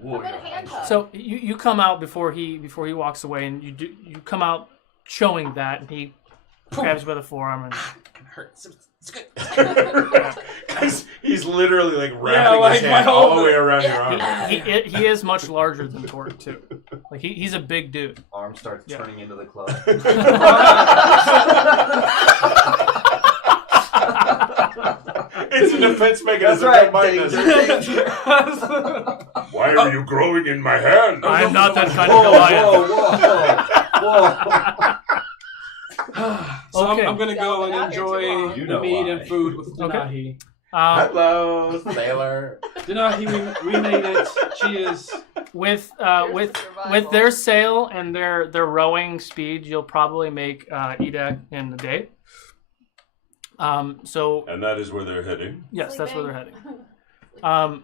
warrior. So you come out before he walks away, and you come out showing that, and he grabs you by the forearm and hurts. It's good. Because he's literally like wrapping his hand all the way around your arm. He is much larger than Torque too. Like he's a big dude. Arm starts turning into the club. It's a defense mechanism. That's right. Danger. Why are you growing in my hand? I'm not that kind of Goliath. So Okay. I'm gonna go and enjoy You know meat why. and food with Okay. Denahi. Hello, sailor. Denahi, we made it. Cheers. With their sail and their rowing speed, you'll probably make Edek in the day. So And that is where they're heading. yes, that's where they're heading. I'm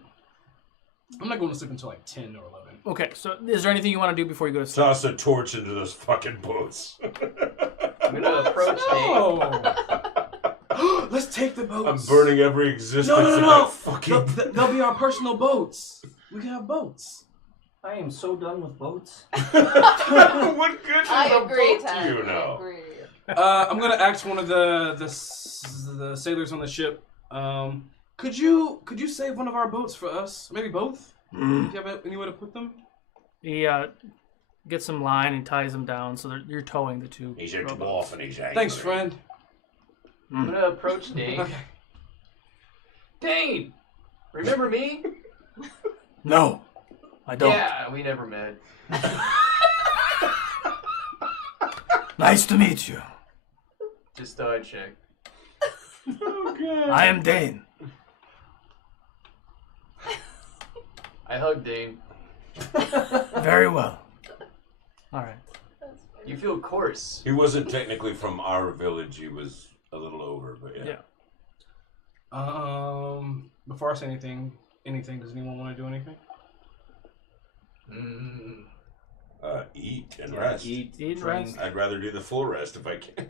not going to sleep until like 10 or 11. Okay, so is there anything you want to do before you go to sleep? Toss a torch into those fucking boats. I'm gonna approach Dane. Oh. Let's take the boats. I'm burning every existence No. of that fucking... They'll be our personal boats. We can have boats. I am so done with boats. What good is I a agree, boat to Ted. you I now? agree. I'm gonna ask one of the sailors on the ship. Could you save one of our boats for us? Maybe both. Do you have any way to put them? He gets some line and ties them down, so you're towing the two. He's a rowboats. dwarf and he's angry. Thanks, friend. I'm gonna approach Dane. Okay. Dane! Remember me? No, I don't. Yeah, we never met. Nice to meet you. Just check. I am Dane. I hug Dane. Very well. All right. You feel coarse. He wasn't technically from our village. He was a little over, but yeah. Before I say anything, does anyone want to do anything? Eat and rest. Eat and drink. rest. I'd rather do the full rest if I can.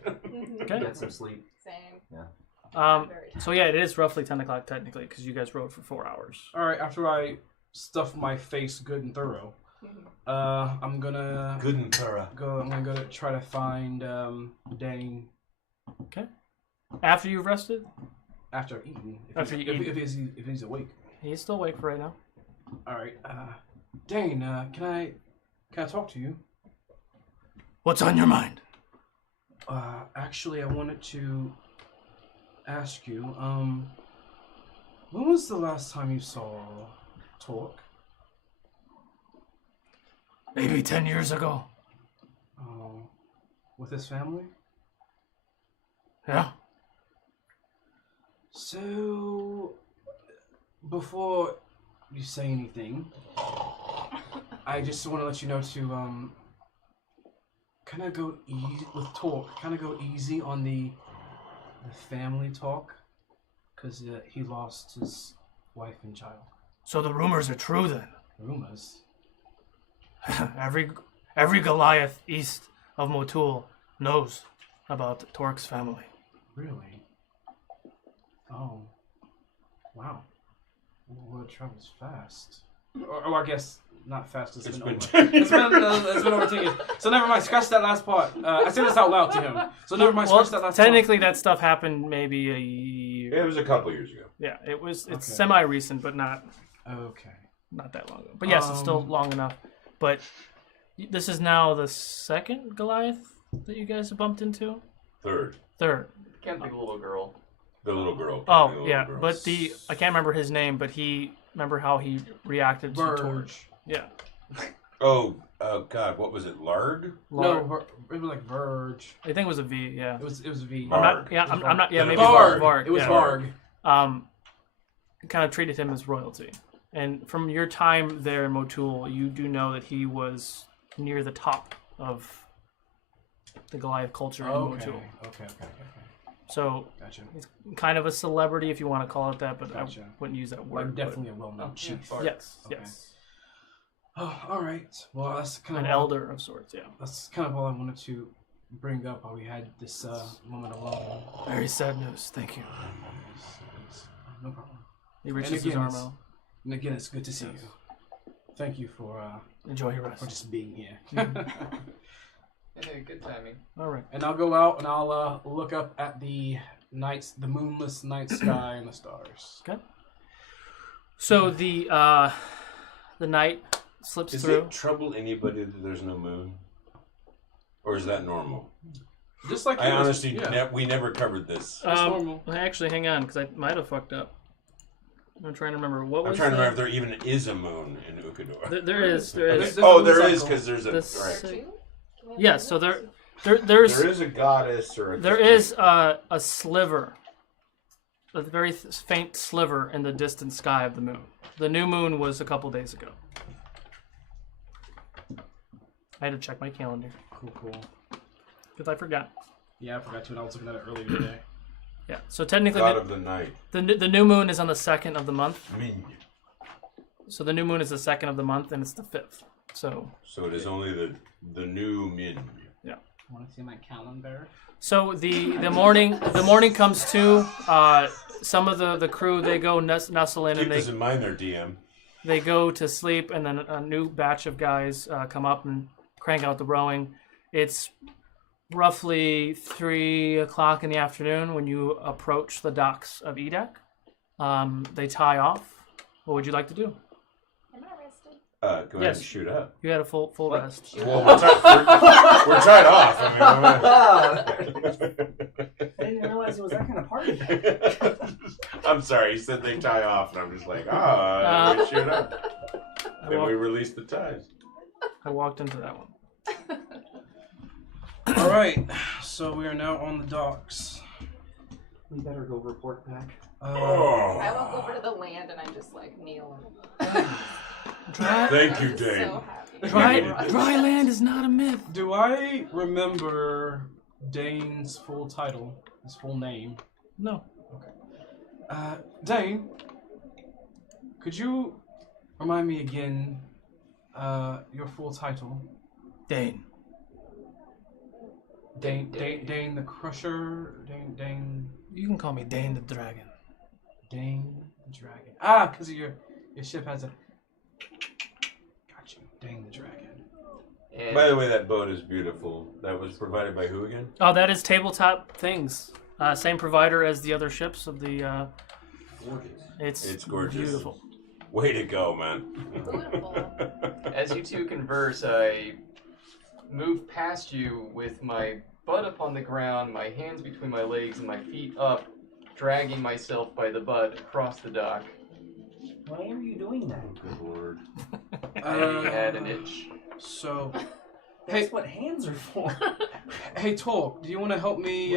Okay. Get some sleep. Same. Yeah. So yeah, it is roughly 10 o'clock technically because you guys rode for 4 hours. All right. After I stuff my face good and thorough, I'm gonna Good and thorough. I'm gonna go to try to find Dane. Okay. After you've rested, After I've eaten. If he's awake. he's still awake for right now. All right. Dane, can I talk to you? What's on your mind? Actually, I wanted to ask you, when was the last time you saw Torque? Maybe 10 years ago. With his family? Yeah. So, before you say anything, I just want to let you know to kind of go easy with Torque. Kind of go easy on the family talk, because he lost his wife and child. So the rumors are true then. Rumors? Every Goliath east of Motul knows about Torque's family. Really? Oh. Wow. Well, it travels fast. Or I guess not fast. It's been over. It's been over 10 years. So never mind. Scratch that last part. I said this out loud to him. So never mind. Scratch that last technically, that stuff happened maybe a year. It was a couple years ago. Yeah, it's Okay. semi-recent, but not that long ago. But yes, it's still long enough. But this is now the second Goliath that you guys have bumped into? Third. Can't think of the little girl. The little girl. Oh, The little yeah. girl. But I can't remember his name, but remember how he reacted to Verge. Torch. Yeah. Oh, God, what was it? Lard? No, it was like Verge. I think it was a V, yeah. It was a V. Varg. I'm not, yeah, maybe Varg. Varg. It was yeah. Varg. Kind of treated him as royalty. And from your time there in Motul, you do know that he was near the top of the Goliath culture in Motul. Okay. So Gotcha. he's kind of a celebrity, if you want to call it that, but Gotcha. I wouldn't use that word. Like definitely a well-known chief. Yes, Okay. yes. Oh, all right. Well, that's kind An of elder of sorts, yeah. That's kind of all I wanted to bring up while we had this moment alone. Very sad news. Thank you. No problem. He reaches his arm out. And again, it's good to see you. Thank you for enjoy your rest. For just being here. Hey, good timing. All right. And I'll go out and I'll look up at the moonless night sky and the stars. Okay. So the night slips Does through. it trouble anybody that there's no moon? Or is that normal? Just like I yours, honestly, yeah. we never covered this. Actually, hang on, because I might have fucked up. I'm trying to remember what was. I'm trying to remember if there even is a moon in Ukodor. There is. There is. Oh, there is because there's a. Right. Yes. So there's. There is a goddess or a. There is a sliver, a very faint sliver in the distant sky of the moon. The new moon was a couple days ago. I had to check my calendar. Cool. Because I forgot. Yeah, I forgot to, and I was looking at it earlier today. Yeah, so technically... God of the night. The new moon is on the 2nd of the month. Min. So the new moon is the 2nd of the month, and it's the 5th. So it is only the new min. Yeah. Want to see my calendar? So the morning comes to. Some of the crew, they go nestle in. Keep and this in mind there, DM. They go to sleep, and then a new batch of guys come up and crank out the rowing. It's roughly 3 o'clock in the afternoon when you approach the docks of Edak. They tie off. What would you like to do? Am I rested? Go ahead and shoot up. You had a full rest. Well, we're tied off. I didn't realize it was that kind of party. I'm sorry. He said they tie off, and I'm just like, we shoot up. Then we release the ties. I walked into that one. All right, so we are now on the docks. We better go report back. I walk over to the land and I just like kneel. Thank you, I'm Dane. so happy. Dry land is not a myth. Do I remember Dane's full title, his full name? No. Okay. Dane, could you remind me again your full title? Dane. Dane the Crusher. Dane. You can call me Dane the Dragon. Dane the Dragon. Ah, because your ship has a. Got you, Dane the Dragon. And By the way, that boat is beautiful. That was provided by who again? Oh, that is Tabletop Things. Same provider as the other ships of the. It's gorgeous. Beautiful. Way to go, man. as you two converse, I move past you with my butt up on the ground, my hands between my legs, and my feet up, dragging myself by the butt across the dock. Why are you doing that? Good lord. I had an itch. So, That's what hands are for. hey, Torque, do you want to help me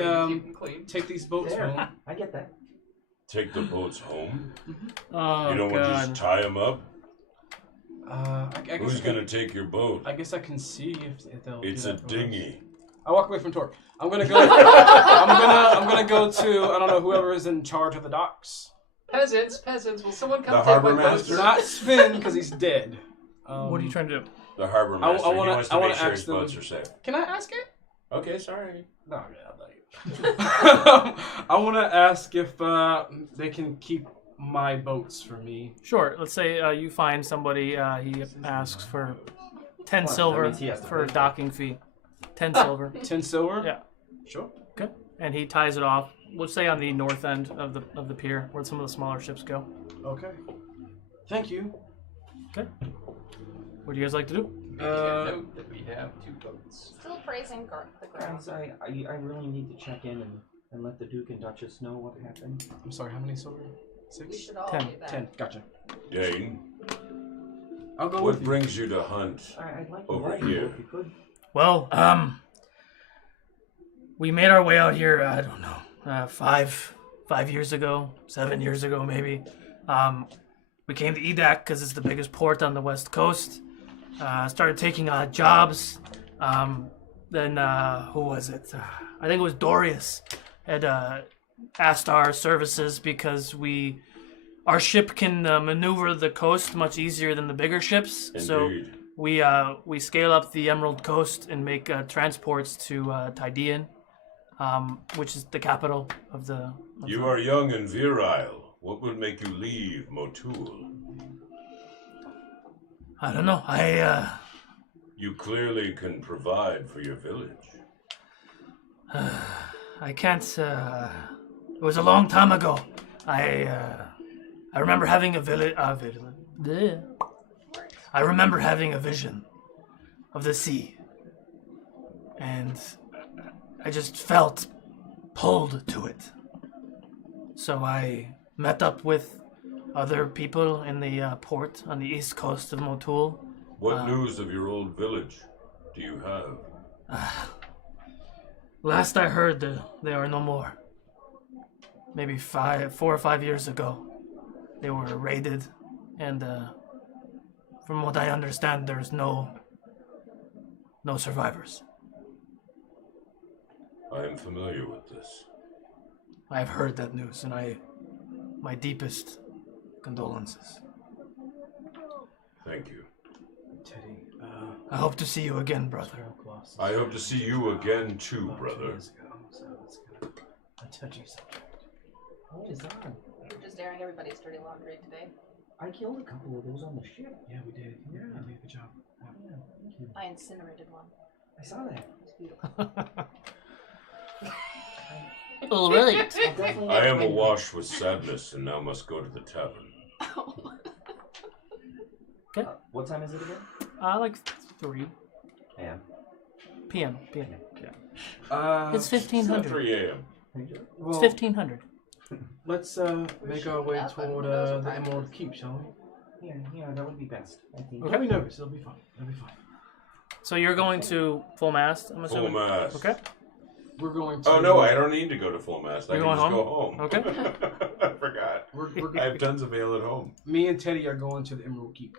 take these boats There, home? I get that. Take the boats home? Oh, You don't want to God. just tie them up? I guess Who's going to take your boat? I guess I can see if they'll. It's do a that for dinghy. us. I walk away from Torque. I'm gonna go. I'm gonna go to I don't know whoever is in charge of the docks. Peasants, will someone come The take harbor my boat? master? Not Sven because he's dead. What are you trying to do? The harbor master. I wanna- he wants to I wanna make sure ask his them- boats are safe. Can I ask it? Okay, sorry. No, I'll let you. I want to ask if they can keep my boats for me. Sure. Let's say you find somebody. He asks for 10 Well, silver that means he has to for a pay. docking fee. 10 silver. 10 silver? Yeah. Sure. Okay. And he ties it off. Let's say on the north end of the pier, where some of the smaller ships go. Okay. Thank you. Okay. What do you guys like to do? Note that we have 2 boats. Still praising the ground. Guys, I really need to check in and let the Duke and Duchess know what happened. I'm sorry, how many silver? 6? We should all 10. do that. 10. Gotcha. Dane, I'll go what with you. brings you to hunt I'd like to over ride you here? if you could. Well, we made our way out here. I don't know, 5 years ago, 7 years ago, maybe. We came to Edak because it's the biggest port on the west coast. started taking jobs. Then who was it? I think it was Dorius had asked our services because our ship can maneuver the coast much easier than the bigger ships. Indeed. So we scale up the Emerald Coast and make transports to Tydean, which is the capital of the. You are young and virile. What would make you leave Motul? I don't know. You clearly can provide for your village. I can't. It was a long time ago. I remember having a I remember having a vision of the sea, and I just felt pulled to it. So I met up with other people in the port on the east coast of Motul. What news of your old village do you have? Last I heard, they are no more. Maybe 4 or 5 years ago, they were raided, and from what I understand, there's no survivors. I am familiar with this. I've heard that news, and my deepest condolences. Thank you. Teddy, I hope to see you again, brother. I hope to see you again too, brother. a touchy subject. What is on? You're just airing everybody's dirty laundry today. I killed a couple of those on the ship. Yeah, we did. Yeah. You did a good job. Yeah, thank you. I incinerated one. I saw that. It's beautiful. All right. I am awash with sadness and now must go to the tavern. Okay. What time is it again? Like 3 a.m. p.m. Yeah. It's 1500. 3 a.m. It's Well, 1500. let's make our way toward the Emerald Keep, shall we? Yeah, that would be best. I think. Don't be nervous. It'll be fine. It'll be fine. So you're going to full mast, I'm Full assuming? mast. Okay. We're going to. Oh no, I don't need to go to full mast. I You're can going just home? go home. Okay. I forgot. We're I have tons of ale at home. Me and Teddy are going to the Emerald Keep.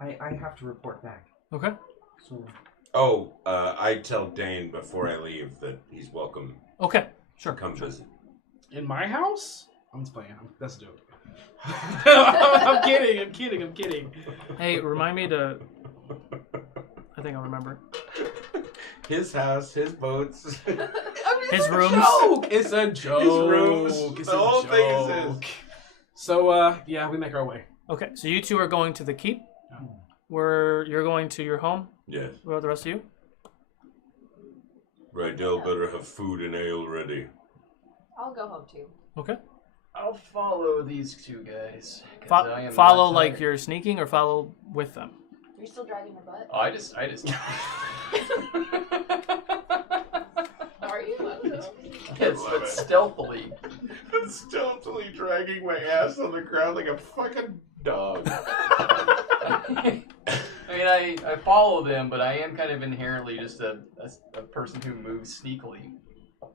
I have to report back. Okay. So. Oh, I tell Dane before I leave that he's welcome. Okay. Sure. Come visit. In my house? I'm just playing. That's a joke. I'm kidding. Hey, remind me to. I think I remember. His house, his boats. His rooms. It's a joke. His rooms. It's The a whole joke. thing is his. So, yeah, we make our way. Okay, so you two are going to the keep. Where you're going to your home. Yes. What about the rest of you? Rydell better have food and ale ready. I'll go home too. Okay. I'll follow these two guys. 'Cause I am Follow not like tired. you're sneaking, or follow with them. Are you still dragging your butt? Oh, I just. Are you? I don't know. Yes, love but it. stealthily. Stealthily dragging my ass on the ground like a fucking dog. I mean, I follow them, but I am kind of inherently just a person who moves sneakily.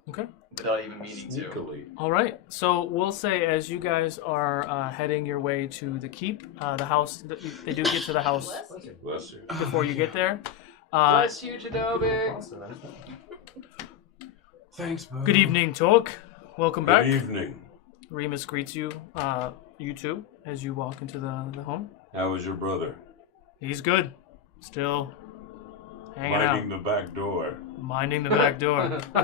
Okay. Without even meaning Sneakily. All right. So we'll say as you guys are heading your way to the keep, the house. They do get to the house Bless you. before you get there. Bless you, Janobi. Thanks, bud. Good evening, Torque. Welcome Good back. evening. Remus greets you, you two, as you walk into the home. How was your brother? He's good. Still hanging Minding out. the back door. Minding the back door. Good. I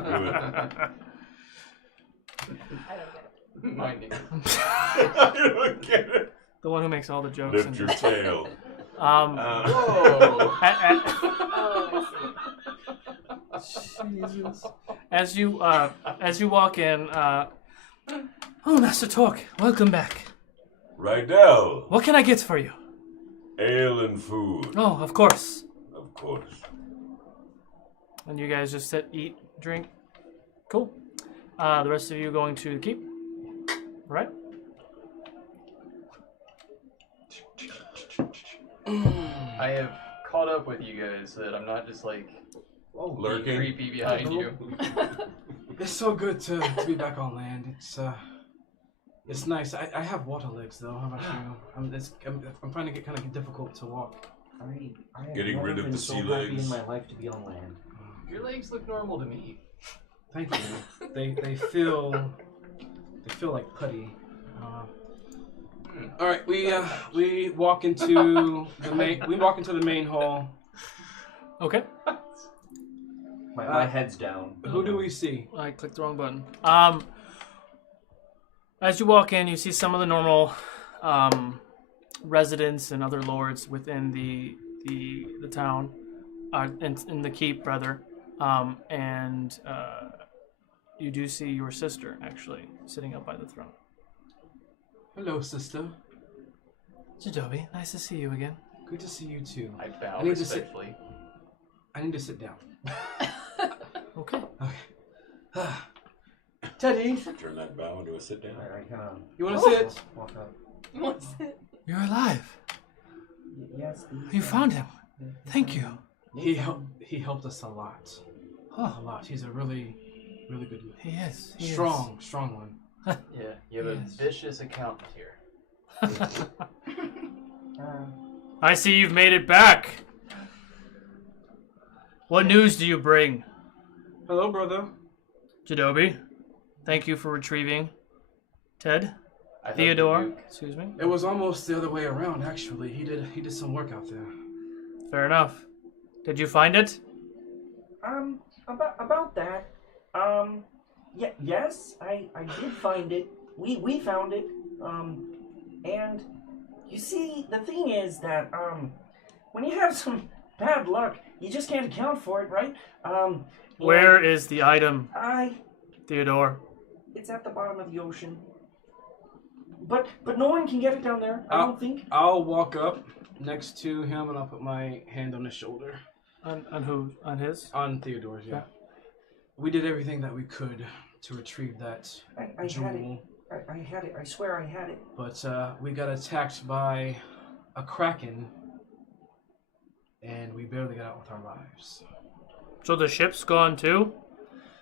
don't get it. Minding. I don't get it. The one who makes all the jokes. Lift your tail. Whoa. Jesus. As you walk in, oh, Master Torque, welcome back. Rydell. What can I get for you? Ale and food. Oh, of course. Of course. And you guys just sit, eat, drink. Cool. The rest of you going to the keep, right? I have caught up with you guys so that I'm not just like Lurking. creepy behind you. It's so good to be back on land. It's nice. I have water legs though. How about you? I'm finding it kind of difficult to walk. I have Getting never rid of been the so sea happy legs. in my life to be on land. Your legs look normal to me. Thank you. they feel like putty. All right, we walk into the main hall. Okay. My head's down. Who do we see? I clicked the wrong button. As you walk in, you see some of the normal residents and other lords within the town, in the keep rather, and you do see your sister actually sitting up by the throne. Hello, sister. Jadobi, nice to see you again. Good to see you too. I bow need respectfully. I need to sit down. Okay. Teddy, Turn that bow into a sit down. I kind of. you want to sit? Walk up. You want to sit? You're alive. Yes. You found him. Thank you. He helped us a lot. Oh, A lot. He's a really good, he is. He strong one. Yeah, you have a Yes. vicious accountant here. I see you've made it back. What news do you bring? Hello, brother. Jadobi, thank you for retrieving Ted. I thought Theodore, Duke- excuse me. It was almost the other way around, actually. He did some work out there. Fair enough. Did you find it? About that, yes, I did find it. We found it. And you see, the thing is that, when you have some bad luck, you just can't account for it, right? Where is the item, Theodore? It's at the bottom of the ocean. But no one can get it down there, I don't think. I'll walk up next to him and I'll put my hand on his shoulder. On who? On his? On Theodore's, yeah. We did everything that we could to retrieve that I jewel. had it. I had it. I swear I had it. But we got attacked by a kraken, and we barely got out with our lives. So the ship's gone too?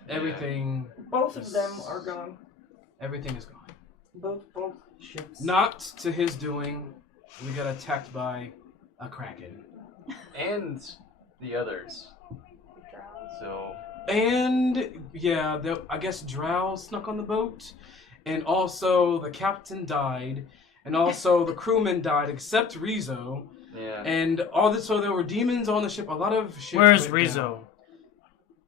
Everything. Both of them are gone. Everything is gone. Both ships. Not to his doing. We got attacked by a kraken. And the others. So. And yeah, I guess Drow snuck on the boat, and also the captain died, and also the crewmen died except Rizzo. Yeah. And all this, so there were demons on the ship. A lot of ships. Where's went Rizzo?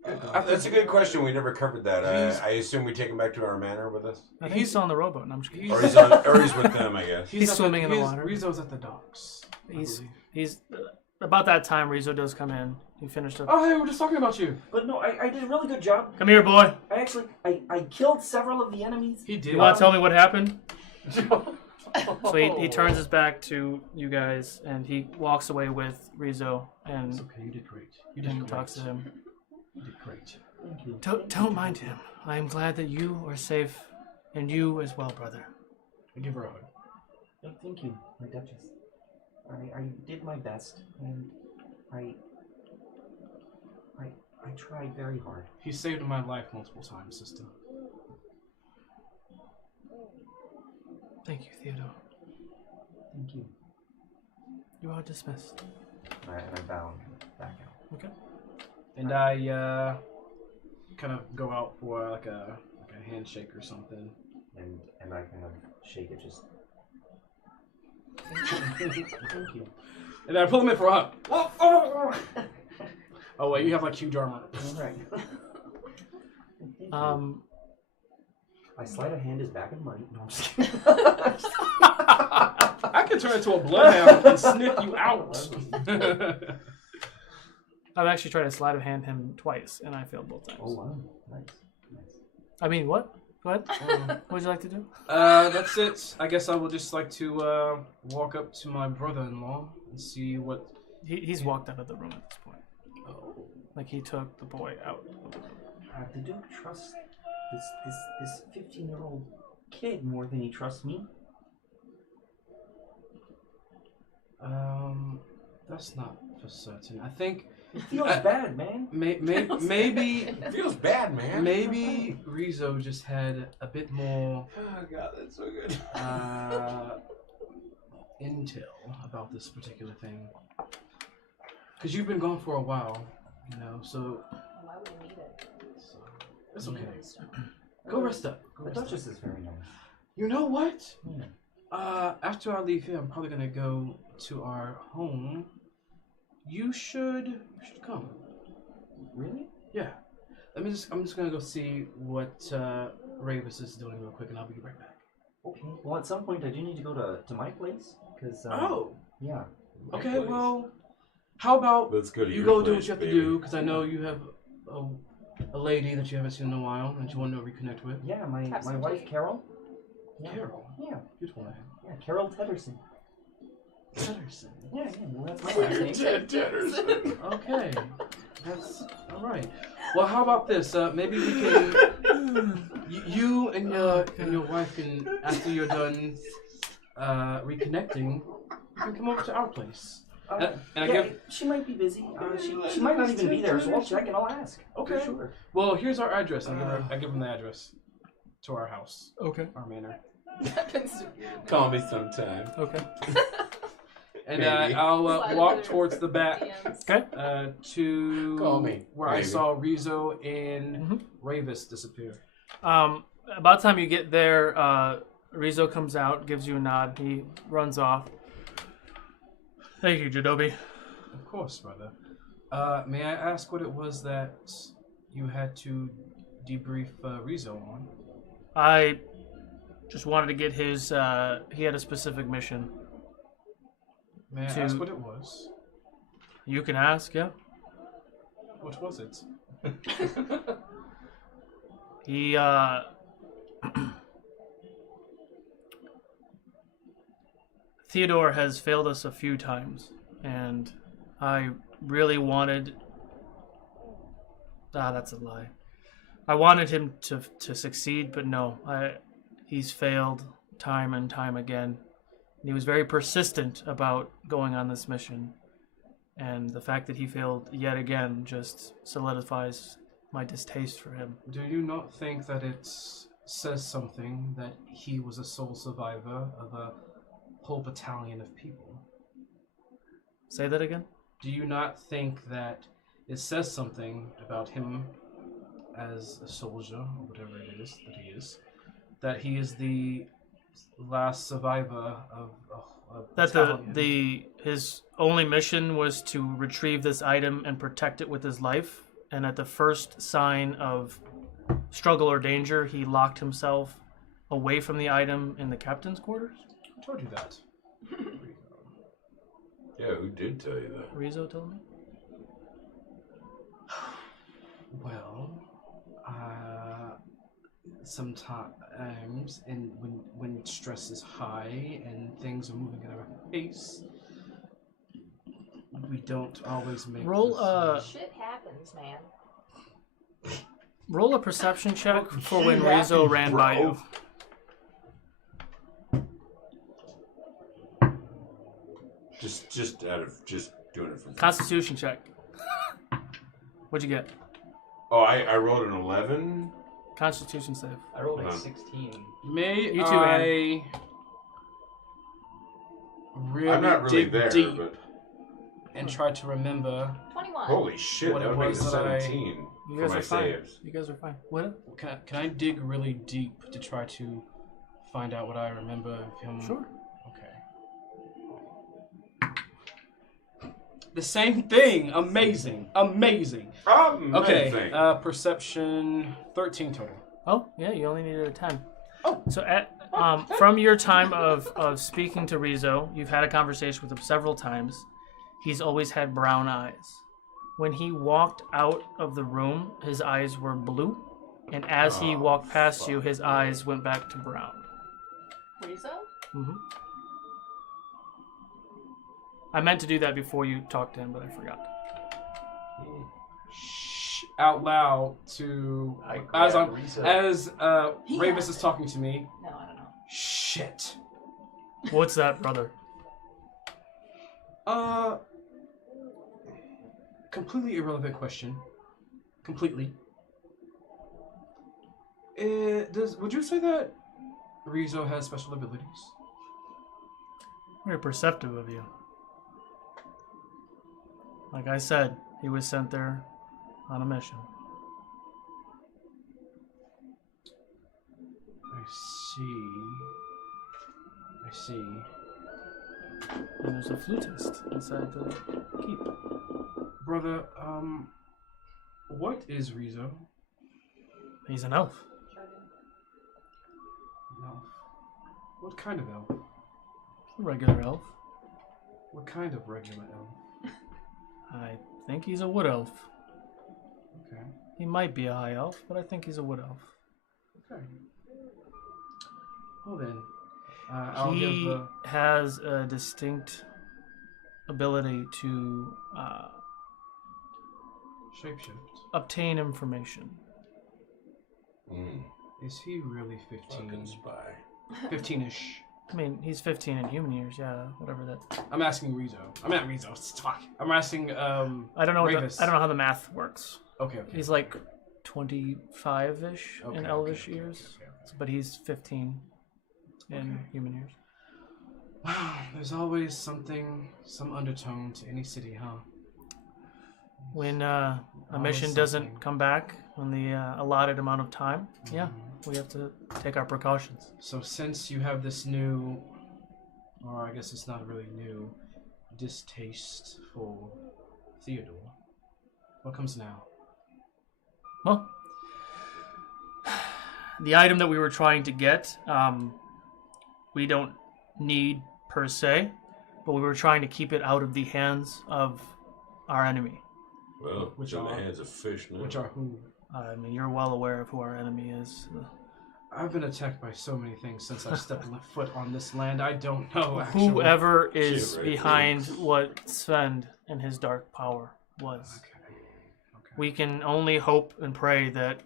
That's a good question. We never covered that. He's- I assume we take him back to our manor with us, I think he's on the rowboat. No, I'm just kidding. or he's with them, I guess. He's swimming in the water. Rizzo's at the docks. He's about that time. Rizzo does come in. He finished up. Oh, hey, we're just talking about you. But no, I did a really good job. Come here, boy. I killed several of the enemies. He did. You want to tell me what happened? So he turns his back to you guys and he walks away with Rizzo and It's okay, you did great. You did and great. talks to him. You did great. Thank you. Don't mind him. I am glad that you are safe, and you as well, brother. I give her a hug. Thank you, my Duchess. I did my best, and I tried very hard. He saved my life multiple times, sister. Thank you, Theodore. Thank you. You are dismissed. Alright, and I bow and back out. Okay. And I kind of go out for like a handshake or something. And I kind of shake it just. Thank you. And then I pull him in for a hug. Oh! Oh wait, you have like huge armor. Right. I slide a hand as back of money. No, I'm just kidding. I can turn into a bloodhound and sniff you out. I've actually tried to sleight of hand him twice, and I failed both times. Oh wow, nice. I mean, what? Go ahead. What would you like to do? That's it. I guess I would just like to walk up to my brother-in-law and see what. He's walked out of the room at this point. Oh. Like he took the boy out of the room. The Duke trusts this 15-year-old kid more than he trusts me. That's not for certain. I think it feels bad, man. Maybe it feels bad, man. Maybe Rizzo just had a bit more. Oh god, that's so good. Intel about this particular thing. Because you've been gone for a while, so Why would I need it? it's okay. Go rest up. The Duchess is very nice. You know what? After I leave here, I'm probably gonna go to our home. You should come. Really? Yeah. I'm just gonna go see what Ravis is doing real quick, and I'll be right back. Okay. Well, at some point, I do need to go to my place because. Yeah. Okay. Well, how about Let's go to you your go do place, what you have baby. to do? Because I know you have a lady that you haven't seen in a while, and you want to reconnect with. Yeah, my wife Carol. Yeah. Carol. Yeah. Beautiful name. Yeah, Carol Tedderson. Tedderson. Yeah. Well, that's my last name. Tedderson. Okay. That's all right. Well, how about this? Maybe we can. You and your wife can, after you're done reconnecting, you can come over to our place. She might be busy. She might not even be there, so I'll check and I'll ask. Okay. For sure. Well, here's our address. I give them the address to our house. Okay. Our manor. Call me sometime. Okay. And Maybe. I'll walk towards the back Okay. to Call me. where I Maybe. saw Rizzo and Ravis disappear. About the time you get there, Rizzo comes out, gives you a nod. He runs off. Thank you, Jadobi. Of course, brother. May I ask what it was that you had to debrief Rizzo on? I just wanted to get his. He had a specific mission. May I ask what it was? You can ask, yeah. What was it? He, Theodore has failed us a few times, and I really wanted... that's a lie. I wanted him to succeed, but no. He's failed time and time again. He was very persistent about going on this mission, and the fact that he failed yet again just solidifies my distaste for him. Do you not think that it says something that he was a sole survivor of a whole battalion of people? Say that again? Do you not think that it says something about him as a soldier, or whatever it is that he is, that he is the last survivor of a That battalion? his only mission was to retrieve this item and protect it with his life, and at the first sign of struggle or danger, he locked himself away from the item in the captain's quarters? Who told you that? Yeah, who did tell you that? Rizzo told me. Well, sometimes, and when stress is high and things are moving at a rapid pace, we don't always make Shit happens, man. Roll a perception check for when Rizzo ran by you. Just doing it for Constitution check. What'd you get? Oh, I rolled an 11. Constitution save. I rolled a 16. May You too, I really I'm not really dig there, deep but and try to remember 21. holy shit, what that it would make a was that I... 17 You for guys my are fine. saves. You guys are fine. What? Can I dig really deep to try to find out what I remember of him? Sure. Okay. The same thing. Amazing. Amazing. Okay. Perception 13 total. Oh, yeah, you only needed a 10. Oh. So from your time of speaking to Rizzo, you've had a conversation with him several times. He's always had brown eyes. When he walked out of the room, his eyes were blue. And as he walked past you, his eyes went back to brown. Rizzo? Mm-hmm. I meant to do that before you talked to him, but I forgot. Shh, out loud to as Ravis is talking to me. No, I don't know. Shit. What's that, brother? Completely irrelevant question. Completely. Would you say that Rizzo has special abilities? Very perceptive of you. Like I said, he was sent there on a mission. I see. And there's a flutist inside the keep. Brother, what is Rizzo? He's an elf. An elf. What kind of elf? A regular elf. What kind of regular elf? I think he's a wood elf. Okay. He might be a high elf, but I think he's a wood elf. Okay. Well then, I'll he give has a distinct ability to shapeshift. obtain information. Is he really 15? Fucking spy. 15-ish. I mean, he's 15 in human years, yeah, whatever that. I'm asking Rizzo. I'm not Rizzo. Fuck. I'm asking. I don't know. I don't know how the math works. Okay. He's like 25-ish in elvish years, but he's 15 in human years. Wow, there's always some undertone to any city, huh? When a mission doesn't come back in the allotted amount of time, yeah, we have to take our precautions. So since you have this new, or I guess it's not really new, distaste for Theodore, what comes now? Well, the item that we were trying to get, we don't need per se, but we were trying to keep it out of the hands of our enemy. Well, which in the hands of fish now. Which are who? I mean, you're well aware of who our enemy is. I've been attacked by so many things since I stepped foot on this land. I don't know, actually. Whoever is behind what Sven and his dark power was. Okay. We can only hope and pray that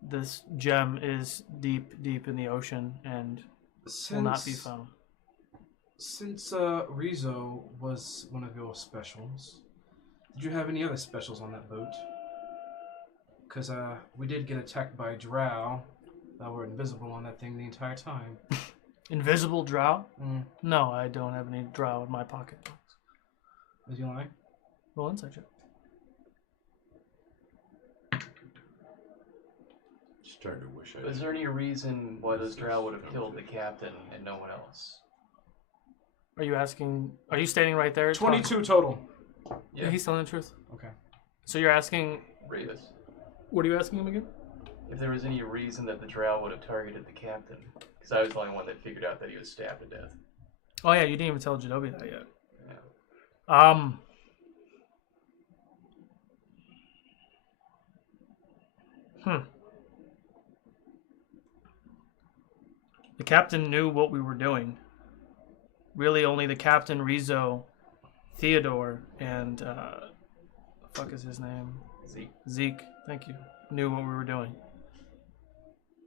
this gem is deep, deep in the ocean and will not be found. Since Rizzo was one of your specials, did you have any other specials on that boat? Because we did get attacked by drow that were invisible on that thing the entire time. Invisible drow? No, I don't have any drow in my pocket. Is he lying? Roll insight check. Starting to wish I. Is there any reason why those drow would have killed the captain and no one else? Are you asking? Are you standing right there? 22 total. Yeah, he's telling the truth. Okay. So you're asking Ravis. What are you asking him again? If there was any reason that the drow would have targeted the captain, because I was the only one that figured out that he was stabbed to death. Oh yeah, you didn't even tell Jadobi that yet. Yeah. The captain knew what we were doing. Really, only the captain, Rizzo, Theodore, and fuck is his name? Zeke. Thank you. Knew what we were doing.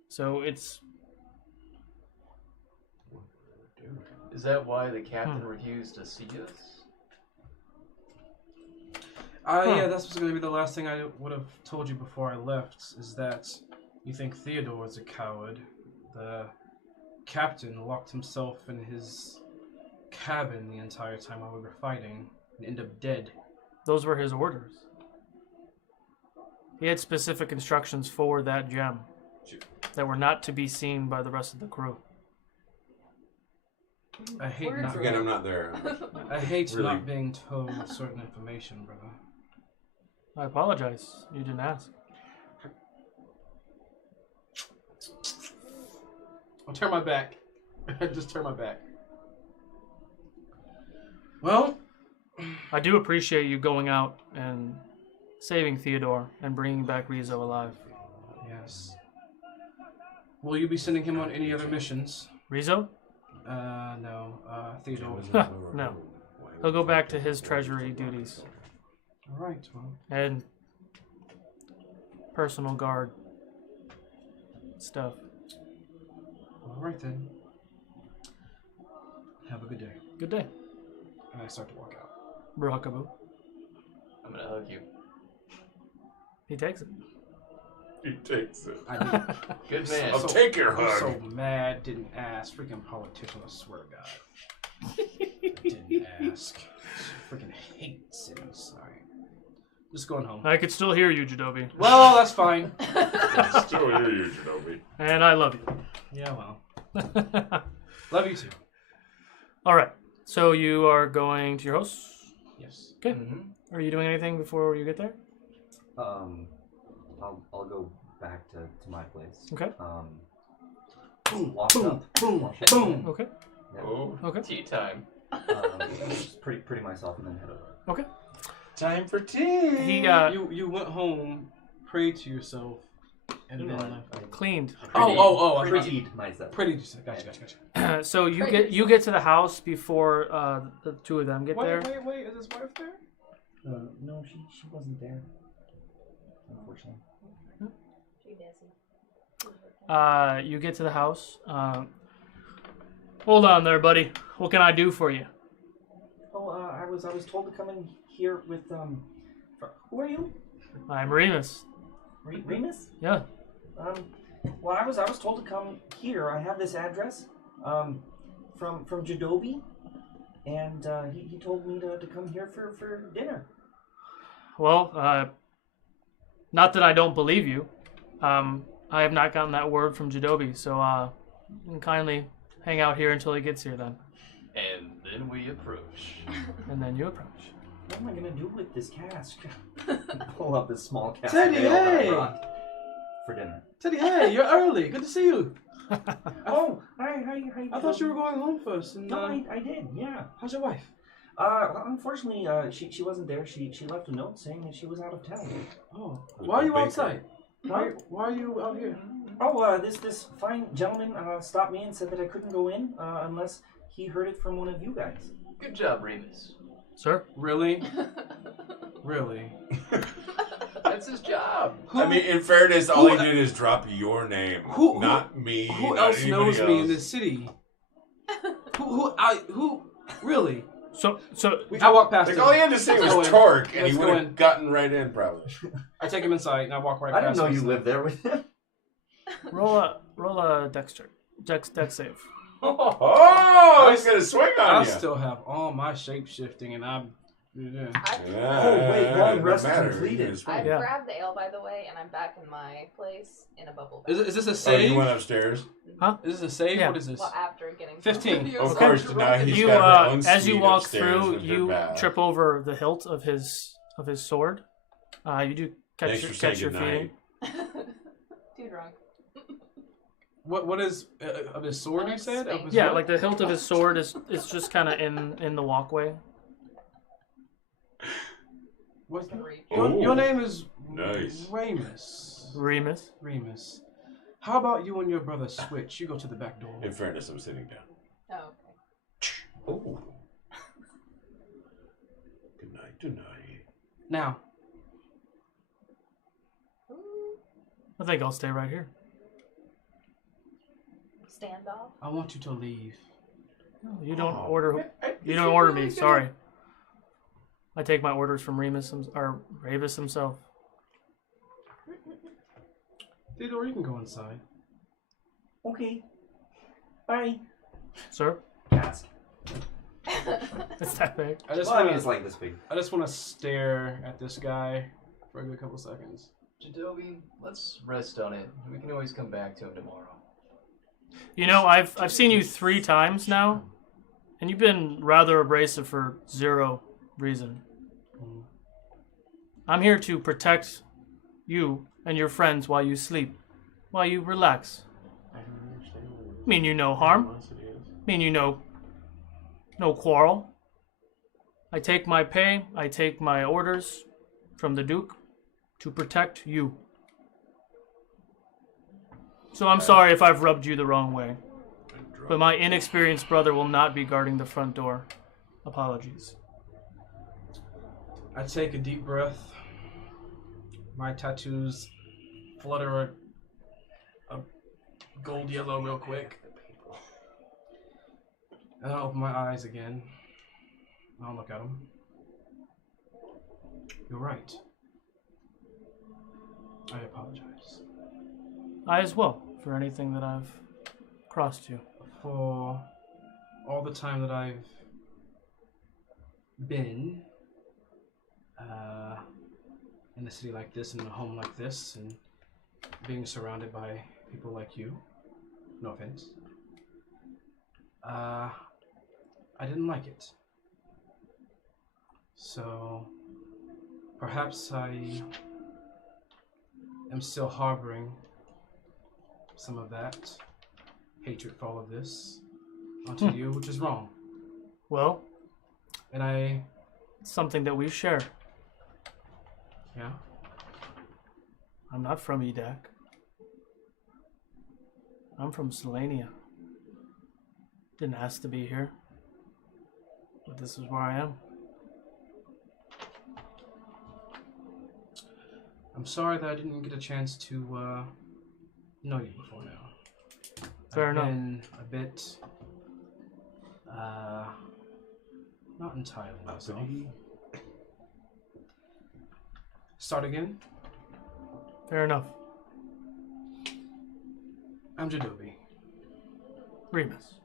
So it's. Is that why the captain refused to see us? Yeah, that's going to be the last thing I would have told you before I left, is that you think Theodore is a coward. The captain locked himself in his cabin the entire time while we were fighting and ended up dead. Those were his orders. He had specific instructions for that gem that were not to be seen by the rest of the crew. I hate not. Again, I'm not there. I hate Really. not being told certain information, brother. I apologize. You didn't ask. I'll turn my back. Just turn my back. Well, I do appreciate you going out and saving Theodore and bringing back Rizzo alive. Yes. Will you be sending him on any other missions? Rizzo? No. Theodore. No. He'll go back to his treasury duties. All right. Well. And personal guard stuff. All right then. Have a good day. Good day. And I start to walk out. Barakabu. I'm gonna hug you. He takes it. He takes it. I did. Good man. I'll take your I'm hug. so mad. Didn't ask. Freaking politician. I swear to God. I didn't ask. freaking hate cities. Sorry. Just going home. I could still hear you, Jadobi. Well, that's fine. I still hear you, Shinobi. And I love you. Yeah, well. Love you too. All right. So you are going to your house? Yes. Okay. Are you doing anything before you get there? I'll go back to my place. Okay. Wash up. Wash up. Boom. Okay. Yeah. Oh, Okay. tea time. Just pretty myself and then head over. Okay. Time for tea. He You went home, prayed to yourself, and then left. cleaned. Oh! I Prettied myself. Pretty. Gotcha. So you get to the house before the two of them get there. Wait. Is his wife there? No, she wasn't there. Unfortunately. You get to the house. Hold on there, buddy. What can I do for you? Oh, I was told to come in here with who are you? I'm Remus. Remus? Yeah. Well, I was told to come here. I have this address from Jadobi, and he told me to come here for dinner. Well, not that I don't believe you. I have not gotten that word from Jadobi, so you can kindly hang out here until he gets here then. And then we approach. And then you approach. What am I gonna do with this cask? Pull up this small cask Teddy, of ale that I hey! brought for dinner. Teddy, hey, you're early. Good to see you. Oh, hi. I thought you were going home first. And, No, I did. Yeah. How's your wife? Unfortunately, she wasn't there. She left a note saying that she was out of town. Oh, why are you outside? Why are you out here? Oh, this fine gentleman stopped me and said that I couldn't go in unless he heard it from one of you guys. Good job, Remus. Sir? Really? Really? That's his job. I mean, in fairness, all he did is drop your name, not me. Who not else anybody knows me in else. this city? Who? Really? So I walk past Like him. all he had to say Let's go was in. torque, and Let's he go would have in. gotten right in probably. I take him inside and I walk right I past didn't know him. you lived there with him. roll a dex save. Oh, he's gonna swing on I you. still have all my shape shifting, and I'm. Yeah. Oh, wait, long rest matter. completed. I've Yeah. grabbed the ale, by the way, and I'm back in my place in a bubble bath. Is this a Oh, save? you went upstairs. Huh? Is this a save? Yeah. What is this? Well, after getting 15. Of course, now he's You got her own as you suite walk upstairs through, with her you bath. trip over the hilt of his sword. You do Thanks catch for saying your goodnight. feeling. Too drunk. What is of his sword? You said? Of his Yeah, what? like the hilt of his sword is just kind of in the walkway. What's Oh, your name is nice. Remus. Remus. How about you and your brother switch? You go to the back door. In fairness, I'm sitting down. Oh, okay. Oh. Good night. Now, I think I'll stay right here. Standoff. I want you to leave. You don't order. You don't order me. Sorry. I take my orders from Remus himself. Theodore, you can go inside. Okay. Bye. Sir? Cask. It's that big. I just Well, I want mean, it's like this big. I just want to stare at this guy for a good couple seconds. Jadobi, let's rest on it. We can always come back to him tomorrow. You know, I've seen you 3 times now, and you've been rather abrasive for 0 reason. I'm here to protect you and your friends while you sleep, while you relax. Mean you no harm. Mean you no quarrel. I take my pay, I take my orders from the Duke to protect you. So I'm sorry if I've rubbed you the wrong way, but my inexperienced brother will not be guarding the front door. Apologies. I take a deep breath. My tattoos flutter a gold yellow real quick. And I open my eyes again. I'll look at him. You're right. I apologize. I as well, for anything that I've crossed you. For all the time that I've been in a city like this, in a home like this, and being surrounded by people like you. No offense. I didn't like it. So perhaps I am still harboring some of that hatred for all of this onto you, which is wrong. Well, and it's something that we share. Yeah. I'm not from Edak. I'm from Selenia. Didn't ask to be here, but this is where I am. I'm sorry that I didn't get a chance to know you before now. Fair I've enough. been a bit, not entirely myself. Start again? Fair enough. I'm Jadobi. Remus.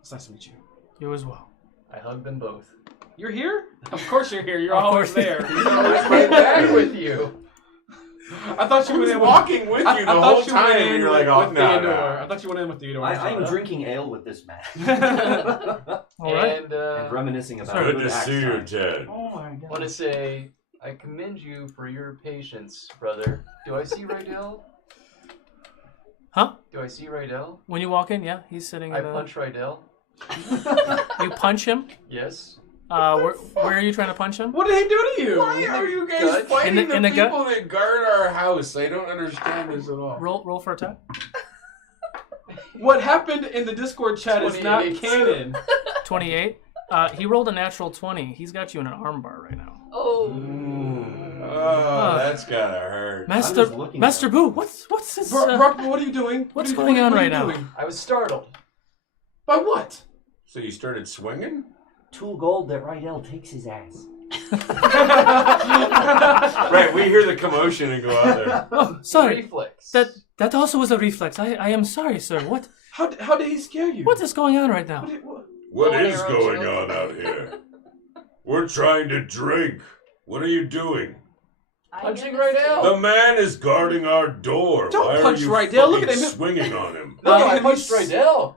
It's nice to meet you. You as well. I hugged them both. You're here? Of course you're here. You're Of always course. there. He's always right back with you. I thought you He went was in walking with you the whole time, and you're like, oh, no, Theodore. no. I thought you went in with Theodore. I am drinking ale with this man. All right. And reminiscing about Good good to axe see you, time. Ted. Oh my god. Want to say, I commend you for your patience, brother. Do I see Rydell? Huh? Do I see Rydell? When you walk in, yeah, he's sitting I in punch Rydell. You punch him? Yes. Where are you trying to punch him? What did he do to you? Why are you guys Gut. fighting In the the gut? people that guard our house? I don't understand this at all. Roll for attack. What happened in the Discord chat is not 28. canon. 28. He rolled a natural 20. He's got you in an armbar right now. Oh. Oh, that's gotta hurt. Master Boo, what's this? Brock, what are you doing? What's going on right now? I was startled. By what? So you started swinging? 2 gold that Rydell takes his ass. Right, we hear the commotion and go out there. Oh, sorry. Reflex. That also was a reflex. I am sorry, sir. What? How did he scare you? What is going on right now? What is going on out here? We're trying to drink. What are you doing? Punching Rydell. The man is guarding our door. Don't Why punch are you Rydell. Look at fucking him. swinging on him? No, I punched Rydell.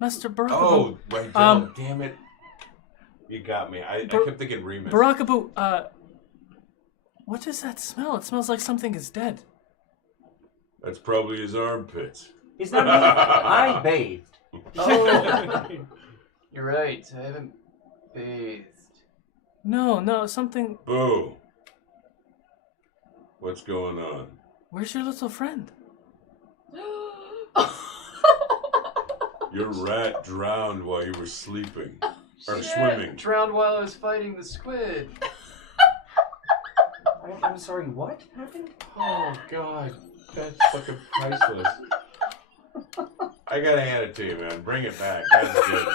Master Barakabu. Oh, Rydell, damn it. You got me. I kept thinking Remus. Barakabu, what does that smell? It smells like something is dead. That's probably his armpits. He's not me. I bathed. Oh. You're right. I haven't bathed. No, something. Boo. What's going on? Where's your little friend? Your rat drowned while you were sleeping. Or Shit, swimming. Drowned while I was fighting the squid. I'm sorry, what happened? Oh, God. That's fucking priceless. I gotta hand it to you, man. Bring it back. That's good.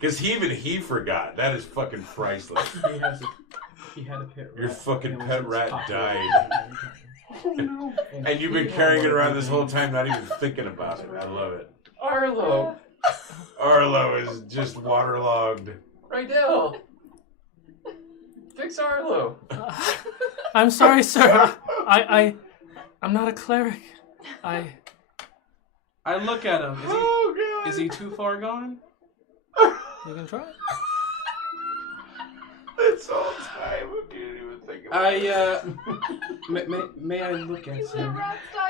Because he forgot. That is fucking priceless. He had a pet rat. Your fucking and it was pet his rat pocket. died. And you've been carrying it around this whole time, not even thinking about it. I love it. Arlo. Arlo is just waterlogged. Rydell. Fix Arlo. I'm sorry, sir. I'm not a cleric. I look at him. Is he too far gone? You can try. This whole time, you didn't even think about it. May I look at him?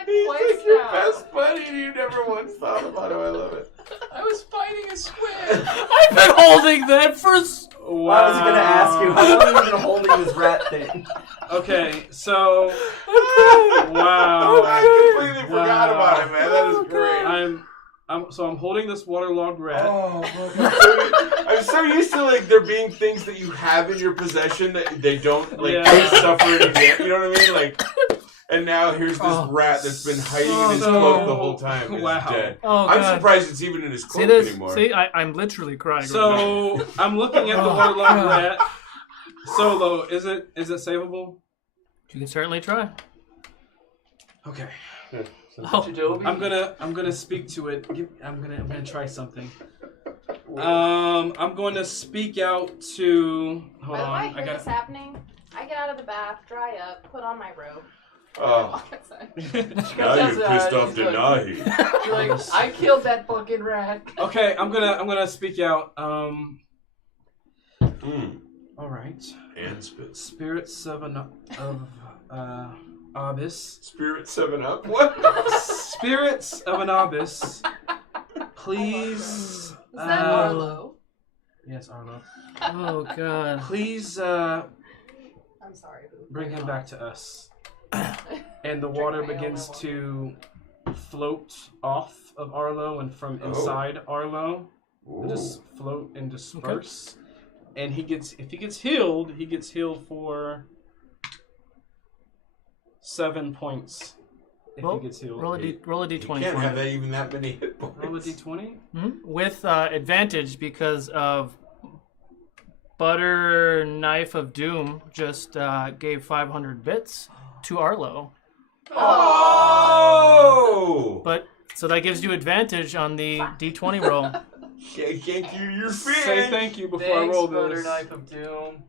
He's like your best buddy, and you never once thought about him. I love it. I was fighting a squid. I've been holding that for. I was going to ask you, how long have you been holding this rat thing? Okay, so. Wow. I completely forgot about it, man. That is great. I'm holding this waterlogged rat. Oh, I'm so used to like there being things that you have in your possession that they don't suffer any damage. You know what I mean? Like, and now here's this rat that's been hiding in his cloak the whole time. It's dead. Oh, I'm God. surprised it's even in his cloak anymore. See, I'm literally crying. right So I'm looking at the waterlogged rat. Solo, is it savable? You can certainly try. Okay. Jadobi. I'm gonna speak to it. I'm gonna try something. I'm going to speak out to. Hold By the way, I on. hear this happening. I get out of the bath, dry up, put on my robe. Oh. Now you're pissed off Denahi. You're like, I killed that fucking rat. Okay, I'm gonna speak out. All right. And spit. Spirits of Abyss. Spirit 7-Up? What? Spirits of an Abyss. Please. Is that Arlo? Yes, Arlo. Oh God. Please. I'm sorry. Bring him back to us. And the water begins to float off of Arlo and from inside Arlo. Just float and disperse. And if he gets healed, he gets healed for 7 points. If he gets healed. Roll a d20. You can't have even that many hit points. Roll a d20? With advantage because of Butter Knife of Doom just gave 500 bits to Arlo. Oh! But so that gives you advantage on the d20 roll. Thank you, your fan. Say thank you before I roll this. Butter Knife of Doom.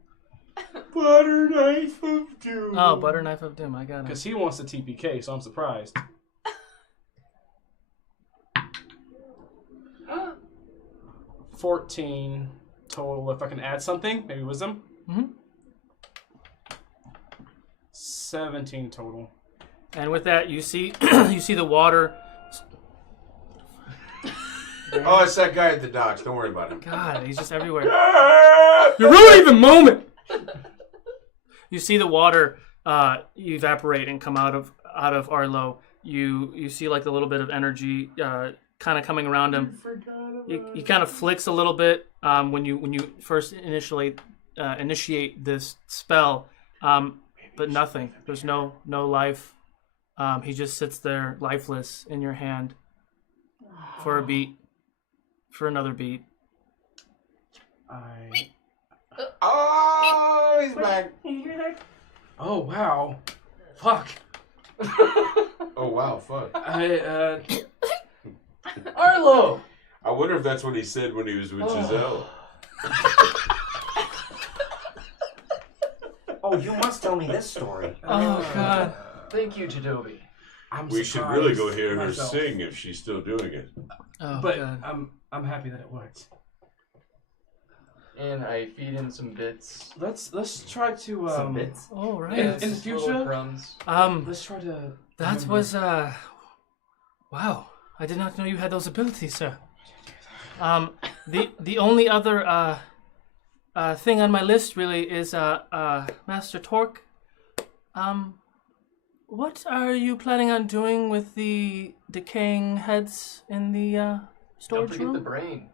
Butter Knife of Doom. Oh, Butter Knife of Doom. I got it. Because he wants the TPK, so I'm surprised. 14 total. If I can add something, maybe wisdom. 17 total. And with that, you see the water. Oh, it's that guy at the docks. Don't worry about him. God, he's just everywhere. You're ruining the moment. You see the water evaporate and come out of Arlo. You see like a little bit of energy kind of coming around him. He kind of flicks a little bit when you first initiate this spell, but nothing. There's no life. He just sits there lifeless in your hand for a beat, for another beat. Oh, he's back. Oh wow, fuck. Oh wow, fuck. Arlo. I wonder if that's what he said when he was with Giselle. Oh, you must tell me this story. Oh God. Thank you, Jadobi. We should really go hear her sing if she's still doing it. Oh, but God. I'm happy that it worked. And I feed him some bits. Let's try to Some bits. Oh right. in the Little future. crumbs. Let's try to. That was wow. I did not know you had those abilities, sir. The only other thing on my list really is Master Torque. What are you planning on doing with the decaying heads in the Don't storage forget room? the brain.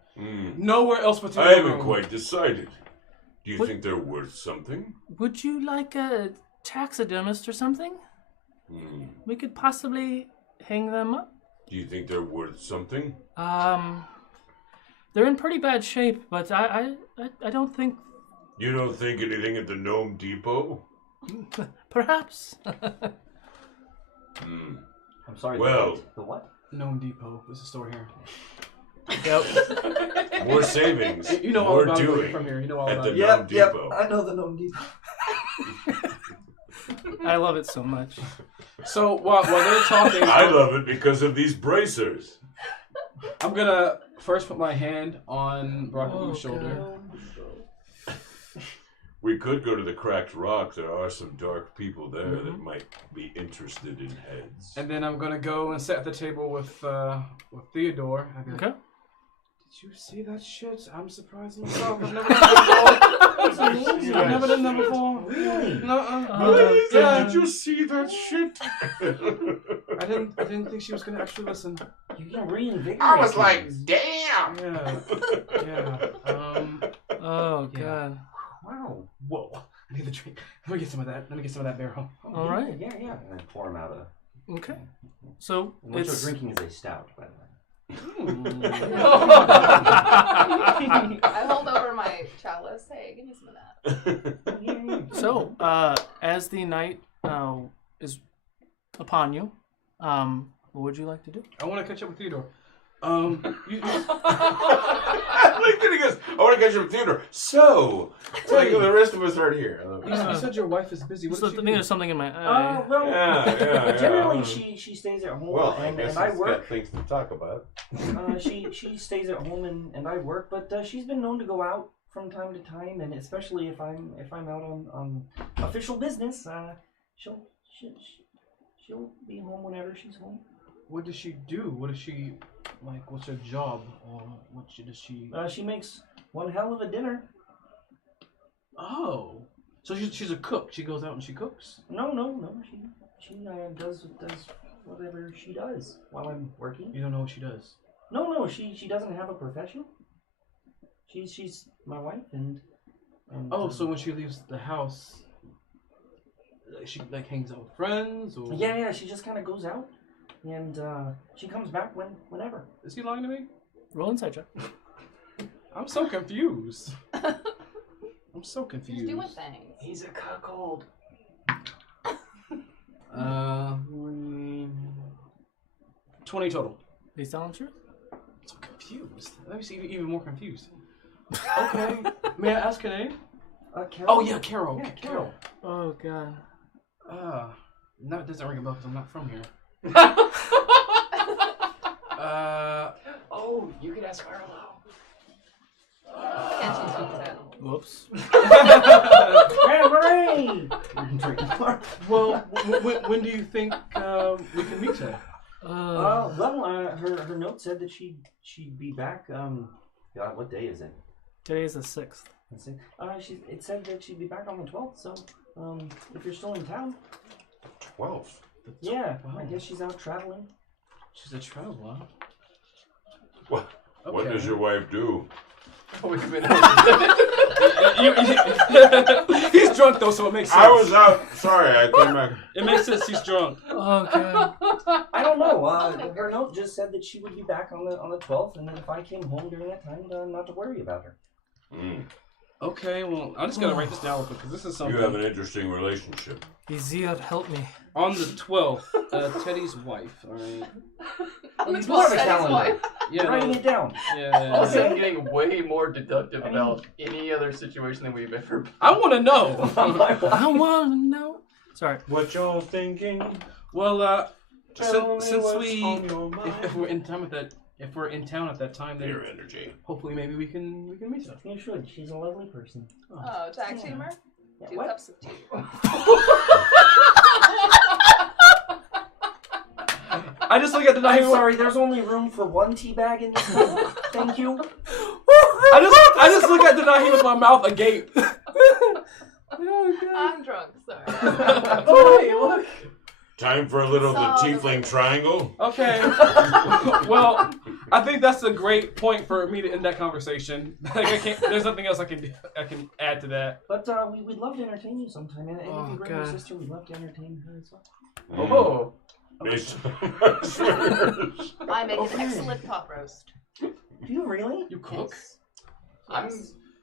Nowhere else but I haven't quite decided. Do you think they're worth something? Would you like a taxidermist or something? We could possibly hang them up. Do you think they're worth something? They're in pretty bad shape, but I don't think. You don't think anything at the Gnome Depot? Perhaps. I'm sorry. Well, the what? Gnome Depot. There's a store here. Yep. More savings. You know all more about it doing from here. You know all at about the it. Gnome Depot. I know the Gnome Depot. I love it so much. So while they're talking, I love it because of these bracers. I'm gonna first put my hand on Brockabu's shoulder. We could go to the Cracked Rock. There are some dark people there that might be interested in heads. And then I'm gonna go and sit at the table with Theodore. Okay. Did you see that shit? I'm surprised myself. I've never done that before. That's amazing. I've never done that before. Really? No. Yeah. Did you see that shit? I didn't think she was gonna actually listen. You can reinvigorate. I was like, damn. Yeah. Oh God. Wow. Whoa. I need the drink. Let me get some of that barrel. All right. Yeah. And then pour him out a. Okay. So And what you're it's drinking is a stout, by the way. I hold over my chalice. Hey, give me some of that. so as the night is upon you, what would you like to do? I want to catch up with Theodore. Look at he goes, I want to catch him at theater. So, like the rest of us aren't here. You said your wife is busy. What So does I she think do? there's something in my eye. Well, Yeah. generally she stays at home Well, I and guess I he's work. got things to talk about. She stays at home and I work, but she's been known to go out from time to time, and especially if I'm out on official business, she'll be home whenever she's home. What does she do? What is she like? What's her job? Or does she? She makes one hell of a dinner. Oh, so she's a cook. She goes out and she cooks. No. She does whatever she does while I'm working. You don't know what she does. No. She doesn't have a profession. She's my wife and oh, so when she leaves the house, she like hangs out with friends, or yeah, she just kind of goes out, and she comes back whenever. Is he lying to me? Roll inside check. I'm so confused. I'm so He's confused. doing things. He's a cuckold. 20 total. He's telling the truth? I'm so confused. Let me see even more confused. Okay. May I ask her name? Carol. Oh yeah, Carol. Yeah, Carol. Oh god. No, it doesn't ring a bell because I'm not from here. Oh, you could ask Arlo. Can't you don't tell? Whoops. Hooray! Well, when do you think we can meet her? Her note said that she'd be back. God, what day is it? Today is the 6th. Let's see. It said that she'd be back on the 12th. So, if you're still in town. 12th. Yeah, I guess she's out traveling. She's a traveler. What? Okay. What does your wife do? He's drunk though, so it makes sense. I was out. Sorry, I came back. It makes sense. He's drunk. Okay. I don't know. Her note just said that she would be back on the 12th, and then if I came home during that time, not to worry about her. Mm. Okay, well, I just gotta write this down real quick because this is something. You have an interesting relationship. Easier, help me. On the 12th, Teddy's wife. All right. It's more of a calendar. Yeah, writing it down. Yeah. Also, I'm getting way more deductive about any other situation than we've ever. I want to know. I want to know. Sorry. What y'all thinking? Well, Tell me since what's we, on your mind. if we're in town at that time, then Your energy. hopefully maybe we can meet her. You should. She's a lovely person. Oh, tag teamer? Yeah, 2 what? cups of tea. I just look at the I'm sorry, there's only room for one tea bag in this room. Thank you. I just look at the Naheem with my mouth agape. I'm drunk, sorry. Look. Time for a little of the Sorry. tiefling triangle. Okay. Well, I think that's a great point for me to end that conversation. Like I can't. There's nothing else I can add to that. But we'd love to entertain you sometime, and if you bring your God. sister, we'd love to entertain her as well. Oh. I make an excellent pot roast. Do you really? You cook? Yes. I'm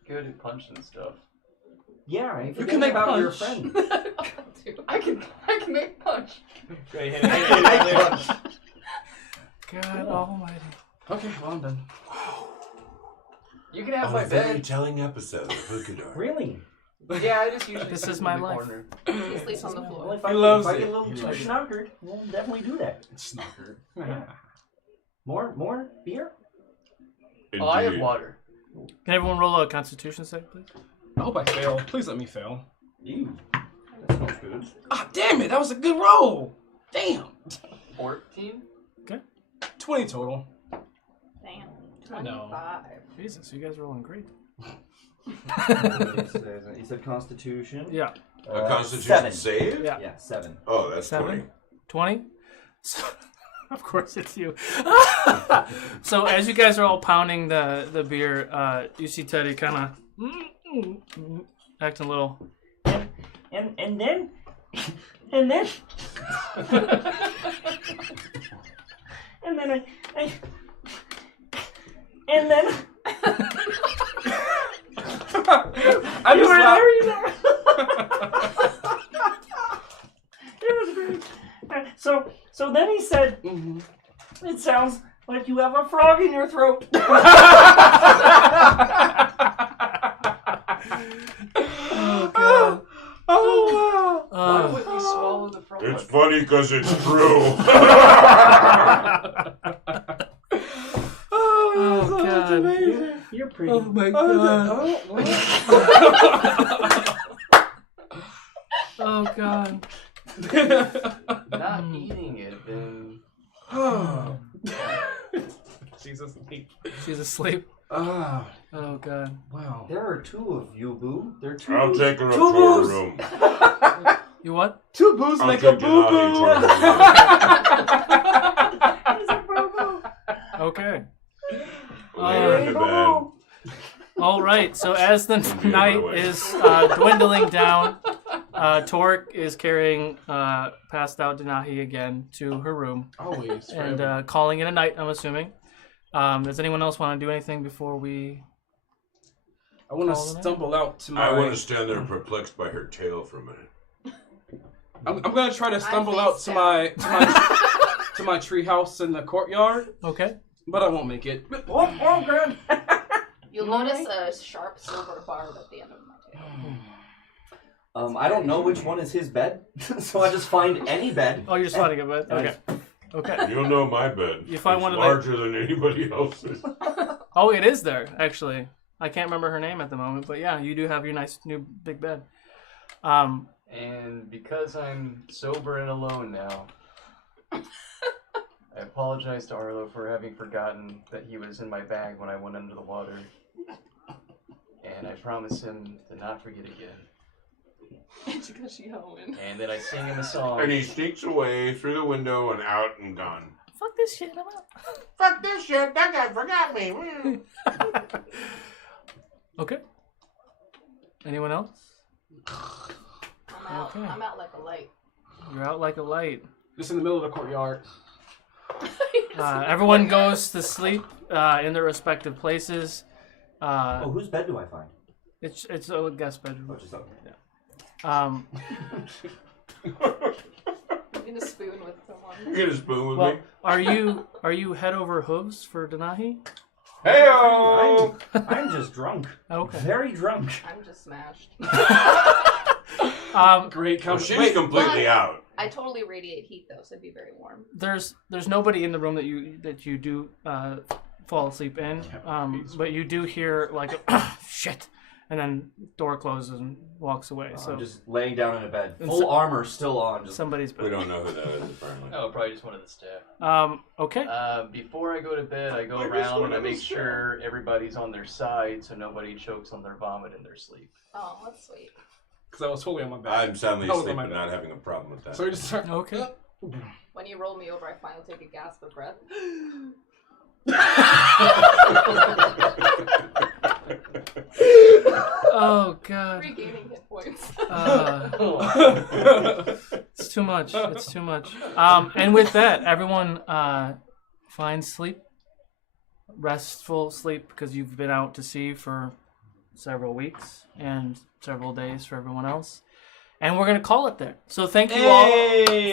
good at punching stuff. Yeah, I You can make about your punch. friend. I can make punch. God almighty. Okay, well I'm done. You can have Oh, my a very bed. telling episode of Ukodor. Really? Yeah, I just usually This sleep is in my the life. corner. He sleeps on the Well, floor. if He I loves get a it. little He too loves it. schnockered, we'll definitely do that. Snocker. Yeah. More beer? Oh, I have Indeed. water. Can everyone roll a Constitution save, please? I hope I fail. Please let me fail. Ew. That smells good. Ah, damn it! That was a good roll. Damn. 14? 20 total. Damn. I know. 25. Jesus, you guys are rolling great. You said Constitution? Yeah. A Constitution 7. save? Yeah. Yeah, 7. Oh, that's 7? 20. 20? So, of course it's you. So as you guys are all pounding the beer, you see Teddy kind of acting a little. And then I just laughed. It was great. So then he said, "It sounds like you have a frog in your throat. Oh god. Oh wow. Why would you swallow the frog? It's funny because it's true. Oh god. Amazing. You're pretty. Oh my god. Oh god. Not eating it, then. She's asleep. She's asleep. Ah, Oh god. wow. There are two of you, Boo. There are two. I'll take her up Two to her boos. room. You what? Two boos I'll make a take boo Denali boo. into Okay. Lay her in the bed. All right. So as the be night my way. is dwindling down, Torque is carrying passed out Denahi again to her room Always. and forever. calling it a night. I'm assuming. Does anyone else want to do anything before we? I want to call it a night? stumble out to my. I want to stand there perplexed by her tail for a minute. I'm gonna try to stumble I'm out face to my to my tree house in the courtyard, Okay. but I won't make it. Oh, God. You'll notice a sharp silver barb at the end of my tail. I don't know which one is his bed, so I just find any bed. Oh, you're just finding a bed. Okay. Okay. You'll know my bed. If I it's wanted to- larger than anybody else's. Oh, it is there actually. I can't remember her name at the moment, but yeah, you do have your nice new big bed. And because I'm sober and alone now, I apologize to Arlo for having forgotten that he was in my bag when I went under the water. And I promise him to not forget again. And then I sing him a song. And he sneaks away through the window and out and gone. Fuck this shit. I'm out. Fuck this shit, that guy forgot me. Okay. Anyone else? I'm out. Okay. I'm out like a light. You're out like a light. Just in the middle of the courtyard. Everyone goes to sleep in their respective places. Oh, whose bed do I find? It's a guest bedroom. Oh, just okay. I'm gonna spoon with someone. You get a spoon with Well, me? are you head over hooves for Denahi? Hey-o! I'm just drunk. Okay. Very drunk. I'm just smashed. Great Well, company. she's completely out. I totally radiate heat though, so it'd be very warm. There's nobody in the room that you do fall asleep in. But you do hear like shit, and then door closes and walks away. So I'm just laying down in a bed, And full so- armor still on. Just somebody's bed. We don't know who that is, apparently. Oh, probably just one of the staff. Okay. Before I go to bed, I go Like this around one and I of the make staff. sure everybody's on their side so nobody chokes on their vomit in their sleep. Oh, that's sweet. Because I was fully on my back. I'm soundly I was on asleep my and back. not having a problem with that. So we just start. Okay. When you roll me over, I finally take a gasp of breath. Oh god. Regaining hit points. It's too much. It's too much. And with that, everyone finds sleep, restful sleep, because you've been out to sea for several weeks and several days for everyone else. And we're going to call it there. So thank you all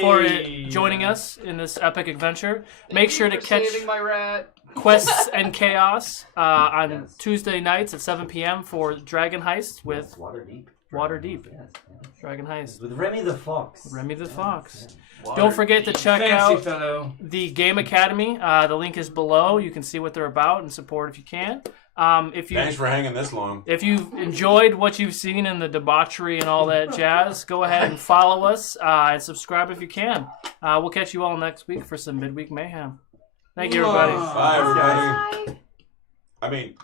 for joining us in this epic adventure. Make sure to catch Saving my rat. Quests and Chaos on Tuesday nights at 7 p.m. for Dragon Heist with Waterdeep. Waterdeep. Yes, yes. Dragon Heist. With Remy the Fox. Remy the Fox. Water Don't forget to deep. check Fancy out fellow. the Game Academy. The link is below. You can see what they're about and support if you can. Thanks for hanging this long. If you've enjoyed what you've seen in the debauchery and all that jazz, go ahead and follow us and subscribe if you can. We'll catch you all next week for some midweek mayhem. Thank you, everybody. Bye, everybody. Bye. I mean...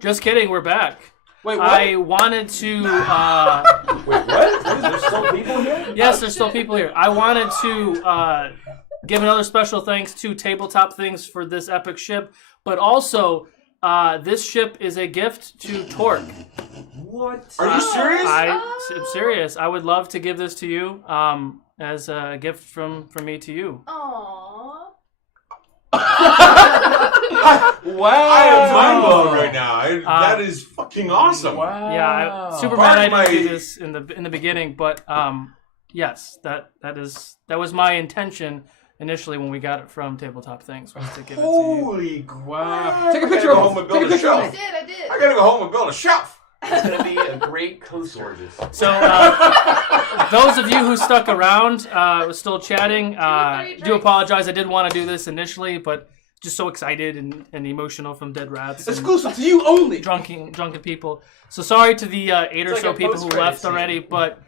Just kidding, we're back. Wait, what? I wanted to. Wait, what? Is there still people here? Yes, there's still people here. I wanted to give another special thanks to Tabletop Things for this epic ship, but also this ship is a gift to Torque. What? Are you serious? I'm serious. I would love to give this to you as a gift from me to you. Aww. Wow! I am mind blown right now. That is fucking awesome. Wow. Yeah, Superman. I didn't do this in the beginning, but yes, that was my intention initially when we got it from Tabletop Things. Was to give it to you. Holy wow! Take a picture of home and build a I shelf. did. I gotta go home and build a shelf. It's gonna be a great coaster. So, those of you who stuck around, was still chatting, do apologize. I did want to do this initially, but just so excited and emotional from Dead Rats. Exclusive to you only. Drunken people. So sorry to the 8 or so people who left already, but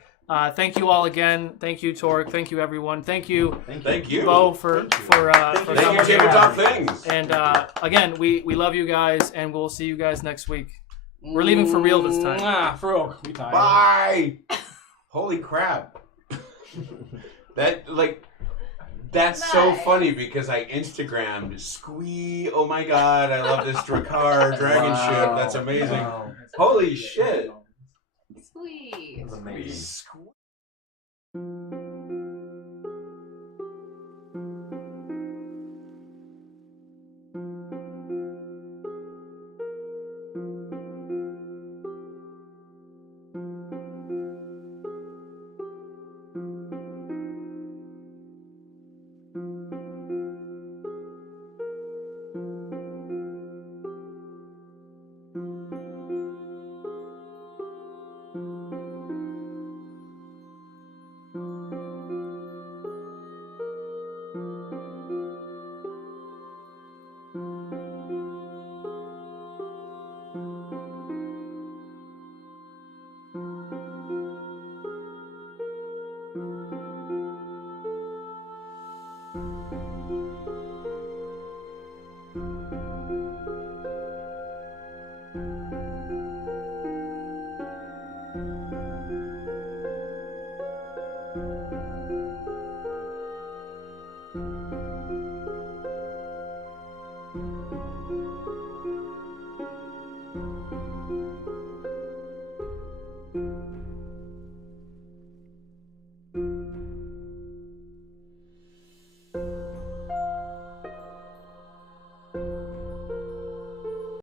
thank you all again. Thank you, Torque. Thank you, everyone. Thank you, Bo, for coming. Thank you, Tabletop Things. And again, we love you guys, and we'll see you guys next week. We're leaving for real this time. For real. We tired. Bye. Holy crap. That's so funny because I Instagrammed squee. Oh my god, I love this Drakkar dragon ship. That's amazing. Wow. Holy shit. Sweet. That's amazing. Squee.